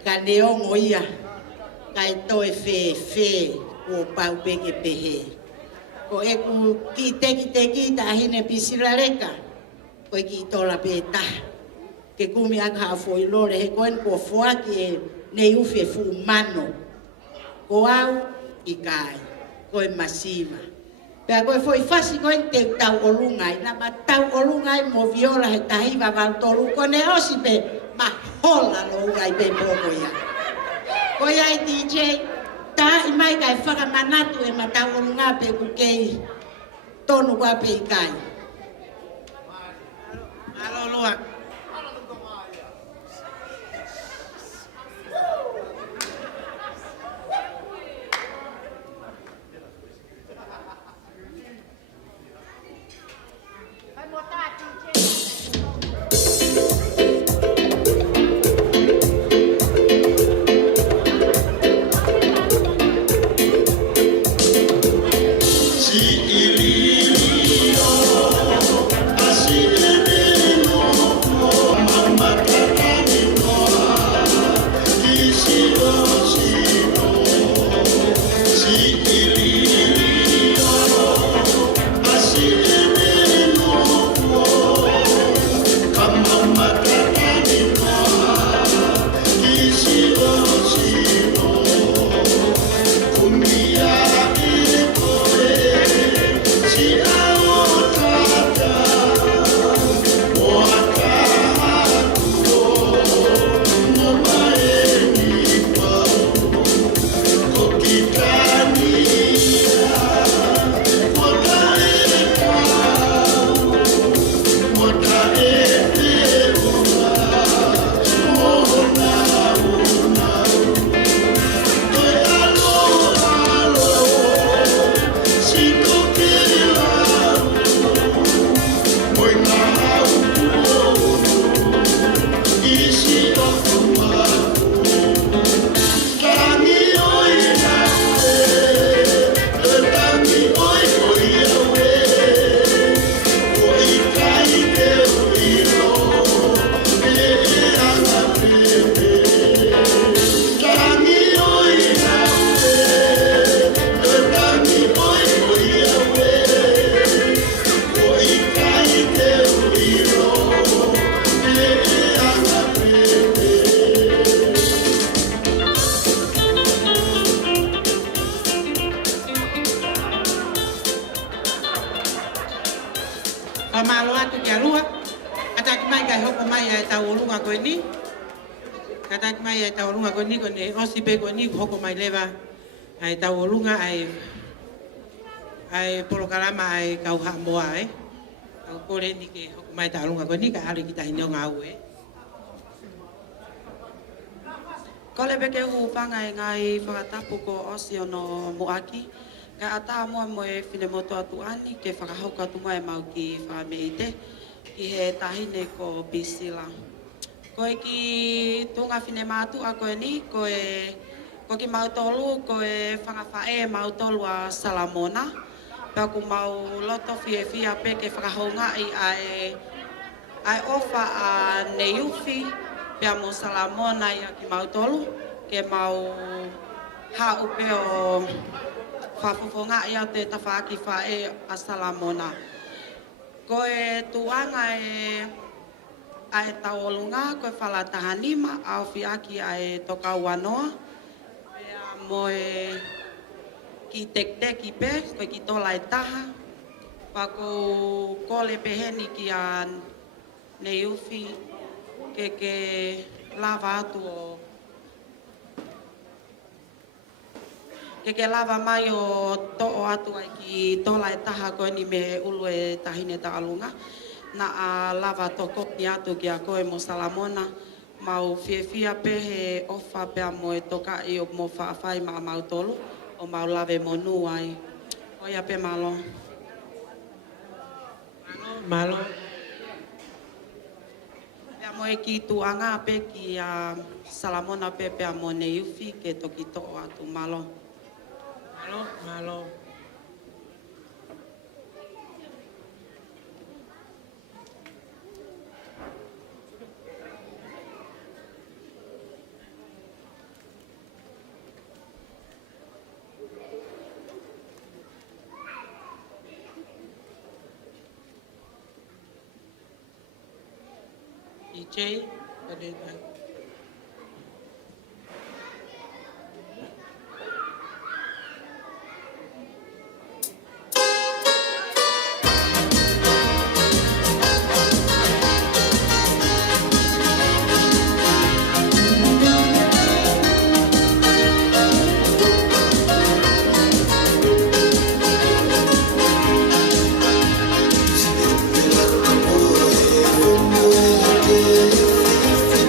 Ka neongo ia ka e toe fe o pau peke pehe. Ko e ku ki teki ta hine pisira reka. Ko e ki tola pe ta. Ke kumi aka hafo i lore he koen ko fuaki e nei ufi e fu mano. Ko au i kai. Ko e masiva. Pea ko e foi fasi koen te tau olungai. Na ma tau olungai mo viola he tahiva valtoru. Ko ne osi pe ma hola lo ungai pe poko ia. Ko ia i DJ. Ta i mai kai whakamanatu e matau o ngā pe kukei tonu kwa pe i kai. Alo loa. tu kia lua. Kata ki mai kai hoko mai ai tau olunga koe ni. Kata ki mai ai tau olunga koe ni ko ne osi pe koe ni hoko mai lewa. Ai tau olunga ai polokalama ai kau ha moa ai. Kau kore ni ke hoko mai tau olunga koe ni ka hari kita hineo ngā ue. Ko le peke hu panga e ngai whakatapu ko osi ono muaki. Ka ata mua mo e whine moto atu ani ke whakahauka atu mai mau ki whameite. Ki he tahine ko Bisila. Ko e ki tunga whine mātu a koe ni, ko ki mautolu, ko e whangawhae mautolu a Salamona. Paku mau loto fia pe ke whakahaunga i ai ofa a Neiufi. Pea mo Salamona ia ki mautolu, ke mau haupe o whafofonga ia te tawhaaki whae a Salamona. Ko e tuanga ai tauolunga, ko e whalatahanima, au whiaki ai toka wanoa. Pea mo e ki tekteki pe, ko ki tola e taha. Pako kole peheni ki a Neiufi, ke lava atu o ke lava mai o to'o atu ai ki tola e taha koe ni me ulu e tahine ta alunga na a lava toko ni atu ki a koe mo Salamona mau fia pe he ofa pe a mo e toka i o mo whaafai ma mau tolu o mau lave mo nu ai oia pe malo Malo. Mo e ki tuanga pe ki a Salamona pe pe a mo Neiufi ke toki to'o atu malo. Malo. DJ, Padeta.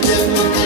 Thank you.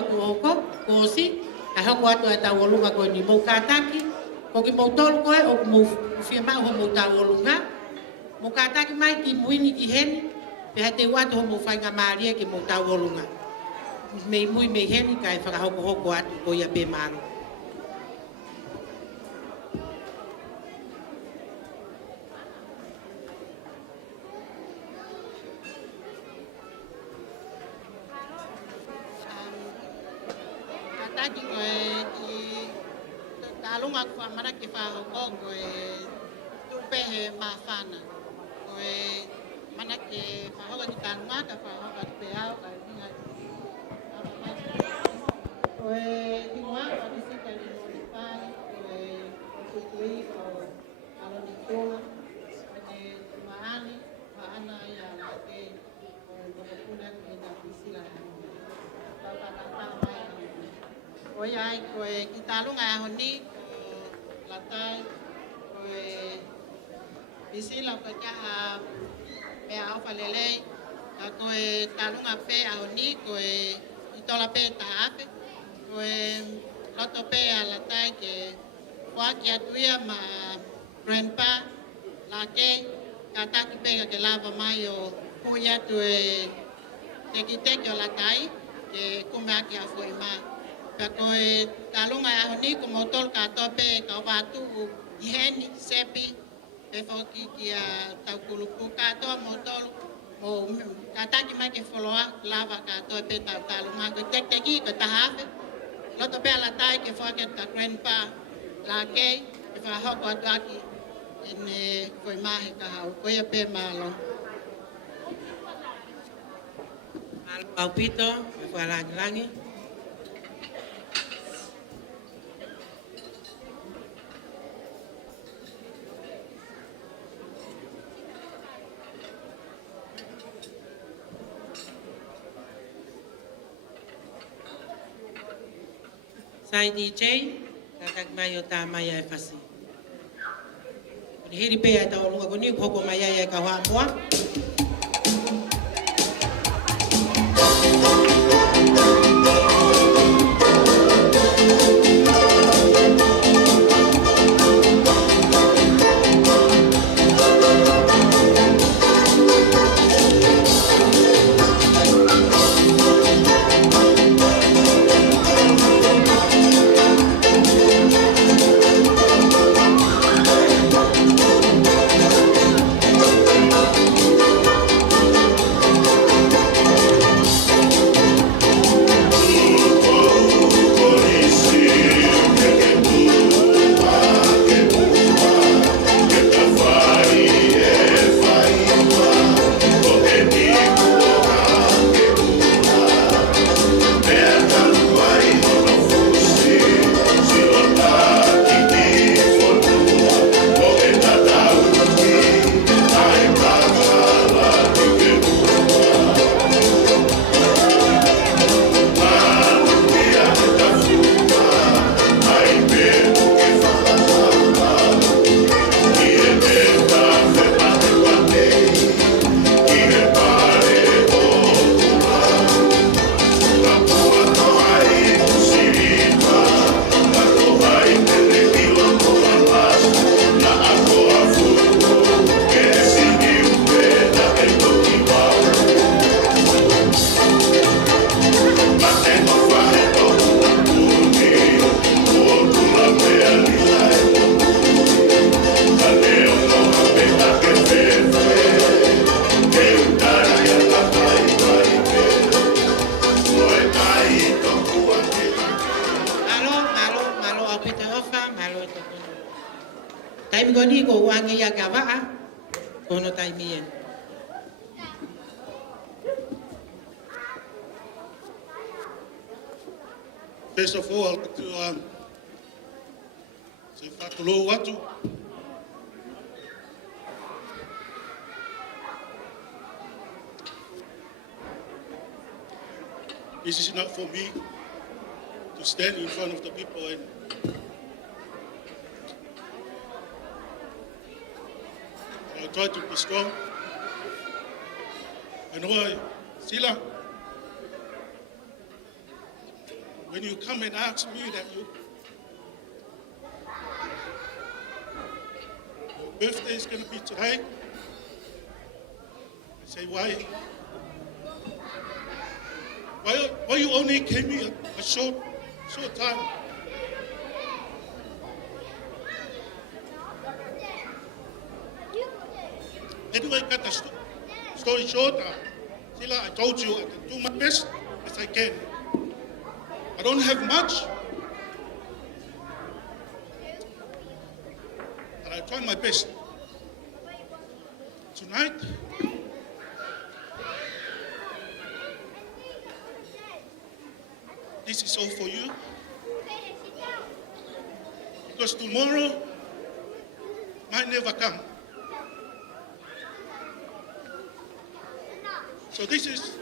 ka ko si ka hoko atu e tau olunga ko ni mo kataki ko ki mo tolu ko o mo firma ho mo tau olunga mo kataki mai ki muini ki hen pe hate watu ho mo fainga maria ki mo tau olunga me mui me hen ka e whakahoko hoko atu ko ia pe maro Kataki ko e talunga ko amara ki whahoko ko e tupehe mawhana. Ko e mana ke whahoka ki talunga ka whahoka te au ka e minga ko e tingoa ka disika ni mori pai ko e kutui ko alo ni tonga ko e maani maana ia la ke ko e kokopuna ki na pisila Oi ai koe ki talunga e honi ko latai koe bisila ko kaha pe au palele ka koe talunga pe a honi koe itola pe taape koe loto pe a latai ke kwa ki atuia ma grandpa la ke kataki pe ke lava mai o kuia tu e teki o latai ke kumaki a foi mai Ka koe talunga e ahoni ko motol ka tope ka watu iheni sepi e whoki ki a tau kulupu ka toa motol mo ka taki mai ke wholoa lava ka tope tau talunga ko teki ko tahawe loto pe ala tai ke whoki ka grandpa la kei e whahoko atu aki ene koe mahi ka hau koe pe malo Au pito e whalangi Sai DJ, kakak mayo ta maya e fasi. Ni hiri pe ai ta olunga ko ni hoko maya e ka hoa moa. Taimi goni ko wangi ya gava kono taimi yen. First of all, I'd like to say whakalo watu. This is not for me to stand in front of the people and I try to be strong. I know sila. when you come and ask me that your birthday is going to be today, I say, why you only came here a short time? Anyway, cut the story short, Sheila, I told you I can do my best as I can. I don't have much, but I try my best. Tonight, this is all for you, because tomorrow might never come. So this is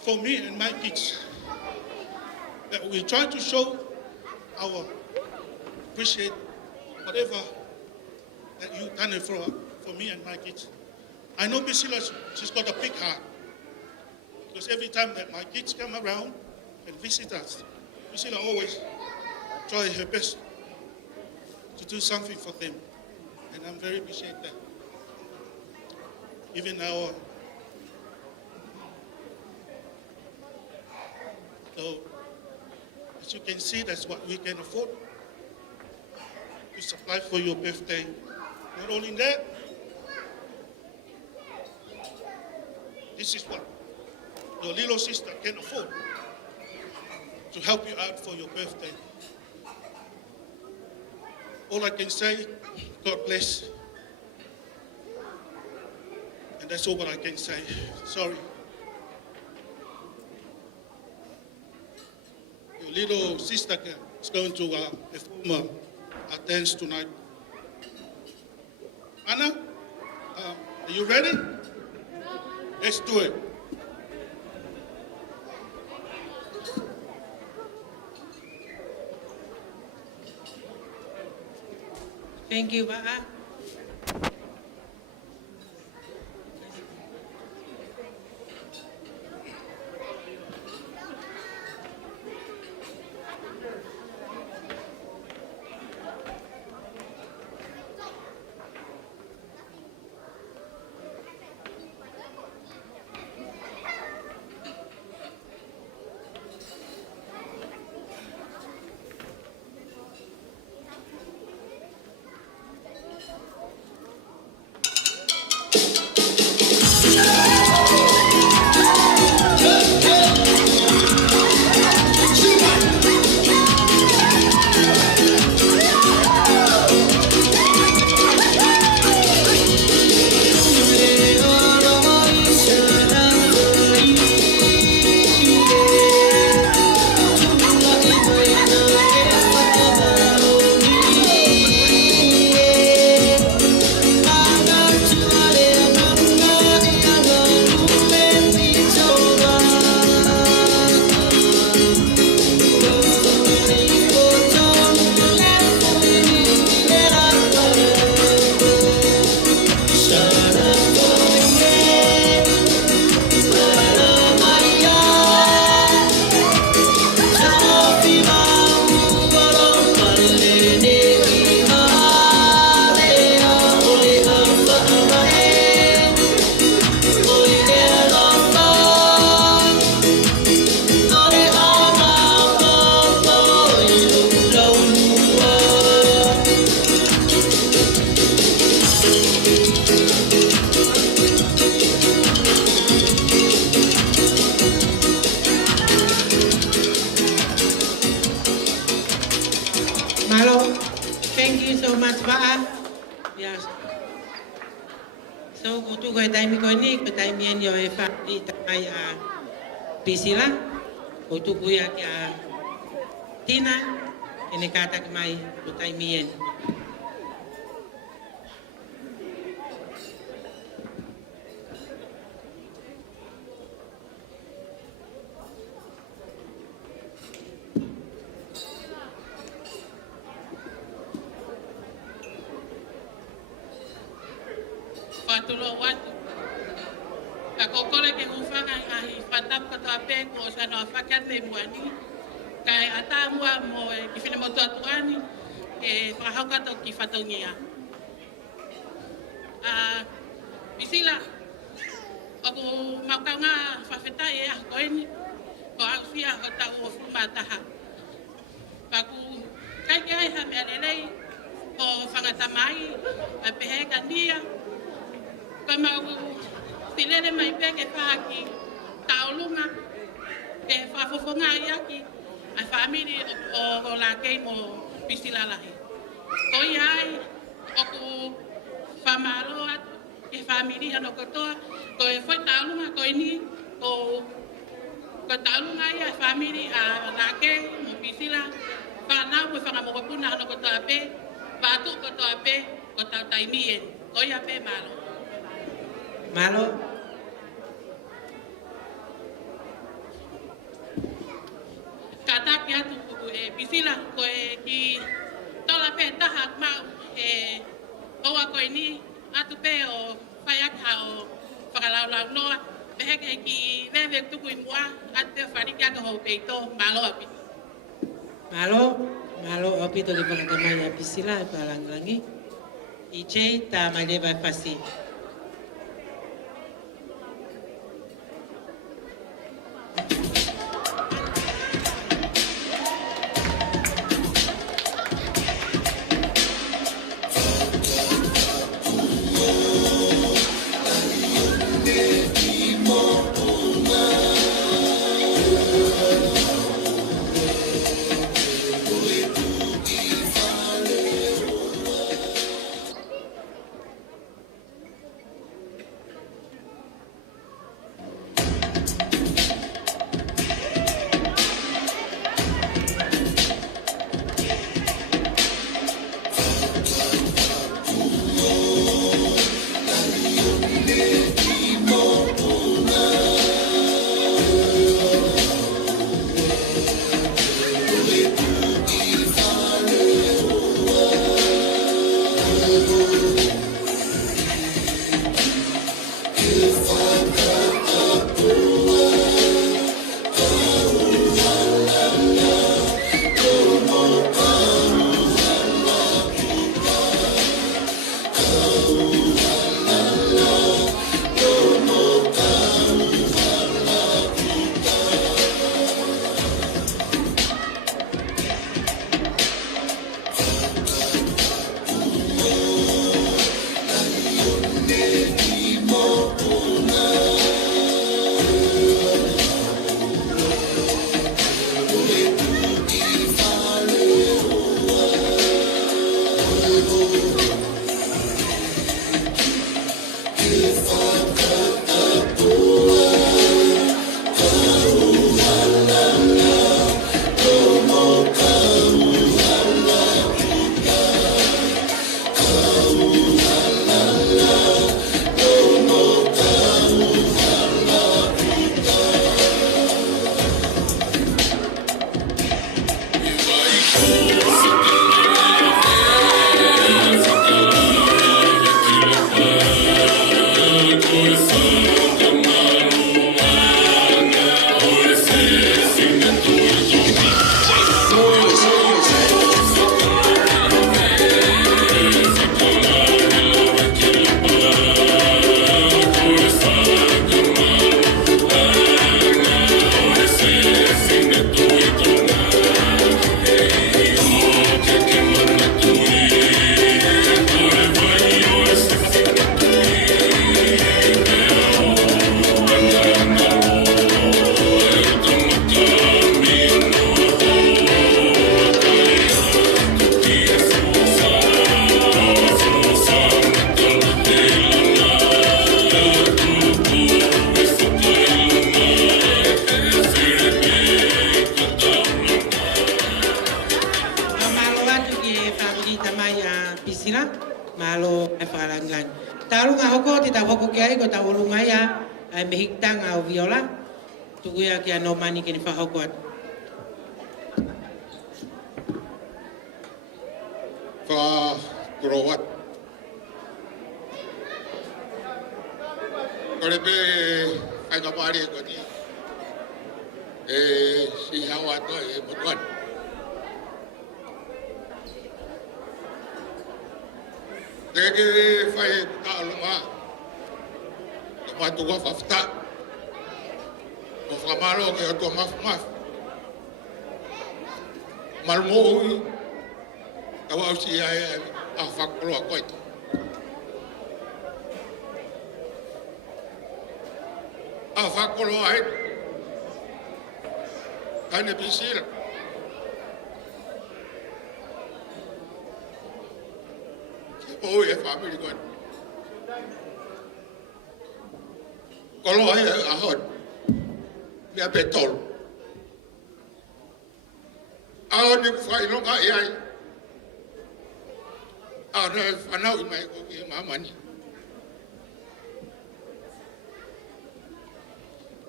for me and my kids, that we try to show our appreciate whatever that you've done it for me and my kids. I know Priscilla, she's got a big heart, because every time that my kids come around and visit us, Priscilla always try her best to do something for them, and I'm very appreciate that. Even our, so as you can see, that's what we can afford to supply for your birthday. Not only that, this is what your little sister can afford to help you out for your birthday. All I can say, God bless. And that's all what I can say. Sorry. Your little sister is going to perform a dance tonight. Anna, are you ready? Let's do it. Thank you, Ba'a. Malo, thank you so much, Ba'a. Yes. So, kung tu ko tayo ko ni, ko tayo miyan yo e fa di tayo Priscilla, kung tu ko ya kya Tina, ini kata kemai ko tayo miyan. Patulo watu. Ka kokole ke hufanga ahi fatap kata ape ko sa no fakat me muani. Kai ata mua mo ki fina mo tuani e whakahauka tau ki whataungia. Bisila, ako makaunga whawhetai e ako eni, ko au fia o tau o whumataha. Paku kai ki ai ha mea lelei, ko whangatamai, a pehe ka nia, ko mau silele mai peke whaki taulunga, ke whafofonga iaki, a whamiri o la kei mo Bisila lahi. Ko iai, oku whamaro atu, ke whamiri ano kotoa, ko e whai taulunga ko ini, ko taulunga ia whamiri a la kei mo Bisila, whanau e whangamokopuna ano kotoa pe, batu kotoa pe, ko tau taimien, ko ia pe malo. Malo. Kataki atu e Bisila ko e ki tola pe taha mau e oa ko ni atu pe o whaiaka o whakalaulau noa peheke ki vewe tuku i mua ate whaniki aka ho peito malo api. Malo opito le whakatamai a Bisila e whalanglangi. I chei ta mai lewa pasi. malo e whakaranglan. Tālunga hoko te tau hoko ki ai ko tau urunga ia ai mehiktanga o viola. Tuku ia ki a no mani ki ni whahoko atu. Wha kurowat. Kore pe ai ka pare ko ni. Si hawa to motuan. Deke fai ta lunga. Ma tu wa fafta. Ko famalo ke to maf. Malmo tawa si ai a faklo ko. A faklo ai. Kane pisir. Oh ya family kon. Kalau ai ahot. Dia betul. Ahot ni fai no ka ai. Ada fanau mai ko ke mama ni.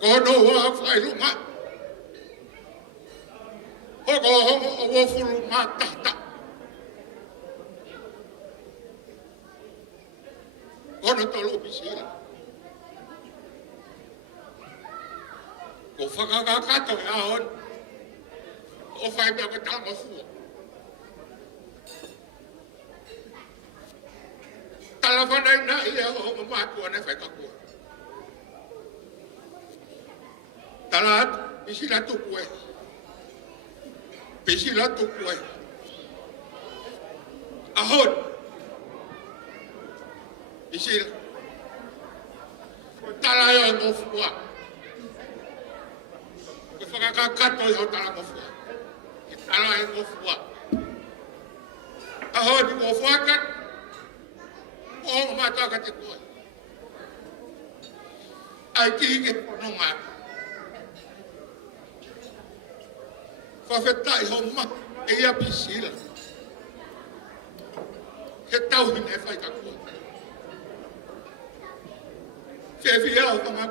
Kono wa fai lu ma. Ko wo fulu mata ta. Kono tolo bisira. Ko faka ka to ya on. O fai be ko ta mo fu. Telefon na ia o ma ko na fai ka ko. Talat bisira tu ko. Bisira tu ko. Ahon. Bisira. Talaya mo fuwa. Ko faka ka kato yo tala mo fuwa. Talaya mo fuwa. Ahon mo fuwa ka. Oh mata ka te ko. Ai ki ke no ma. Fafetai homa e ia pisira. Que tal o né faz a coisa? Fia o tama.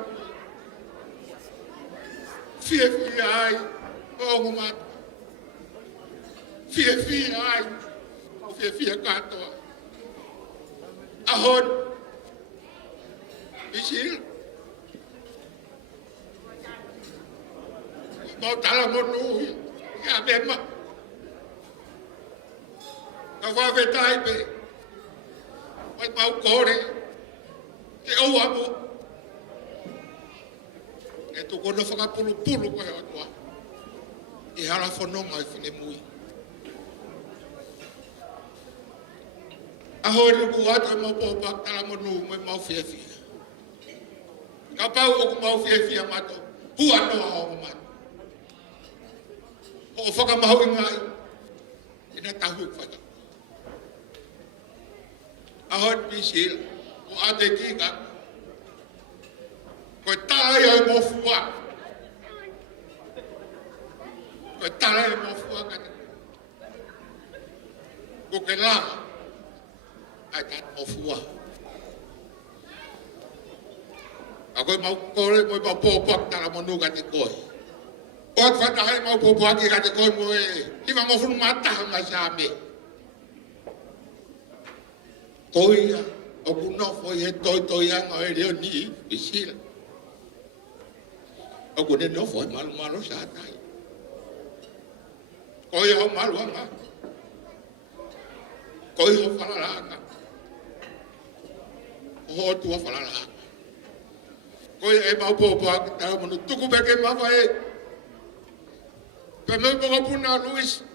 Fia ai o uma. Fia ai. Fia gato. Ahon. Pisira. Mau tala monu. Ya bema.Ava vetai be. Mai mau kore. Ke o amo. E tu kono faka pulu ko e atua. E hala fono mai fine mui. Ahori ku ata mo po pak tala monu mai mau fia. Kapau o ku mau fia mato. Pua no o mato. O whaka mahu ngai, ina tahu whaka. Ahon pisil, o ate kika, ko talaya mo fuwa. Ko talaya mo fuwa kata. Ko kelama, ay kat mo fuwa. Ako mau kore, mau popak tala mo nugat ikoy. Ot fatahe mau popo aki kate koi mo ima mo fun mata nga same. Koia o kuno foi he toi anga e reo ni bisila. O kune no foi malu sa tai. Koia o malu anga. Koia o falalanga. O tua falalanga. Koia e mau popo aki tala mo tuku beke mawa e. Pemel mga puna Luis.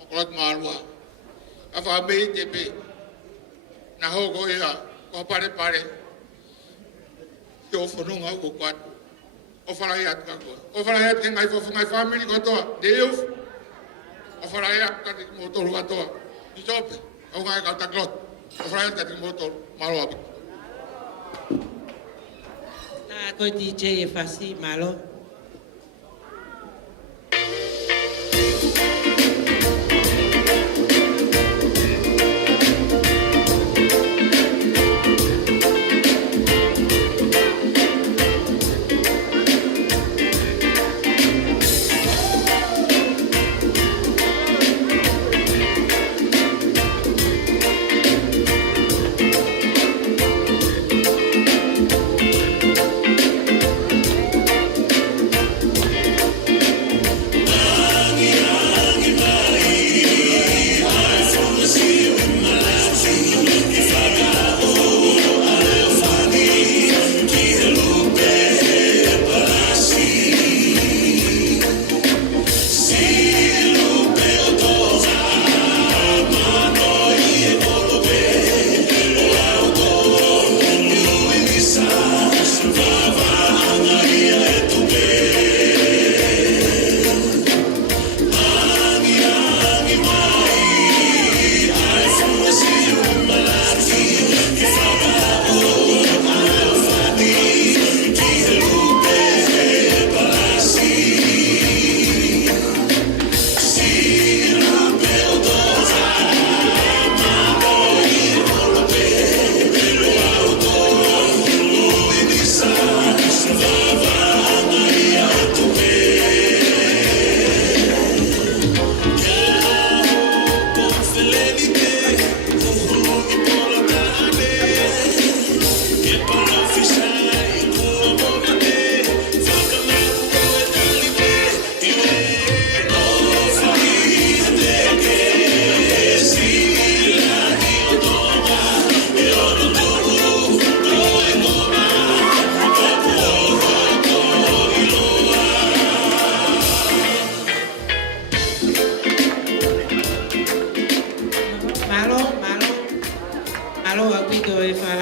Okolat marwa. Afa mei tepe. Nahogo ya. Ko pare. Yo fonong ako kwat. O falayat ka ko. O falayat ke ngai fo ngai family ko to. Deuf. O falayat ka dik motor ka to. Di sope. O ngai ka taklot. O falayat ka dik motor marwa. Na ko DJ fasi malo.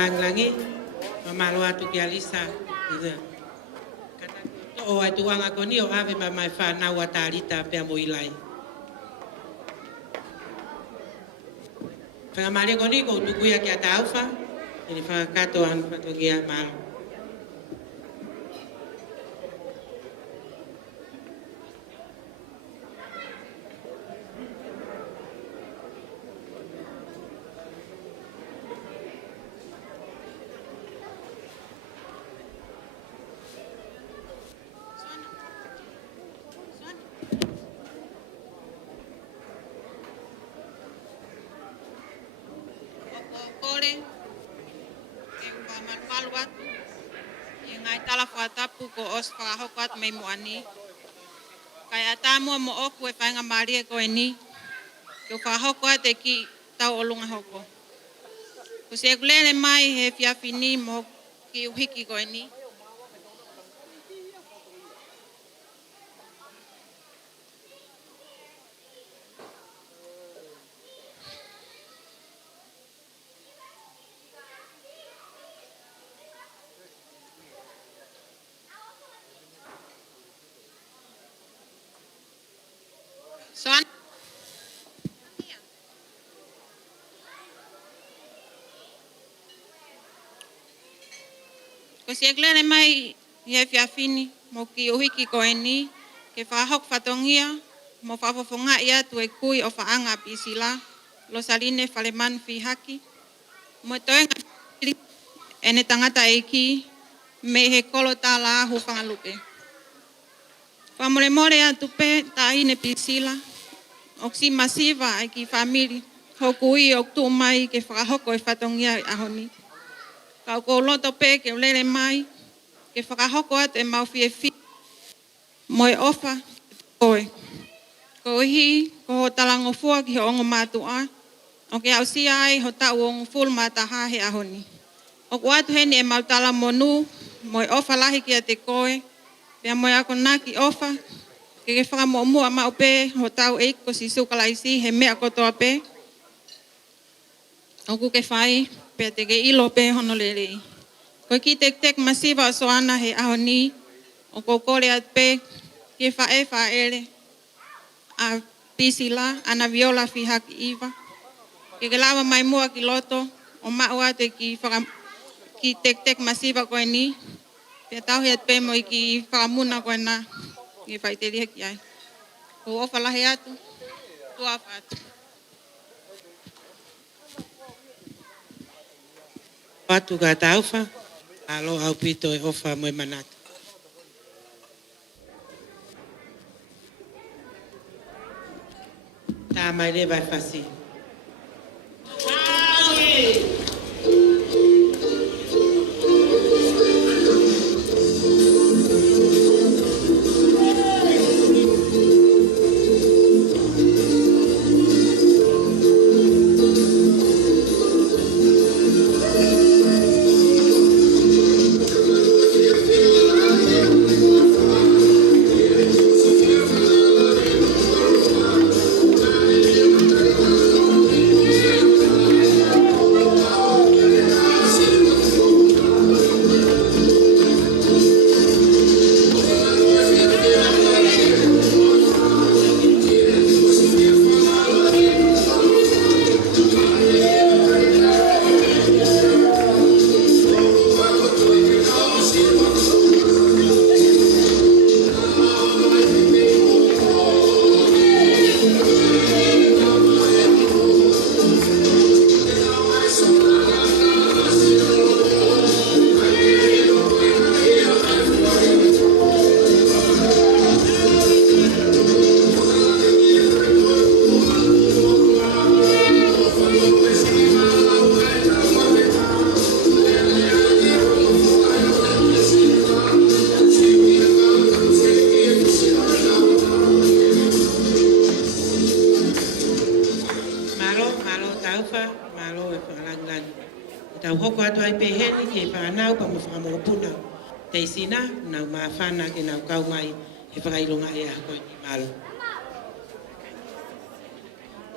whakalang-langi. Mamalo atu ki alisa. O ai tuanga ko ni o ave mai whanau a tarita pia mo ilai. Whangamare ko ni ko tukuia ki a tauwha. Ini whakakato anu patogia malo. Kore, ke upamarpalu atu, yang ngai tala whatapu ko os whakahoko atu mei moani. Kai atamua mo oku e whainga maria ko e ni, ke whakahoko atu e ki tau olunga hoko. Ko se kulele mai he whiawhini mo ki uhiki ko e ni. Soan. Ko se klere mai he whiawhini mo ki uhiki ko e ni, ke whahok whatongia, mo whafofonga ia tu e kui o whaanga pisila, lo saline whaleman whihaki. Mo toenga ene tangata e ki, me he kolo tā la ahu whangalupe. Whamore atu pe tā ine pisila, oksi masiva ai ki famili, hokui o tu mai ke whakahoko e whatongia ahoni. Kau ko loto pe ke ulere mai, ke whakahoko atu e mauwhi e whi, moe ofa koe. Ko ihi, ko ho talango fua ki ho ongo mātua, o ke au sia ai ho tau ongo ful mata hahe ahoni. O ku atu heni e mautala monu, moe ofa lahi ki a te koe, pia moe ako naki ofa, ke whakamomua mau pe, ho tau e ko si sukalaisi, he mea kotoa pe. O ku ke whai, pia te ke ilo pe honolerei. Ko ki tek masiva o soana he ahoni, o ko kore at pe, ke whaere, a pisila, ana viola fi haki iwa. Ke lawa mai mua ki loto, o maua te ki tek masiva koe ni, pia tau he at pe mo i ki whakamuna koe na, ki whaiteria ki ai. Ko ofa lahe atu, tua atu. Patu ka tauwha, alo au pito e ofa moe manata. Tā mai re vai whasi. Tau hoko atu ai peheni ki e whanau pa mo whakamoropuna. Te isina, nau maa whana ki nau kau mai e whakailonga e a koe ni malo.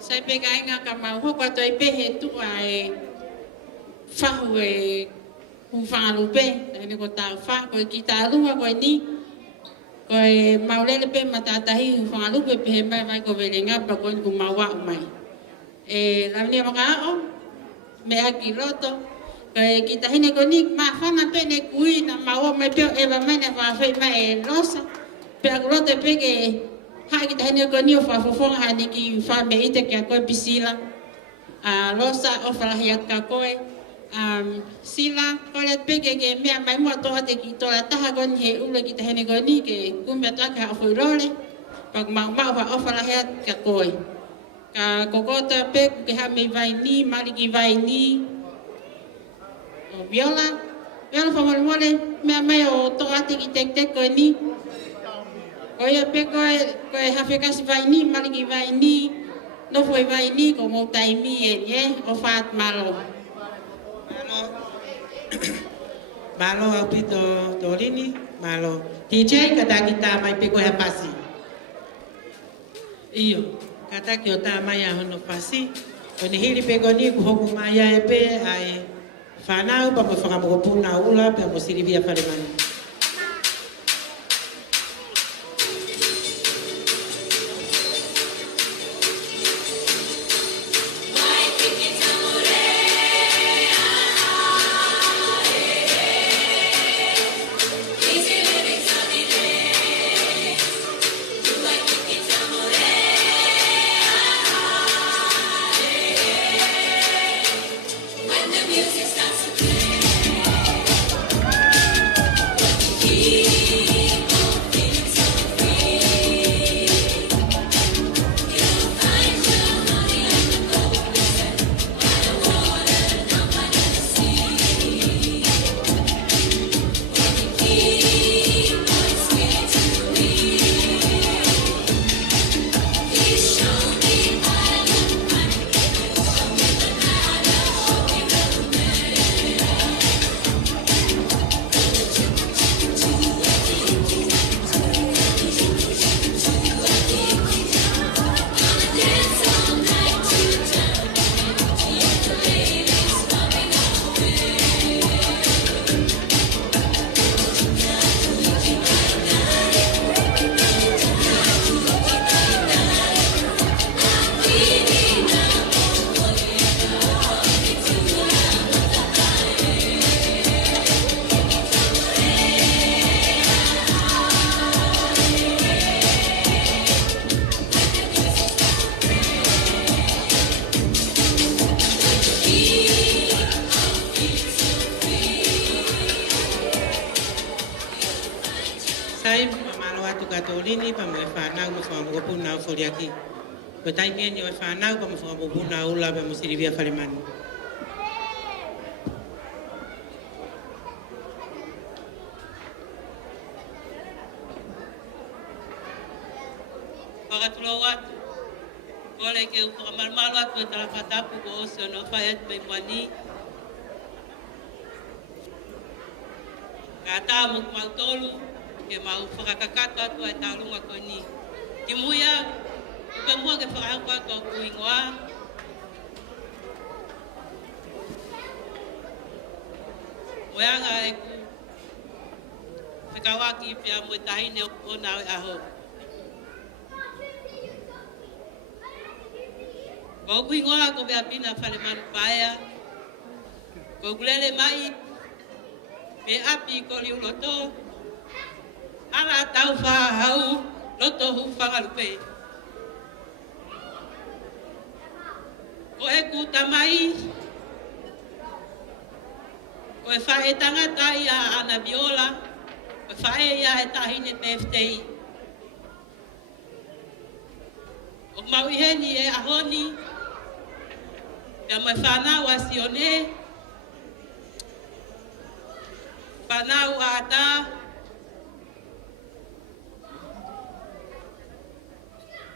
Sai pe kainga ka mau hoko atu ai pehe tu ai whahu e whangalupe, e ko tā wha, ko e ki tā runga ko e ni, ko e maulele pe matatahi whangalupe pe he mai mai ko vele ngapa ko e ku mawa o mai. E lamnia maka ao, me aki roto, ko e ki tahine ko ni, ma whana pe ne kui na mawa mai peo e wa mai ne whawhai mai e losa, pe aku roto pe ke hai ki tahine ko ni o whafofonga hani ki wha me ite ki a koe pisila, losa o whalahiat ka koe, sila kole peke ke mea mai mua toa te ki tola taha koni he ule ki tahene koni ke kumbia toa ka hawhi role pak mau mau ha ofa lahea ka koe ka kokota pe ke ha mei vai ni mari ki vai ni o viola whamole mole mea mai o toa te ki tek tek koni koe pe koe hawhi kasi vai ni mari ki vai ni no foi vai ni ko mo taimi e nye o whaat malo Malo au pito tolini, malo. DJ kata kita mai peko he pasi. Iyo, kata ki o ta mai a hono pasi. O ni hiri peko ni ku hoku mai a e pe ai whanau pa mo whakamokopuna ula pe mo sirivia whalemani. Katolini pa mo whanau mo whamukopuna o Foliaki. Ko taimi ni o whanau pa mo whamukopuna o ula pa mo sirivia whalemani. Whakatula watu. Kole ke whakamalmalu atu e talawhatapu ko osio no whaiat mai mwani. Ka tā mo mautolu. Ke mau whakakakaka atu ai tālunga ko ni. Ki muia, uka mua ke whakahauka atu au kuingoa. Moeanga e ku whakawaki pia mo tahine o nao e aho. Ko kuingoa ko mea pina whalemanu paea. Ko gulele mai, me api ko liuloto. Ala tau whahau, loto hu whangalupe. Ko e ku tamai, ko e whae tangata ia ana viola, ko e whae ia e tahine PFTI. O mau iheni e ahoni, pia mai whanau a sione, whanau a ata,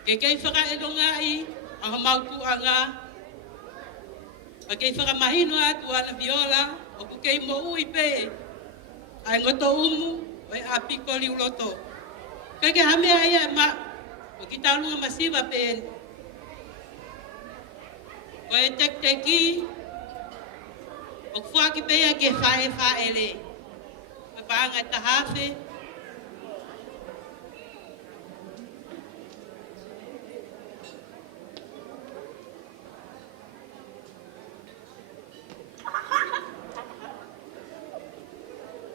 ke kei whakaelonga i, a mautu anga, a kei whakamahino atu ana viola, o ku kei mo ui pe, ai ngoto umu, o e apiko liuloto. Kei ke hamea ia ma, o ki taunga masiva pe, o e tek teki, o O fuaki pea ke whae whae le. Me paanga ta hafe.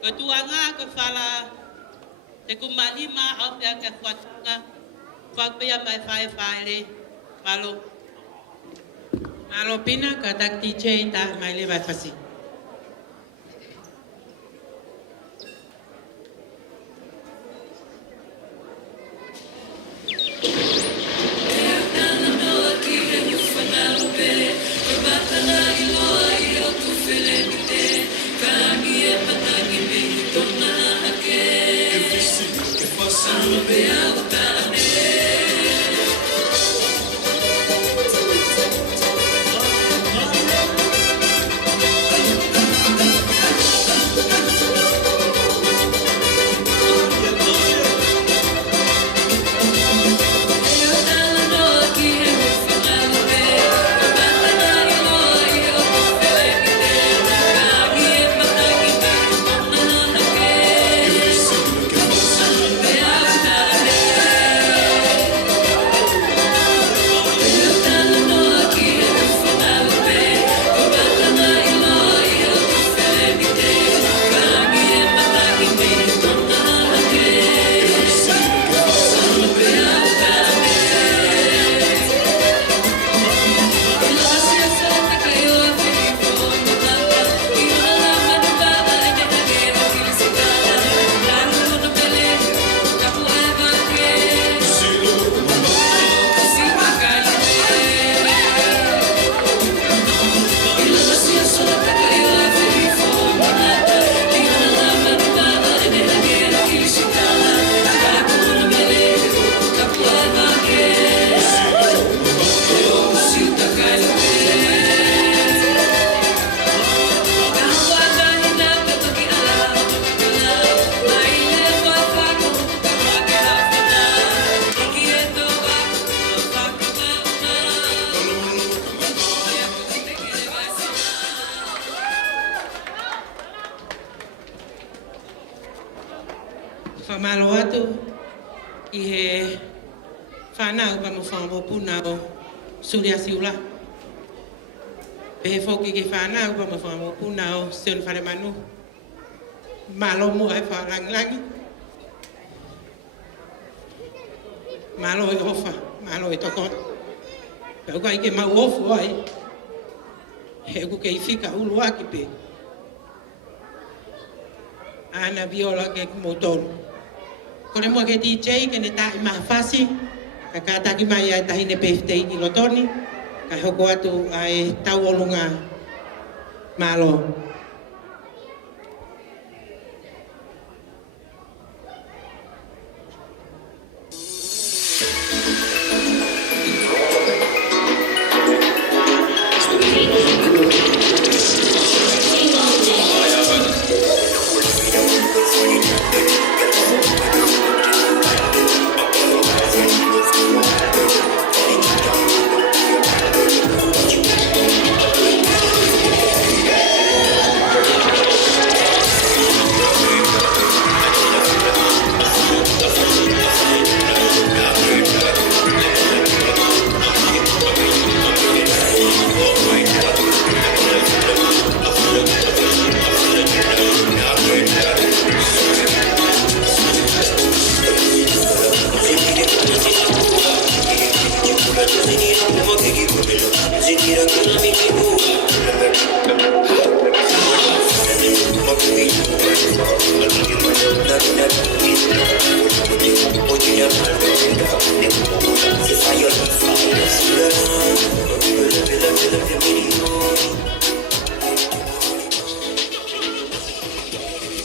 Ko tuanga ko whala te kumalima au pea ke whatunga. Fuaki pea mai whae whae le. Malo. Malo pina ka tak DJ ta mai le vai fasi. Whamalo atu I he whanau pa mo whamao puna o Suria Siula. Pehe whoki ke whanau pa mo whamao puna o Seon Whanemanu. Malo mo ai whalangilangi. Malo e ofa, malo e tokon. Pau kai ke mau ofu ai. He ku ke I whika ulu aki pe. Ana viola ke motonu. Kone mua ke DJ ke ne tae maha whasi, ka kātaki mai ai tahine PFT I lotoni, ka hoko atu ai tau olunga malo.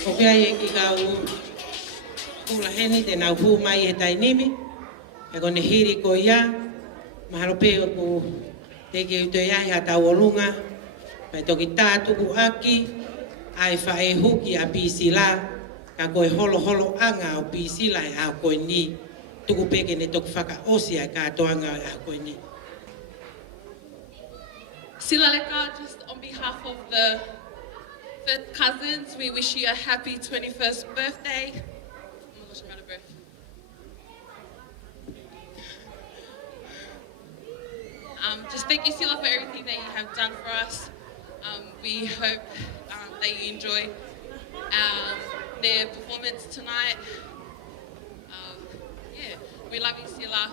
Opea e ki kau kula heni te nau pu mai e tainimi. E kone hiri ko ia. Mahalo peo ku te ke uto ia ha tau olunga. Pai toki tātuku aki. Ai whae huki a pisila. Ka koe holo holo anga o pisila e a koe ni. Tuku peke ne toki whaka osi a katoanga e a koe ni. Sila leka, just on behalf of the Fifth cousins, we wish you a happy 21st birthday. Oh my gosh, I'm out of breath. Just thank you, Sila, for everything that you have done for us. We hope that you enjoy their performance tonight. Yeah, we love you, Sila.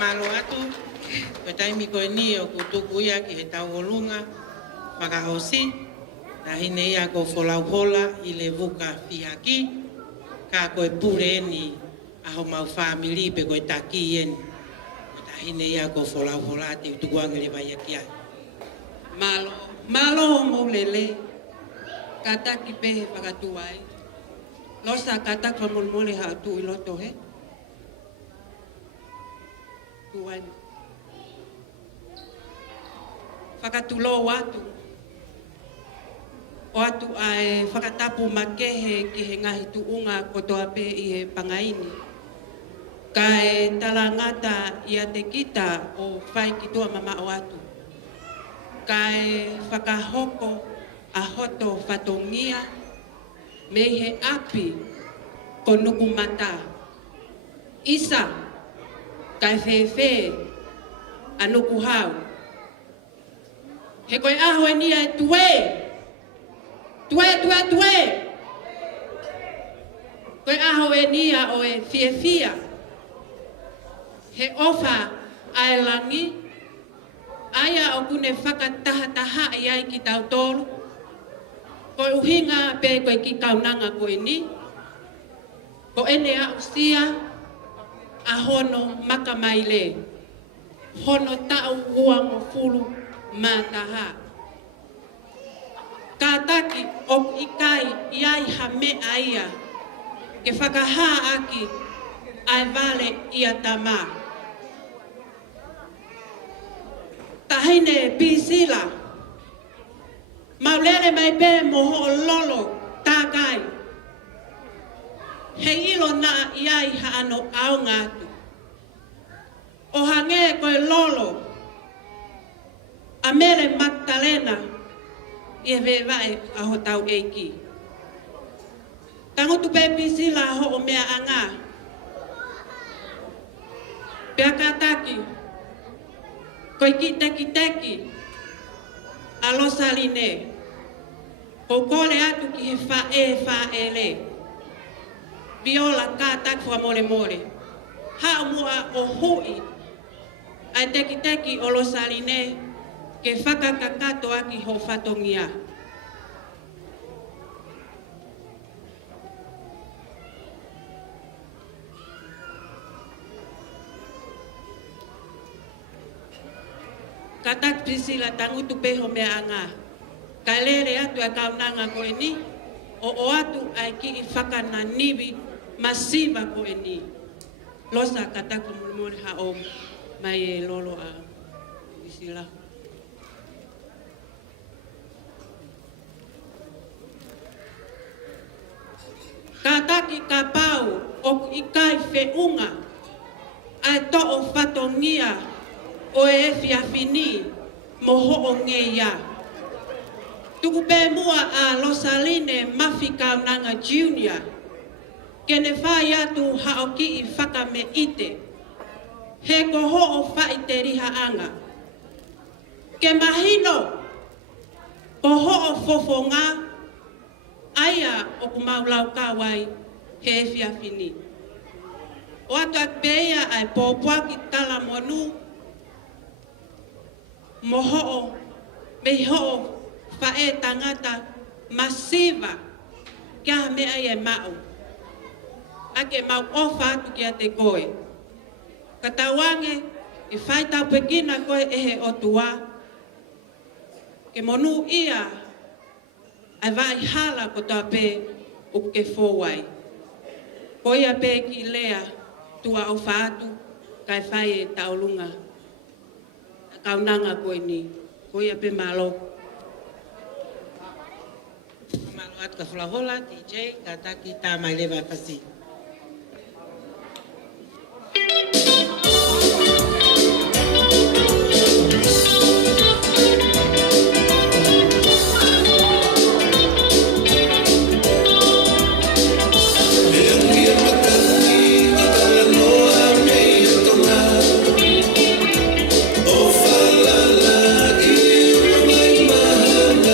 Malo atu, ko taimi ko ni o ko tuku ia ki he tau olunga, whakahosi, na hine ia ko wholauhola i le vuka whihaki, ka koe pure ni aho mau whamiri pe koe taki eni. Na hine ia ko wholauhola te utukuanga le vai aki ai. Malo mo lele, kata ki pehe whakatuai. Losa kata kwa mulmole ha tu i loto he. Tuan. Whakatulo watu. O atu ai whakatapu makehe ki he ngahi tuunga kotoa pe i he pangaini. Kai talangata ia te kita o whai ki tua mama o atu. Kai whakahoko a hoto whatongia me he api ko nuku mata. Isa, kai whewhe a nuku hau. He koe aho e nia e tue. Tue. Koe aho e nia o e whia. He ofa a e langi. Aia o kune whakataha i ai ki tau tolu. Koe uhinga pe koe ki kaunanga koe ni. Ko ene a usia a hono makamaile. Hono tau uango fulu mataha. Kataki o ikai iai hame aia. Ke whakaha aki ai vale ia tama. Tahine pisila. Maulele mai pe moho lolo takai. He ilo na iai haano au ngatu. O hange koe lolo. Amele Magdalena. Ie vewae aho tau eiki. Tangotu pe pisila ho o mea anga. Pea kataki. Koe ki teki. Alo saline. Ko kole atu ki he whae le. Viola ka takwa mole. Ha mua o hui. Ai teki olo saline. Ke whakakakato aki ho whatongia. Katak Priscilla tangutu peho mea anga. Kalere atu a kaunanga koe ni. O atu ai ki i whakana niwi masiva koe ni. Losa katak mulmore ha o mai e lolo a Priscilla. Kataki kapau o ikai whiunga. Ai to o whatongia. O e whiawhini moho o ngeia. Tuku pē mua a Rosaline Mafi Kaunanga Junior. Kene whai atu haoki i whakame ite. He koho o whaite riha anga. Ke mahino koho o fofonga. Aia o kumaulau kawai he whiawhini. O atu ak pēia ai pōpuaki tala monu. Moho'o, me ho'o, whae tangata, masiva, kia mea e mau. Ake mau ofa atu kia te koe. Katawange, i whai tau pekina koe ehe o tua. Ke monu ia, ai vai hala ko toa pe o ke fōwai. Koia pe ki lea, tua o whaatu, kai whai e taulunga. Kaunanga koe ni, koe pe malo. Malo at ka flahola, DJ, kataki ta mai leva pasi. Mahana,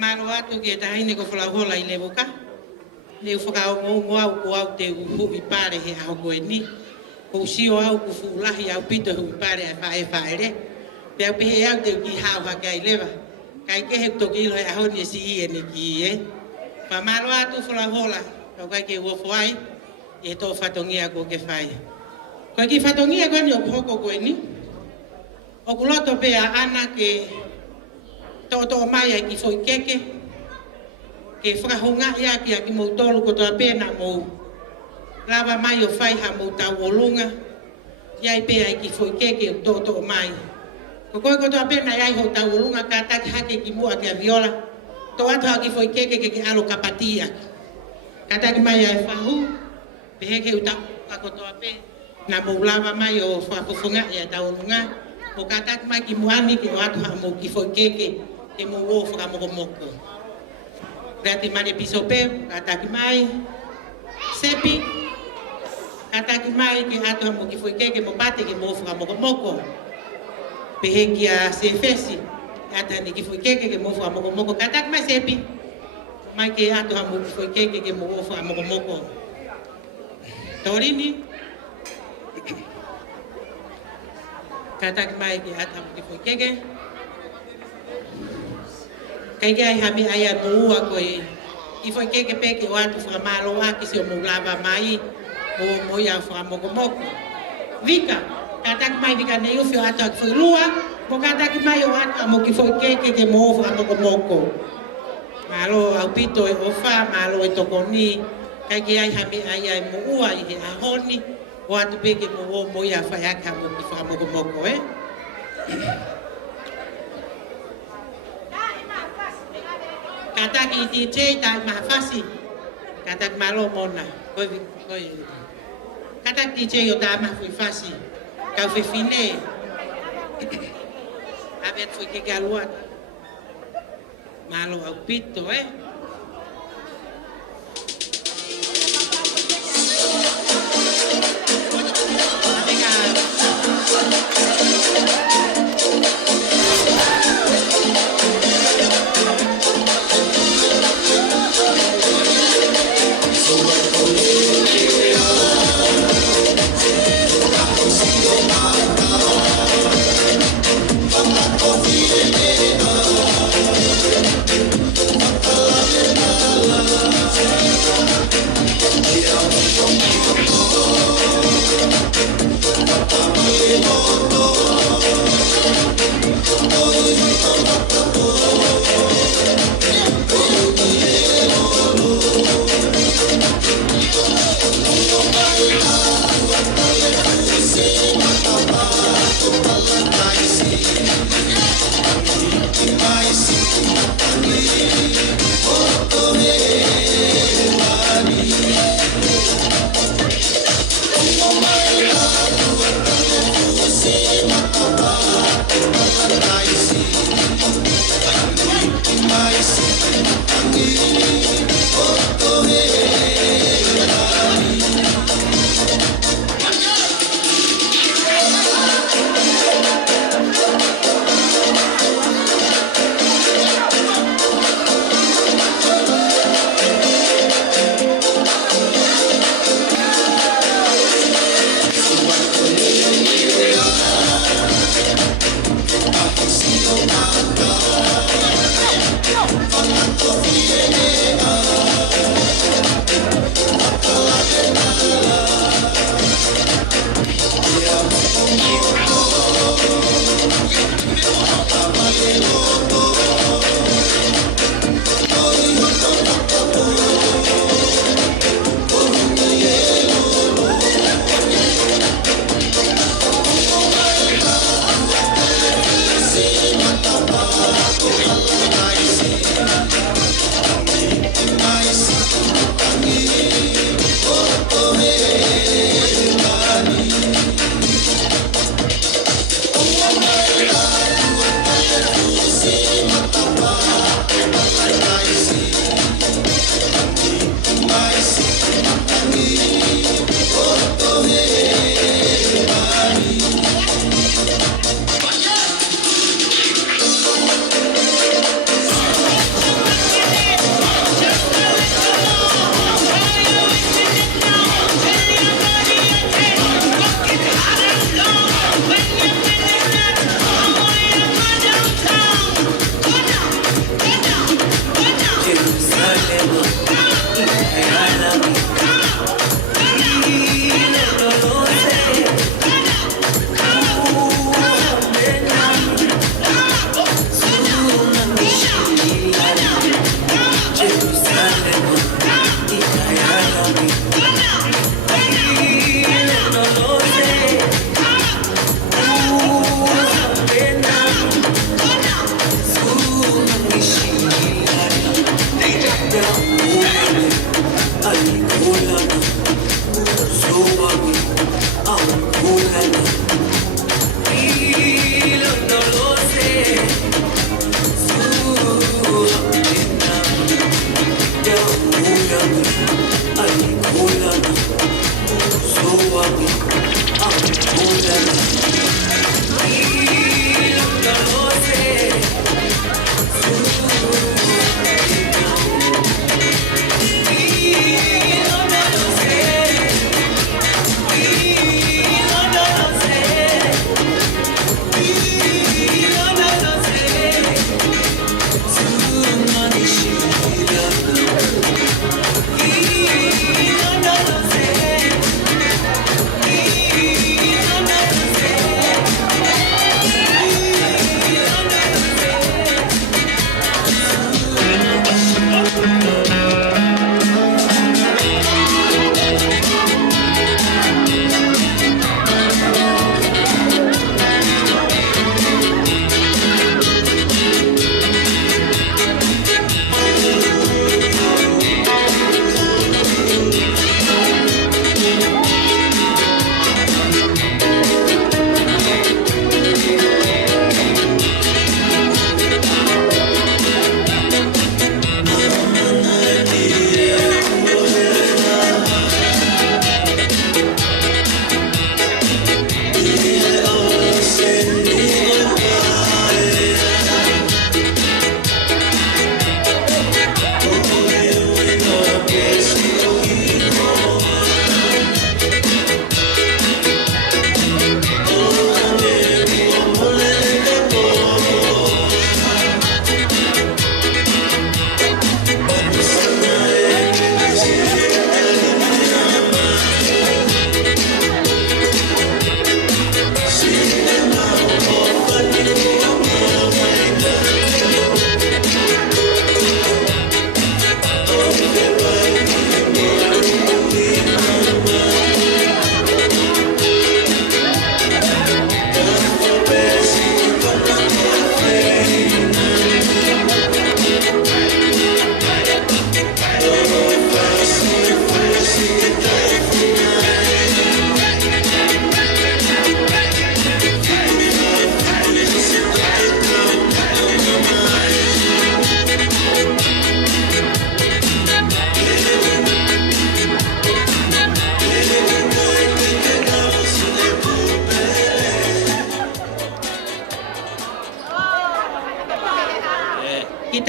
Whamaro atu ki e tahine ko whalahola I le woka. Leu whakao ngō au ko au te uhuwi pare he au koe ni. Ko sio au ku fulahi au pito hui pare ai whae re. Pe au pehe au te ki hao hake ai lewa. Kai ke he toki ilo he ahoni e si I e ne ki e. Whamaro atu whalahola. Kau kai ke uofo ai. E tō whatongia ko ke whai. Koe ki whatongia koe ni o hoko koe ni. O kuloto pea ana ke tō mai ai ki whoi keke. Ke whakahonga ia ki a ki mou tolu ko toa pēna mou lava mai o whai ha mou tau o lunga. Iai pēa i ki whoi keke o tō mai. Ko koe ko toa pēna iai ho tau o lunga ka taki hake ki mua ki a viola. Tō atu ha ki whoi keke ke alo kapatia. Ka taki mai ai whahu. Pehe ke utau ka ko toa pē. Na mou lava mai o whakofonga ia tau o lunga. Ko ka taki mai ki muani ke o atu ha mou ki whoi keke ke mou o whakamoko. Gati mane piso pe, kataki mai, sepi, kataki mai ki ato mo ki foi keke mo pate ki mo fuka moko. Pehe ki a se fesi, kata ni ki foi keke ki mo fuka moko. Kataki mai sepi, mai ki ato mo ki foi keke ki mo fuka moko. Torini, kataki mai ki ato mo ki foi keke. Kai kai hami ai mua koe I foi keke peke o atu whamalo aki si o lava mai o mo ia whamoko. Vika, kataki mai vika ne uwhi o atu aki foi lua, mo kataki mai o atu mo ki foi keke ke mo whamoko. Malo au pito e ofa, malo e tokoni, kai ki ai hami ai mua I he ahoni, o atu peke mo ia whaiaka mo ki whamoko Kataki DJ tak mahafasi. Kataki malo mona. Koi. Kataki DJ yo tak mahafasi. Kau fefine. Abet foi ke galuat. Malo au pito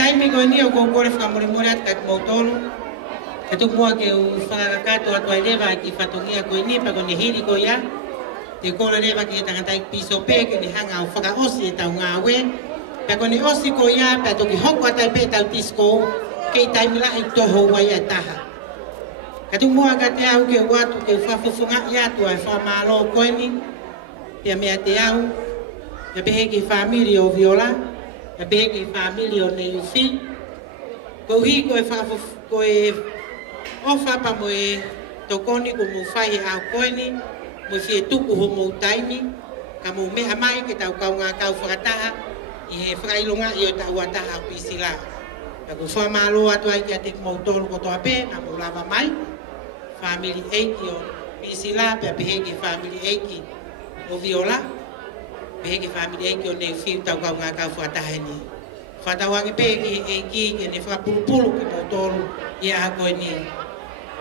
taimi ko ni o ko kore whamore more at kai mautolu. Ke tu mua ke u whakakato atu ai rewa ki whatongia ko ni pa ko ni hiri ko ia. Te kore rewa ki e tangatai piso pe ke ni hanga o whakaosi e tau ngā we. Pe ko ni osi ko ia pe toki hoko atai pe tau tisko ke i taimi la i toho wai a taha. Ka tu mua ka te au ke watu ke whafufunga i atu ai whamalo koe ni. Pia mea te au. Ia pehe ki famili o Viola. Ia pehe ki famili o Neiufi. Ko hi ko e ofa pa mo e tokoni ko mo whai au koe ni. Mo fie tuku ho mo taimi. Ka mo mea mai ke tau kau ngā kau whakataha. I he whakailonga i o tau ataha o pisila. Ia ko whamalo atu ai ki a te mautolu ko toa pe. Na mo lava mai. Family Eiki o Pisila, pe pehe ki family Eiki o Viola, pehe ki family Eiki o Neiufi tau kau ngā kau whatahe ni. Whatawangi pehe ki Eiki ki ne whapulupulu ki mautolu i a koe ni.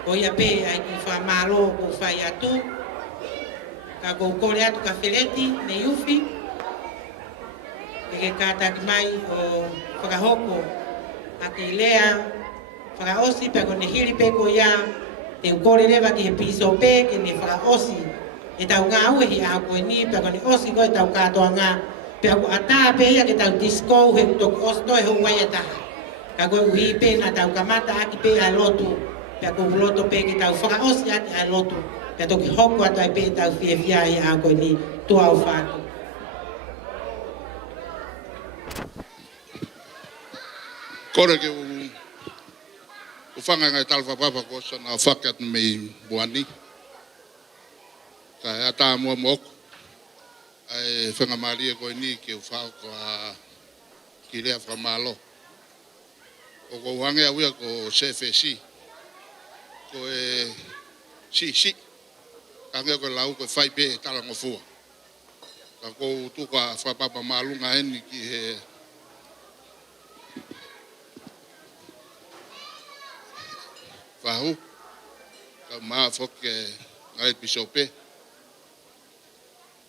Ko ia pehe ai ki whamalo ko whai atu, ka kou kore atu ka whereti Neiufi, ke kātaki mai o whakahoko a ki lea, whakaosi pe ko ne hiri pe ko ia, te ukore rewa ki he piso pe ke ne whakaosi e tau ngā uehi a koe ni pe ko ne osi koe tau katoa ngā pe ako ata pe ia ke tau disco he utoku osi toi ho wai ataha ka koe uhi pe na tau kamata aki pe ai lotu pe ako loto pe ke tau whakaosi ati ai lotu pe toki hoku atu ai pe tau fie fia i a koe ni tua au whātu. Kore ke o whanga ngai talwa papa ko sana whakat mei buani. Ka ata mua mok. Ai whanga maria koe ni ke u whao ko a ki rea whamalo. O ko uhange a wia ko CFC. Ko e si. Ka ngea koe lau koe whai pe e talango fua. Ka ko tuka whapapa malunga heni ki he Fahu, ka maa foke ngai pisope.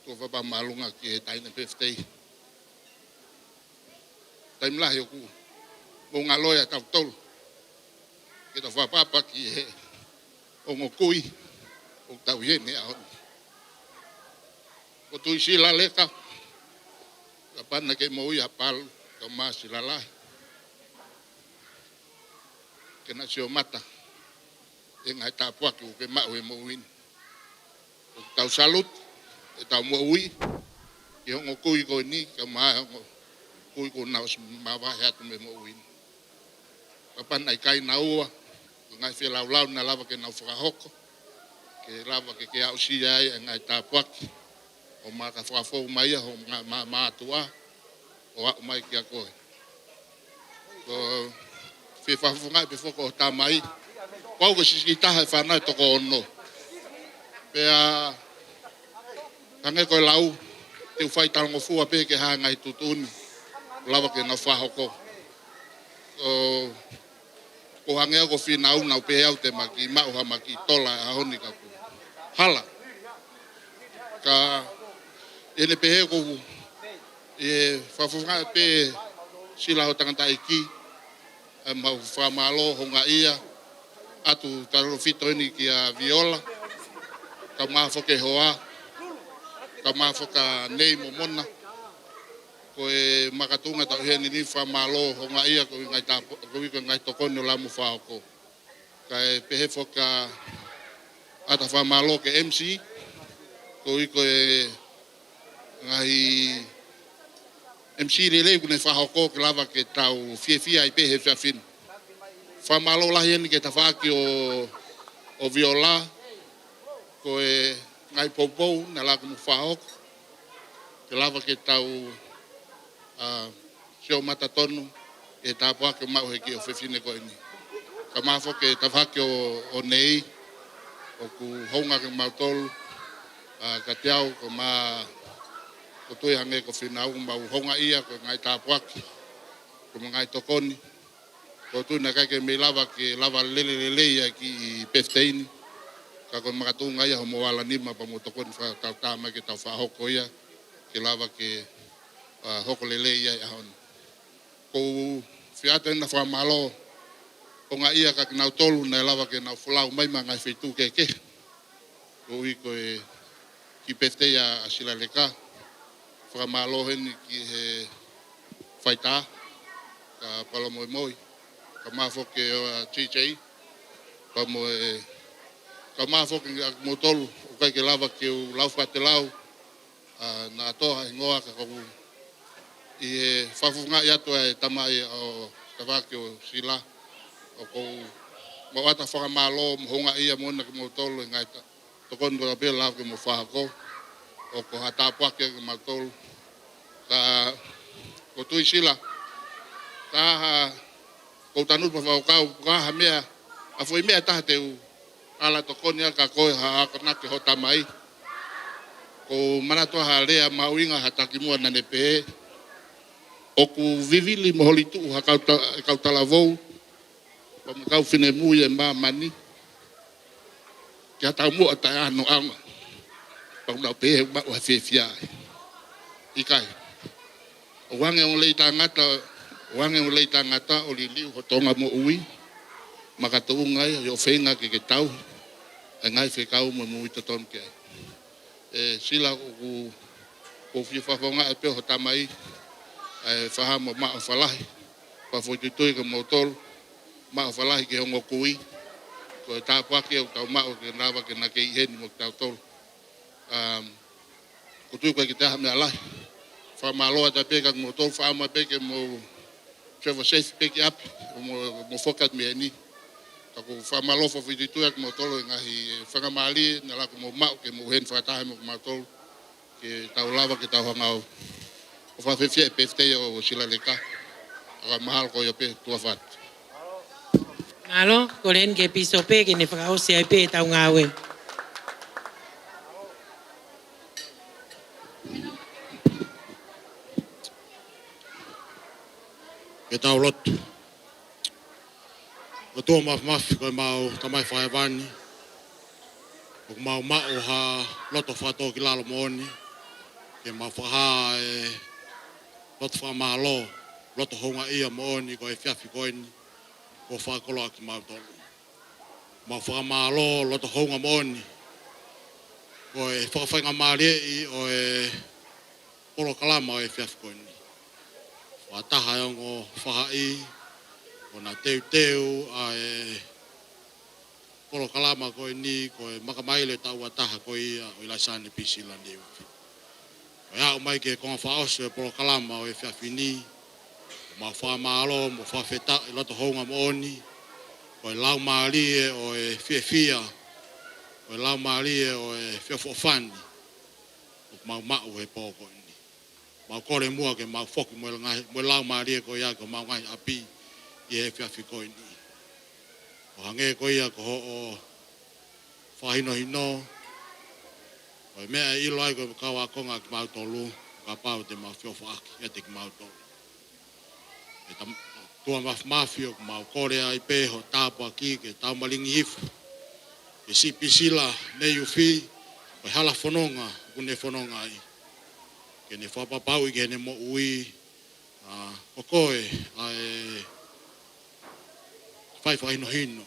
Ko fa ba malunga ki taina peftei. Taim la yo ku. Mo ngaloya tau tol. Ke ta fa papa ki he. O ngokui. O tau yene a. Ko tu sila leka. Ka pana ke mo ia pal ka ma sila la. Ke na sio mata. E ngai tāpua ki o ke mau e mauin. O tau salut, e tau mua ui, ki hongo kui koe ni, ka maa hongo kui ko nao mawahe atu me mauin. Ka panai kai na ua, ngai whi lau na lava ke nau whakahoko, ke lava ke au si ai e ngai tāpua ki, o maa ka whakafou mai ho maa atua, o au mai ki a koe. Ko whi whafungai pe whoko o tā mai, Pau ko sisi taha whanau toko ono. Pea, kange koe lau, te uwhai talango fua pe ke haa ngai tutuni. Lawa ke na whahoko. Ko hangea ko whinau nau pe au te maki, mauha maki tola a honi ka ku. Hala. Ka, ene pe he ko, e whafuwhai pe sila ho tangata iki, mau whamalo honga ia, atu taro fito ini ki a Viola, ka mafoke hoa, ka mafoka nei momona, ko e makatunga tau hea nini whamalo honga ia ko ngai tokoni o lamu whaoko. Ka e pehe foka ata whamalo ke MC, ko e ngai MC lelei kune whahoko ke lava ke tau fia i pehe whiawhinu. Whamalo lahi ni ke tawhaki o Viola, ko e ngai poupou na laku mu whahoko, ke lava ke tau sio mata tonu, e tāpua ke mau heki o whiwhine ko ini. Ka mawho ke tawhaki o nei, o ku honga ke mautolu, ka tiau ko ko tui hange ko whinau mau honga ia ko ngai tāpuaki, ko ngai tokoni. Ko tui na kai ke me lava ke lava lele ia ki pefteini. Ka ko makatunga ia homo wala nima pa mo tokoni tau tāma ke tau whahoko ia, ke lava ke hoko lele ia hon. Ko fiata na whamalo o ngā ia ka kinau tolu na lawa ke nau whulau mai ma ngai whetū ke. Ko i ko e ki pefte a sila leka. Whamalo heni ki he whaita ka pala moi moi. Ka mawhoke o TJ. Ka mawhoke mo tolu o kai ke lawa ke u lau whate lau. Nā toha ingoa ka kaku. I he whawhunga i atua e tamai o tawake o sila. O kou mawata whakamalo mohonga ia mona ke mo tolu ngai ta. Tokon ko apel lau ke mo whahako. O ko hatapuake ke mo tolu. Ka ko tui sila. Ka ha kou tanut pa whakau. Ka ha mea. A fwoi mea taha te u. Ala tokoni ka koe ha akanake ho tamai. Ko manatua ha rea mauinga hataki mua nane pe. O ku vivili moholi tu ha kautala vou. Pa makau whine mui e maa mani. Ki hatau mua tai ano anga. Pa unau pehe ma ua whiawhia. Ikai. O wange o leita ngata. Wange o leita ngata o li liu ho tonga mo ui. Makata ungai o whenga ke tau. E ngai whekau mo mui taton ke ai. E sila ko whiwhawhonga e peo ho tamai. E whahamo maa whalahi. Pa whoitutui ka motol. Maa whalahi ke hongo kui. Ko e tāpuake au tau mao ke nawa ke nake iheni mo tau tol. Ko tui koe ki te hame alahi. Whamaloa ta peka mo tol. Whama peke mo Trevor Safe peke api. Mo whokat me eni. Tako whamaloa whawhitutui ak mo tolo. Ngahi whangamali na lako mo mao ke mo hen whatahe mo tol. Ke tau lava ke tau hangau. O whawhewhia e peftei o sila leka. Aka mahal ko yo pe tua what. Malo, ko len ke piso pe ke ne whakaose ai pe tau ngawe. E tau lotu. O tō mafi koe mau tamai whaewani. O mau mao ha loto whato ki lalo mooni. Ke mau whaha e loto whamalo. Loto honga ia mooni ko e whiawhi koeni. Ko whakolo aki mau tolu. Mau whakamalo loto honga mooni. Ko e whakawhainga maarei o e polo kalama o e whiawhi koeni. Wataha e ongo whahai. O nā teu a e polo kalama koe ni, koe makamaile tau ataha koe ia o ilaisane pisila ni uwhi. O ia o mai ke konga whaosu e polo kalama o e whiawhini, o mau whamalo, mo whawheta i loto honga mooni, koe lau maalie o e whiawhia, koe lau maalie o e whiawhofani, o mau mau e pōko ni. Mau kore mua ke mau whoki mo lau maalie koe ia ko mau ngai api, i e whiawhi koe ni. O hange koe ia ko ho o whahino hino. O mea ilo ai koe kawa konga ki mau tolu. Ka pau te mau whiawha aki. E te ki mau tolu. E tua mafi o mau kore ai peho tāpua ki ke tau malingi hifu. E si pisila ne uwhi. O hala whanonga. Kune whanonga ai. Ke ne whapapau i ke ne mo ui. O koe ai whai whahino hino,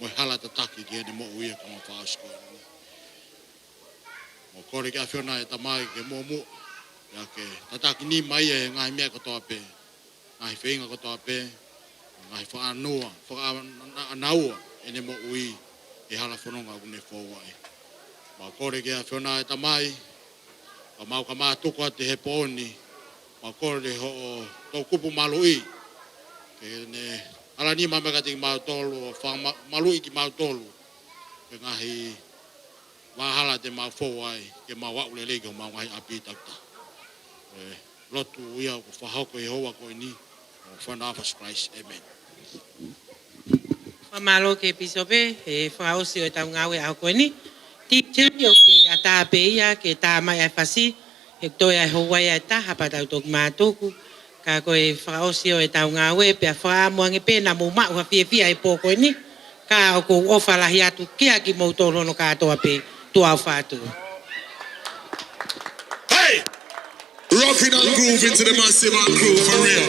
mo hala tataki ki ene mo uia ka mo whaasko. Mo kore ki a whiona e tamai ke mo mu, ia ke tataki ni mai e ngai mea katoa pe, ngai whenga katoa pe, ngai whaanua, whaanaua ene mo ui e hala whanonga kune whauai. Mo kore ki a whiona e tamai, ka mau ka mātuka te he pōni, mo kore ho o tau kupu malui, ke ne ala ni mama ka te mau tolu, malui ki mau tolu. Ke ngahi wahala te mau fōai, ke mau wau lele ke mau ngahi api takta. Lotu ia ko whahoko i hoa koe ni, o whanawhas Christ, amen. Whamalo ke pisope, e whaosi o tau ngawe au koe ni. Ti tiri o ke a tā pe ia, ke tā mai ai whasi, e toi ai howai ai tā, hapa tau tok mātuku. Ka koe whaosi o e tau ngawe, pia whaamuange pēna mō mau ha whiawhia e pō koe ni. Ka o ko ofalahi atu kia ki mō tōrono kātoa pe, tua au whātua. Hey! Rocking and groove into the massive and groove for real.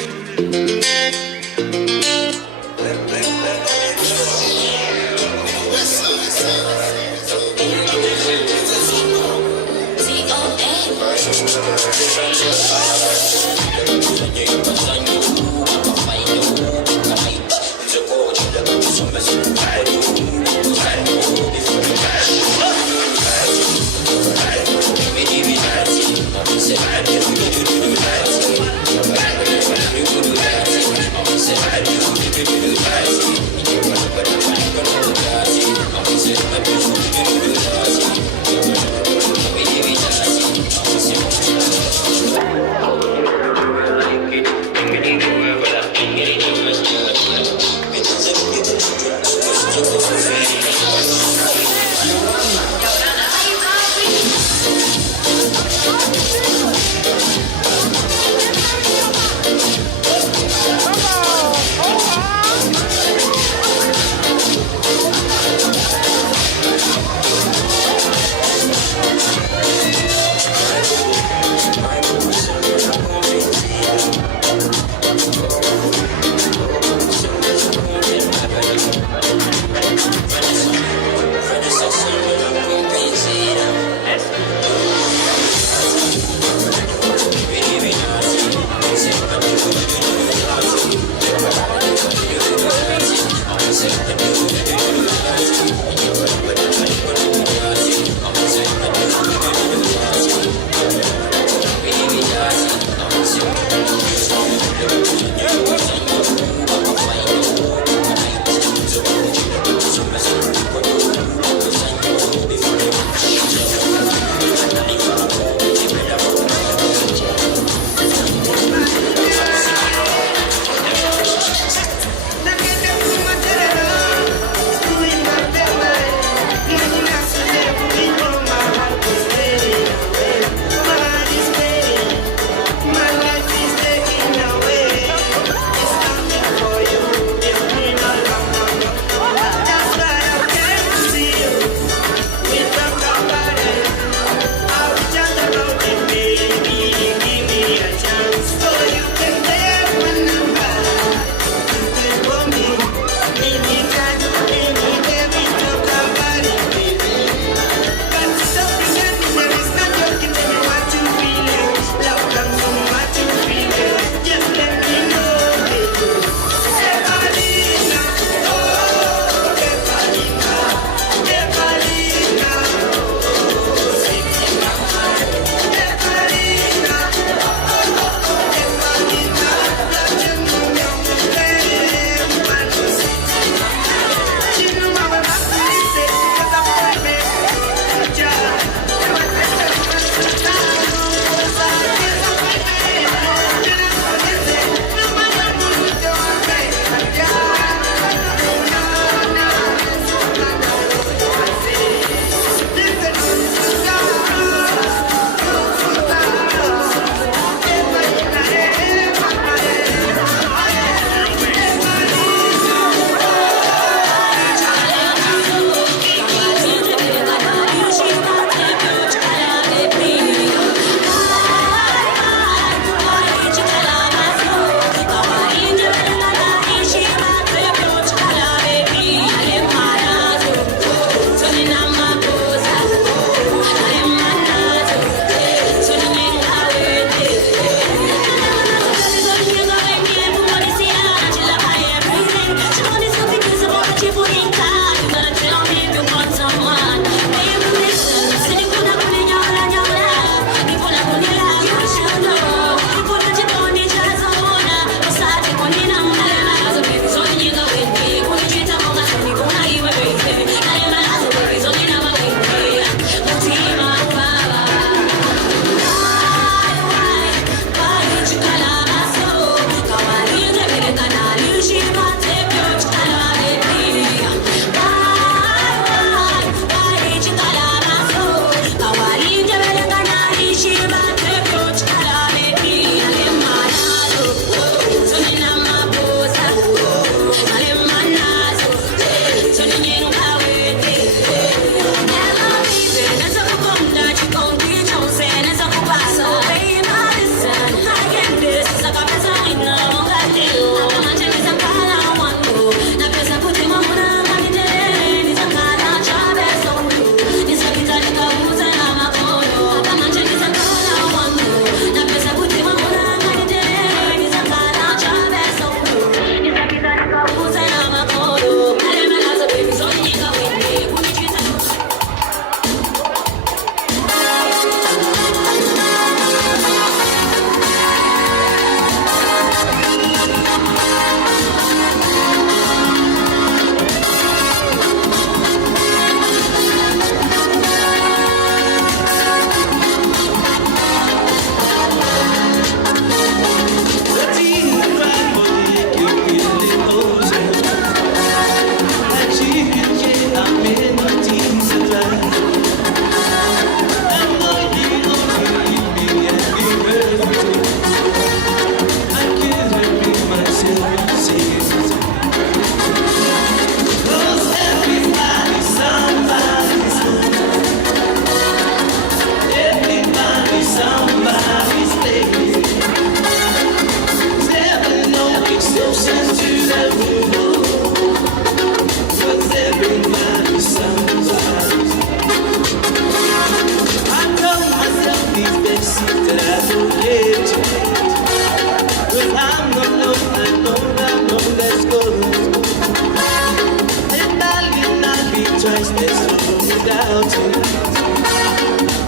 out tonight.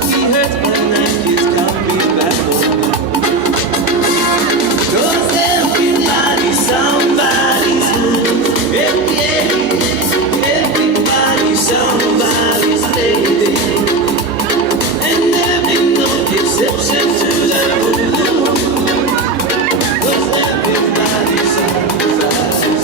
We hurt when that kid's coming back home. 'Cause everybody's somebody's fool. Everybody's somebody's lady. And there ain't no exception to that rule. 'Cause everybody's somebody's.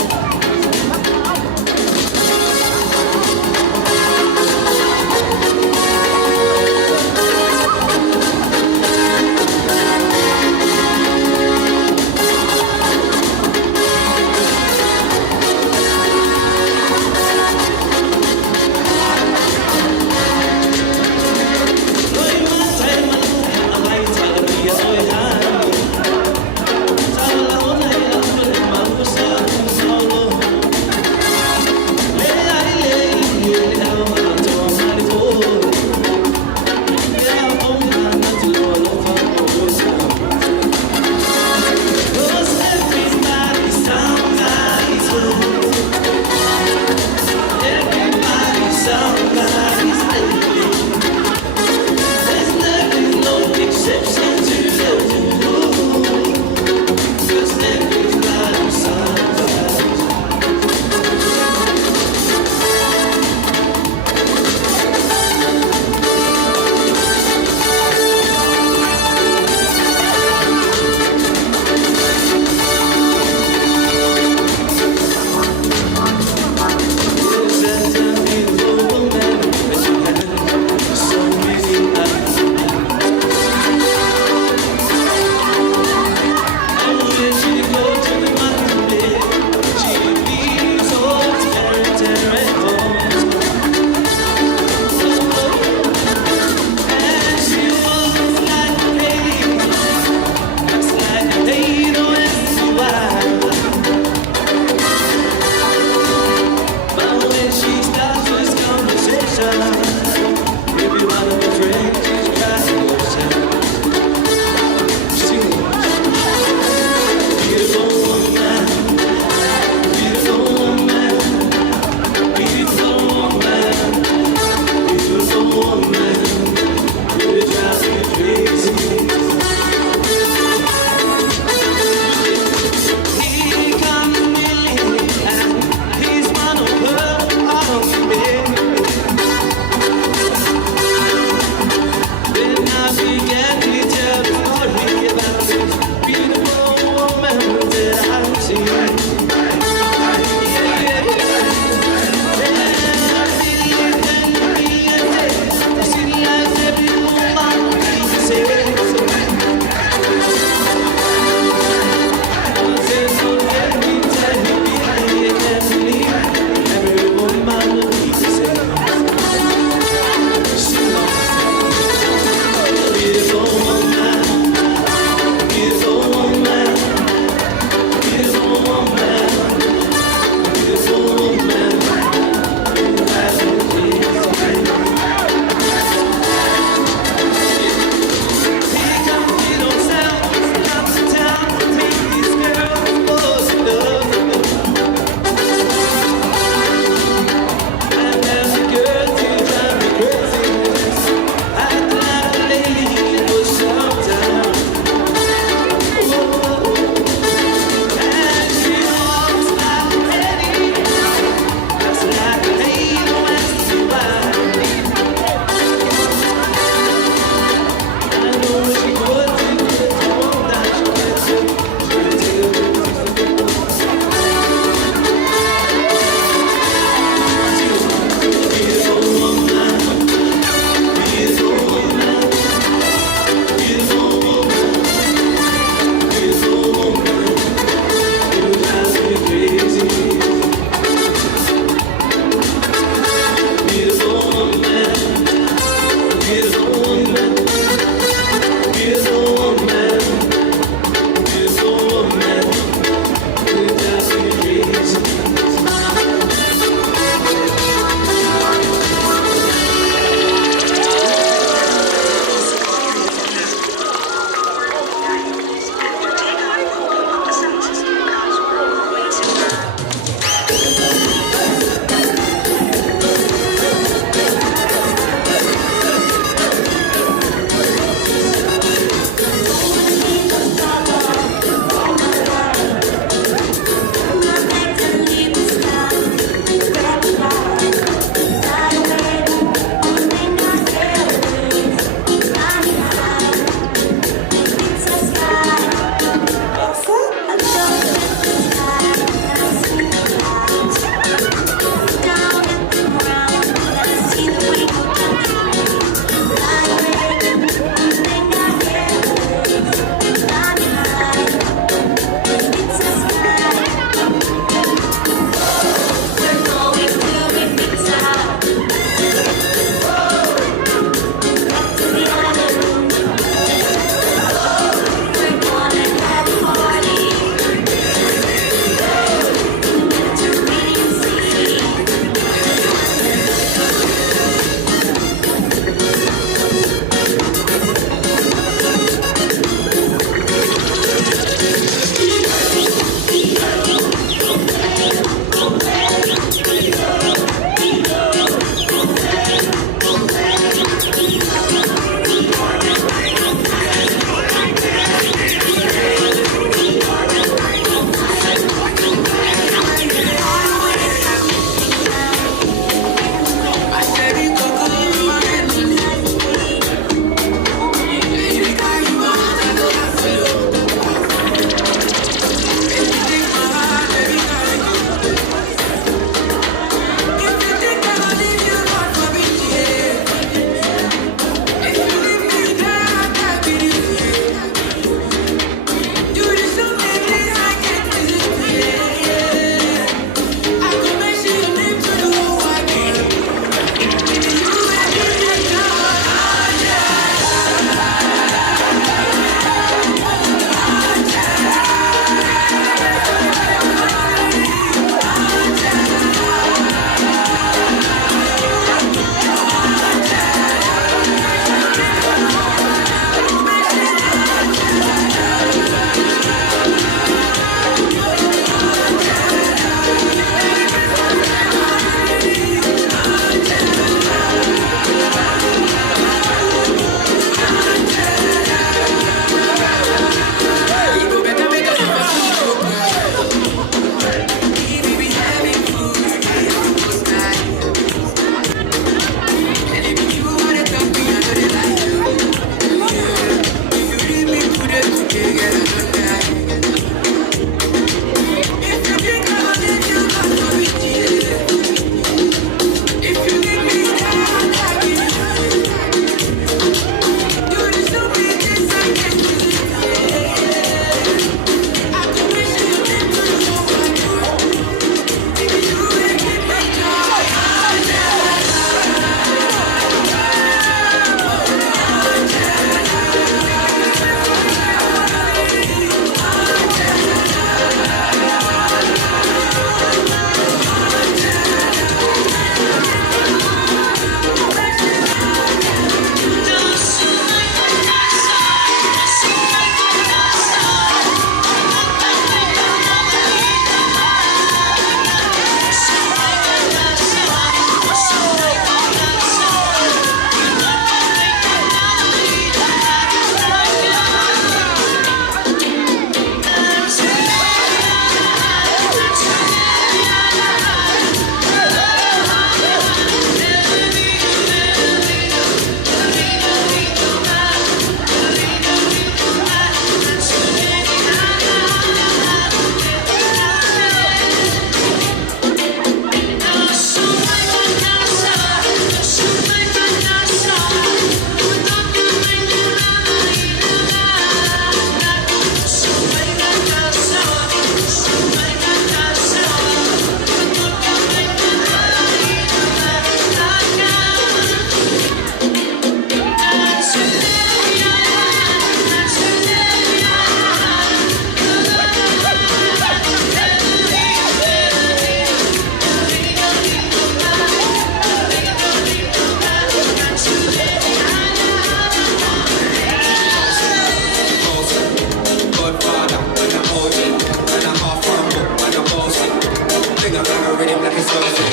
rhythm like it's ocean.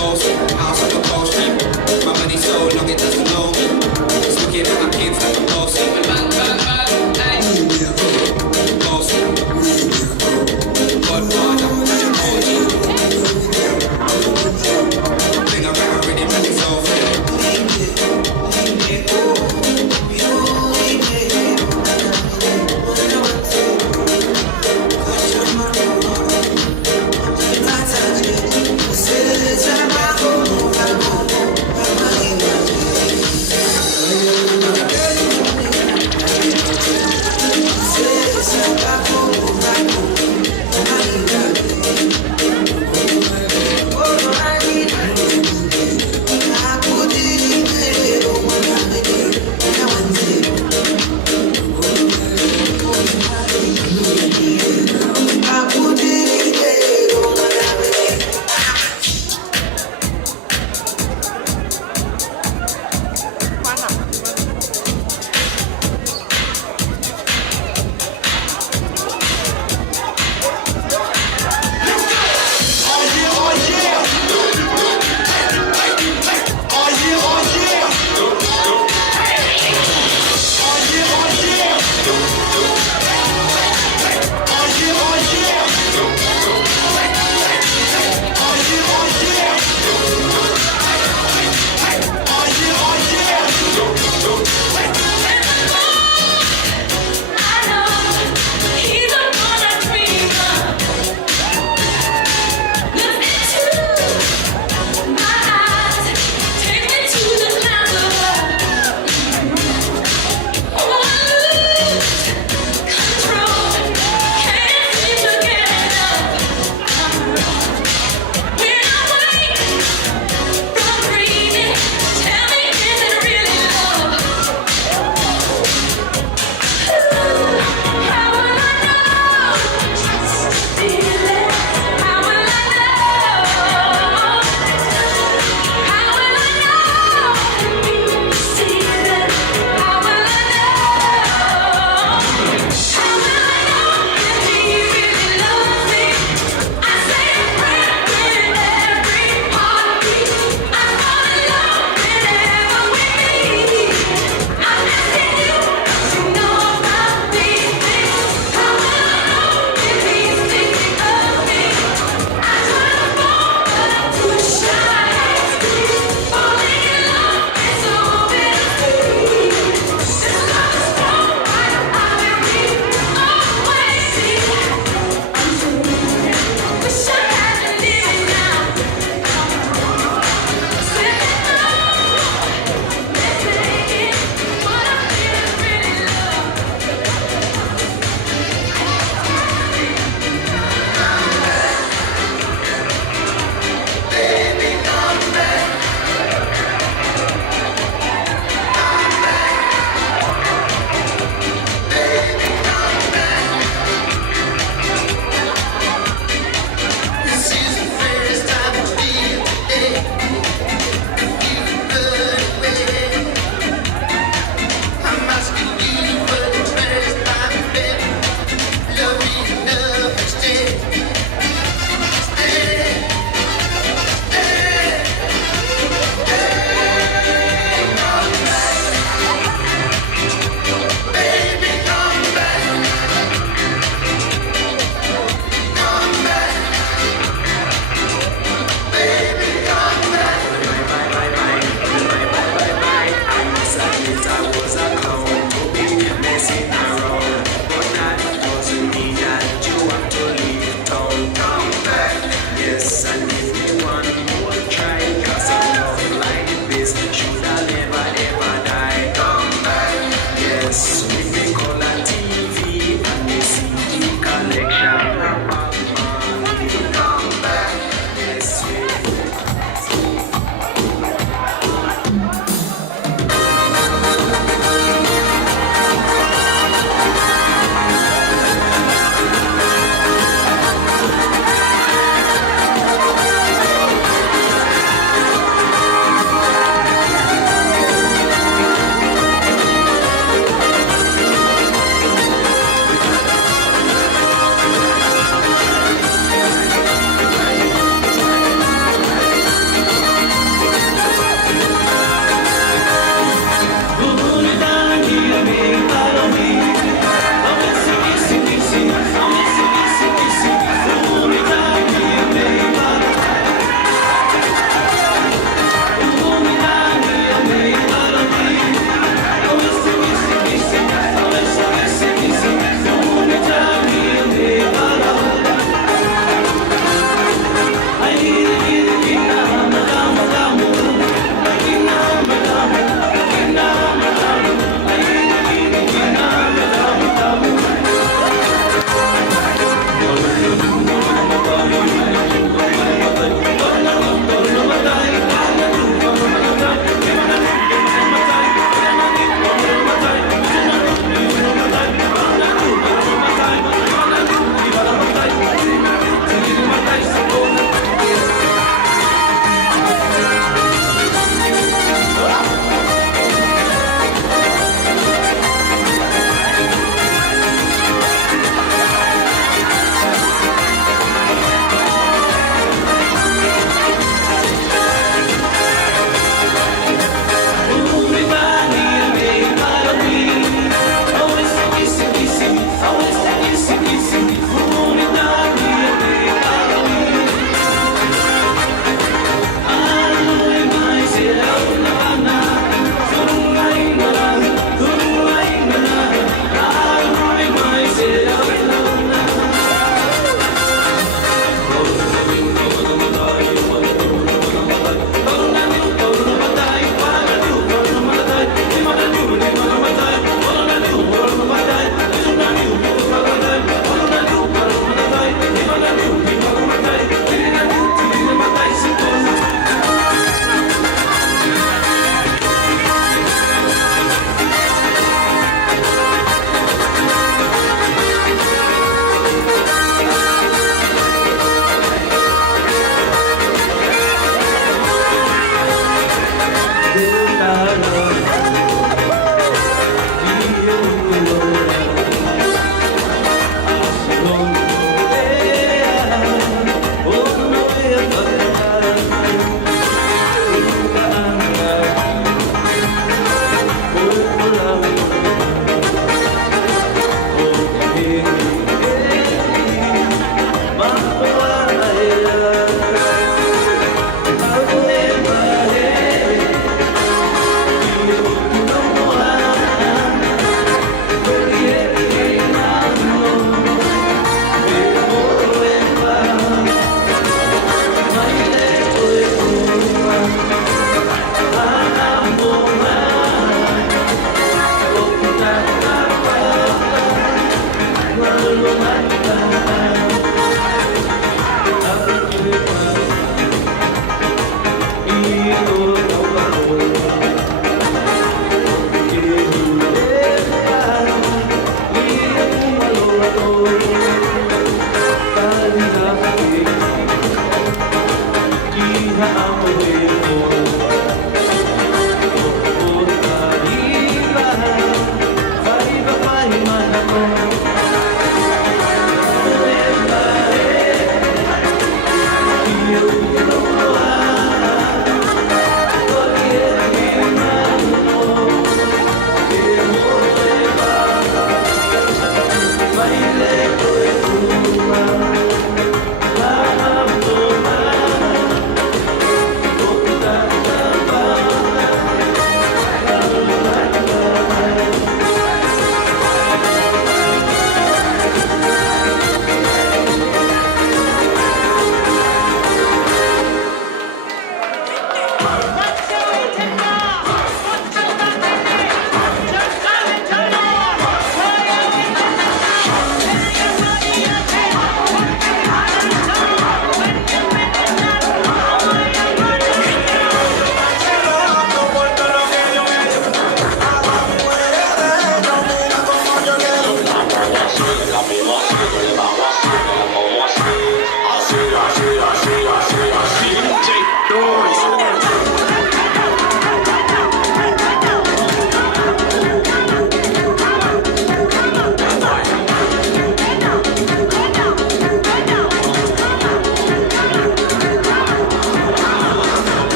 Ocean, house on the coast. My money so long it doesn't know me. Just looking at my kids like a bossy. Bang, bang, bang, ay. Bossy. Godfather, OG. Bring a rap rhythm like it's ocean. This is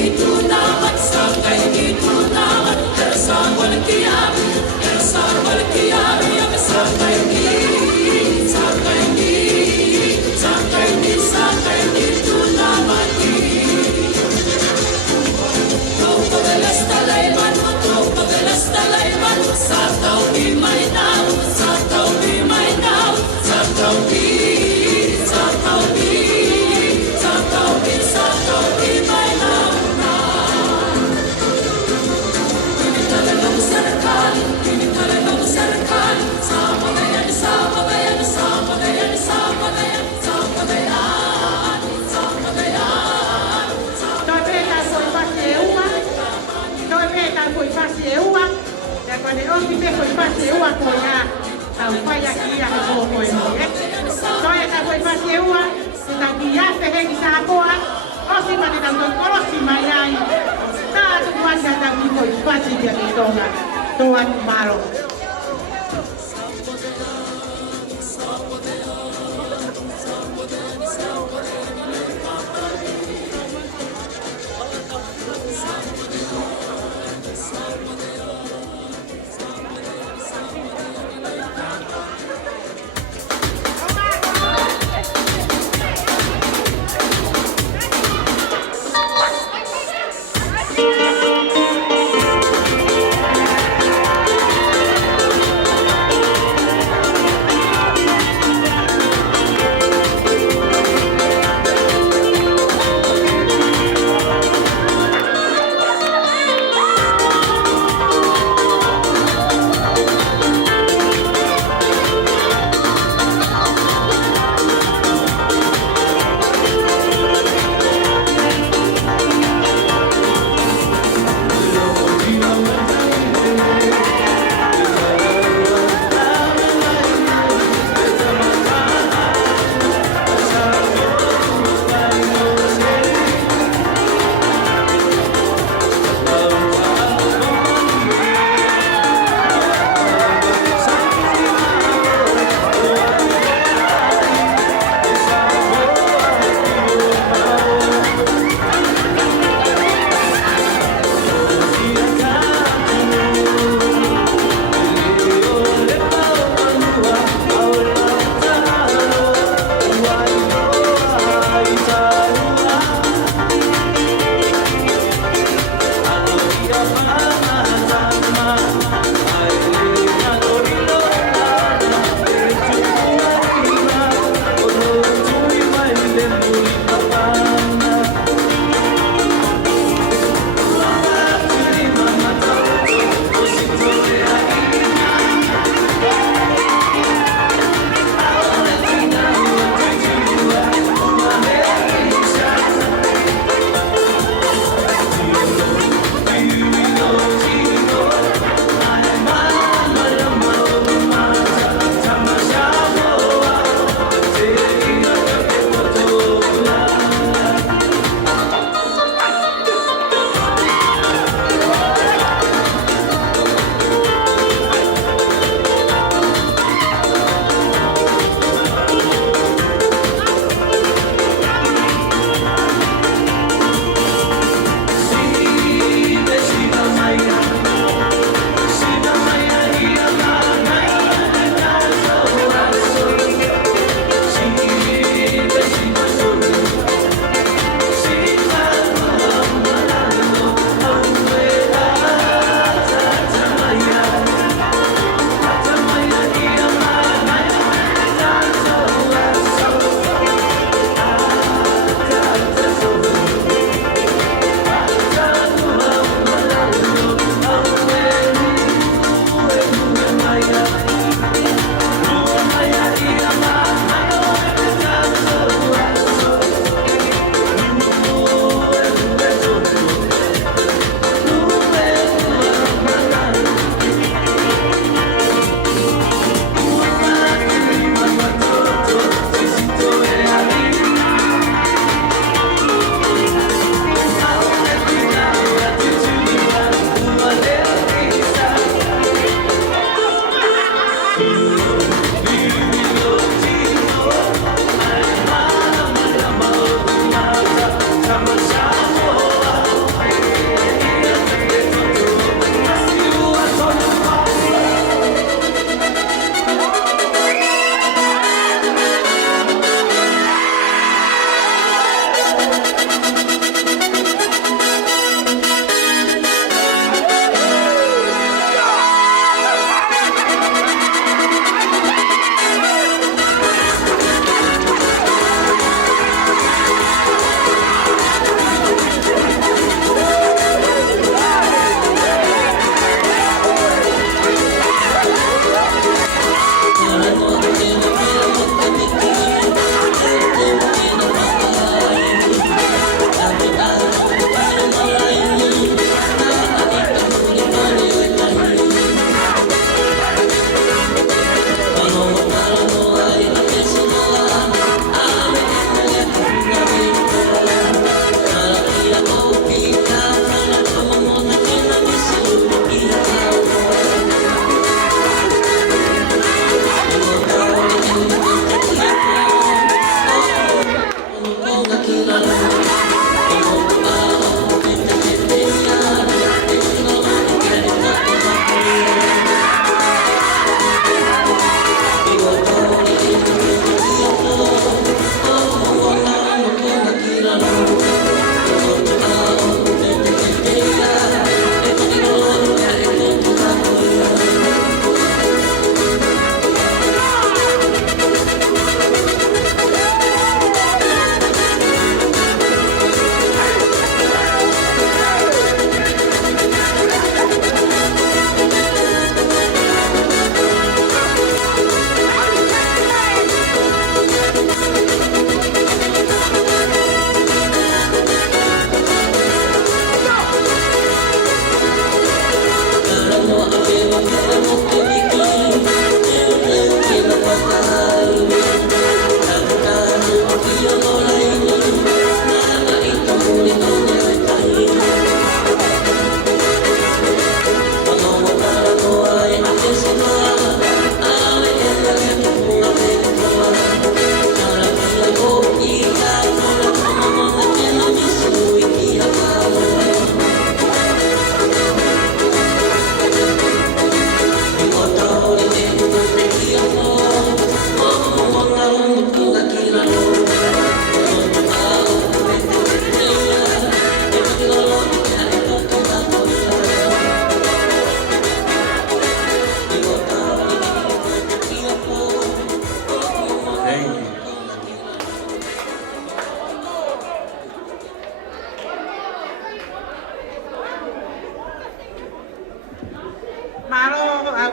Thank you.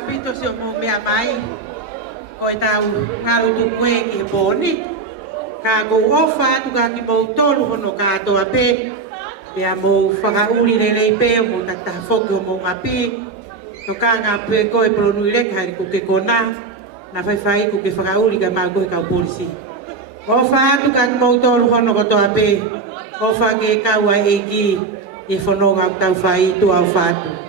pito si o mo mea mai. O e tau ngalu tu kwe ki he pōni. Ka kou ofa atu ka ki mou tolu hono ka atoa pe. Pea mou whakauri lelei pe o mou tataha whoki o mou ngapi. No ka ngā pue koe polonui reka hari ko ke kona. Na whaiwhai ko ke whakauri ka mau koe kau polisi. Ofa atu ka ki mou tolu hono ko toa pe. Ofa ke kaua e ki e whanonga tau whai tu au whatu.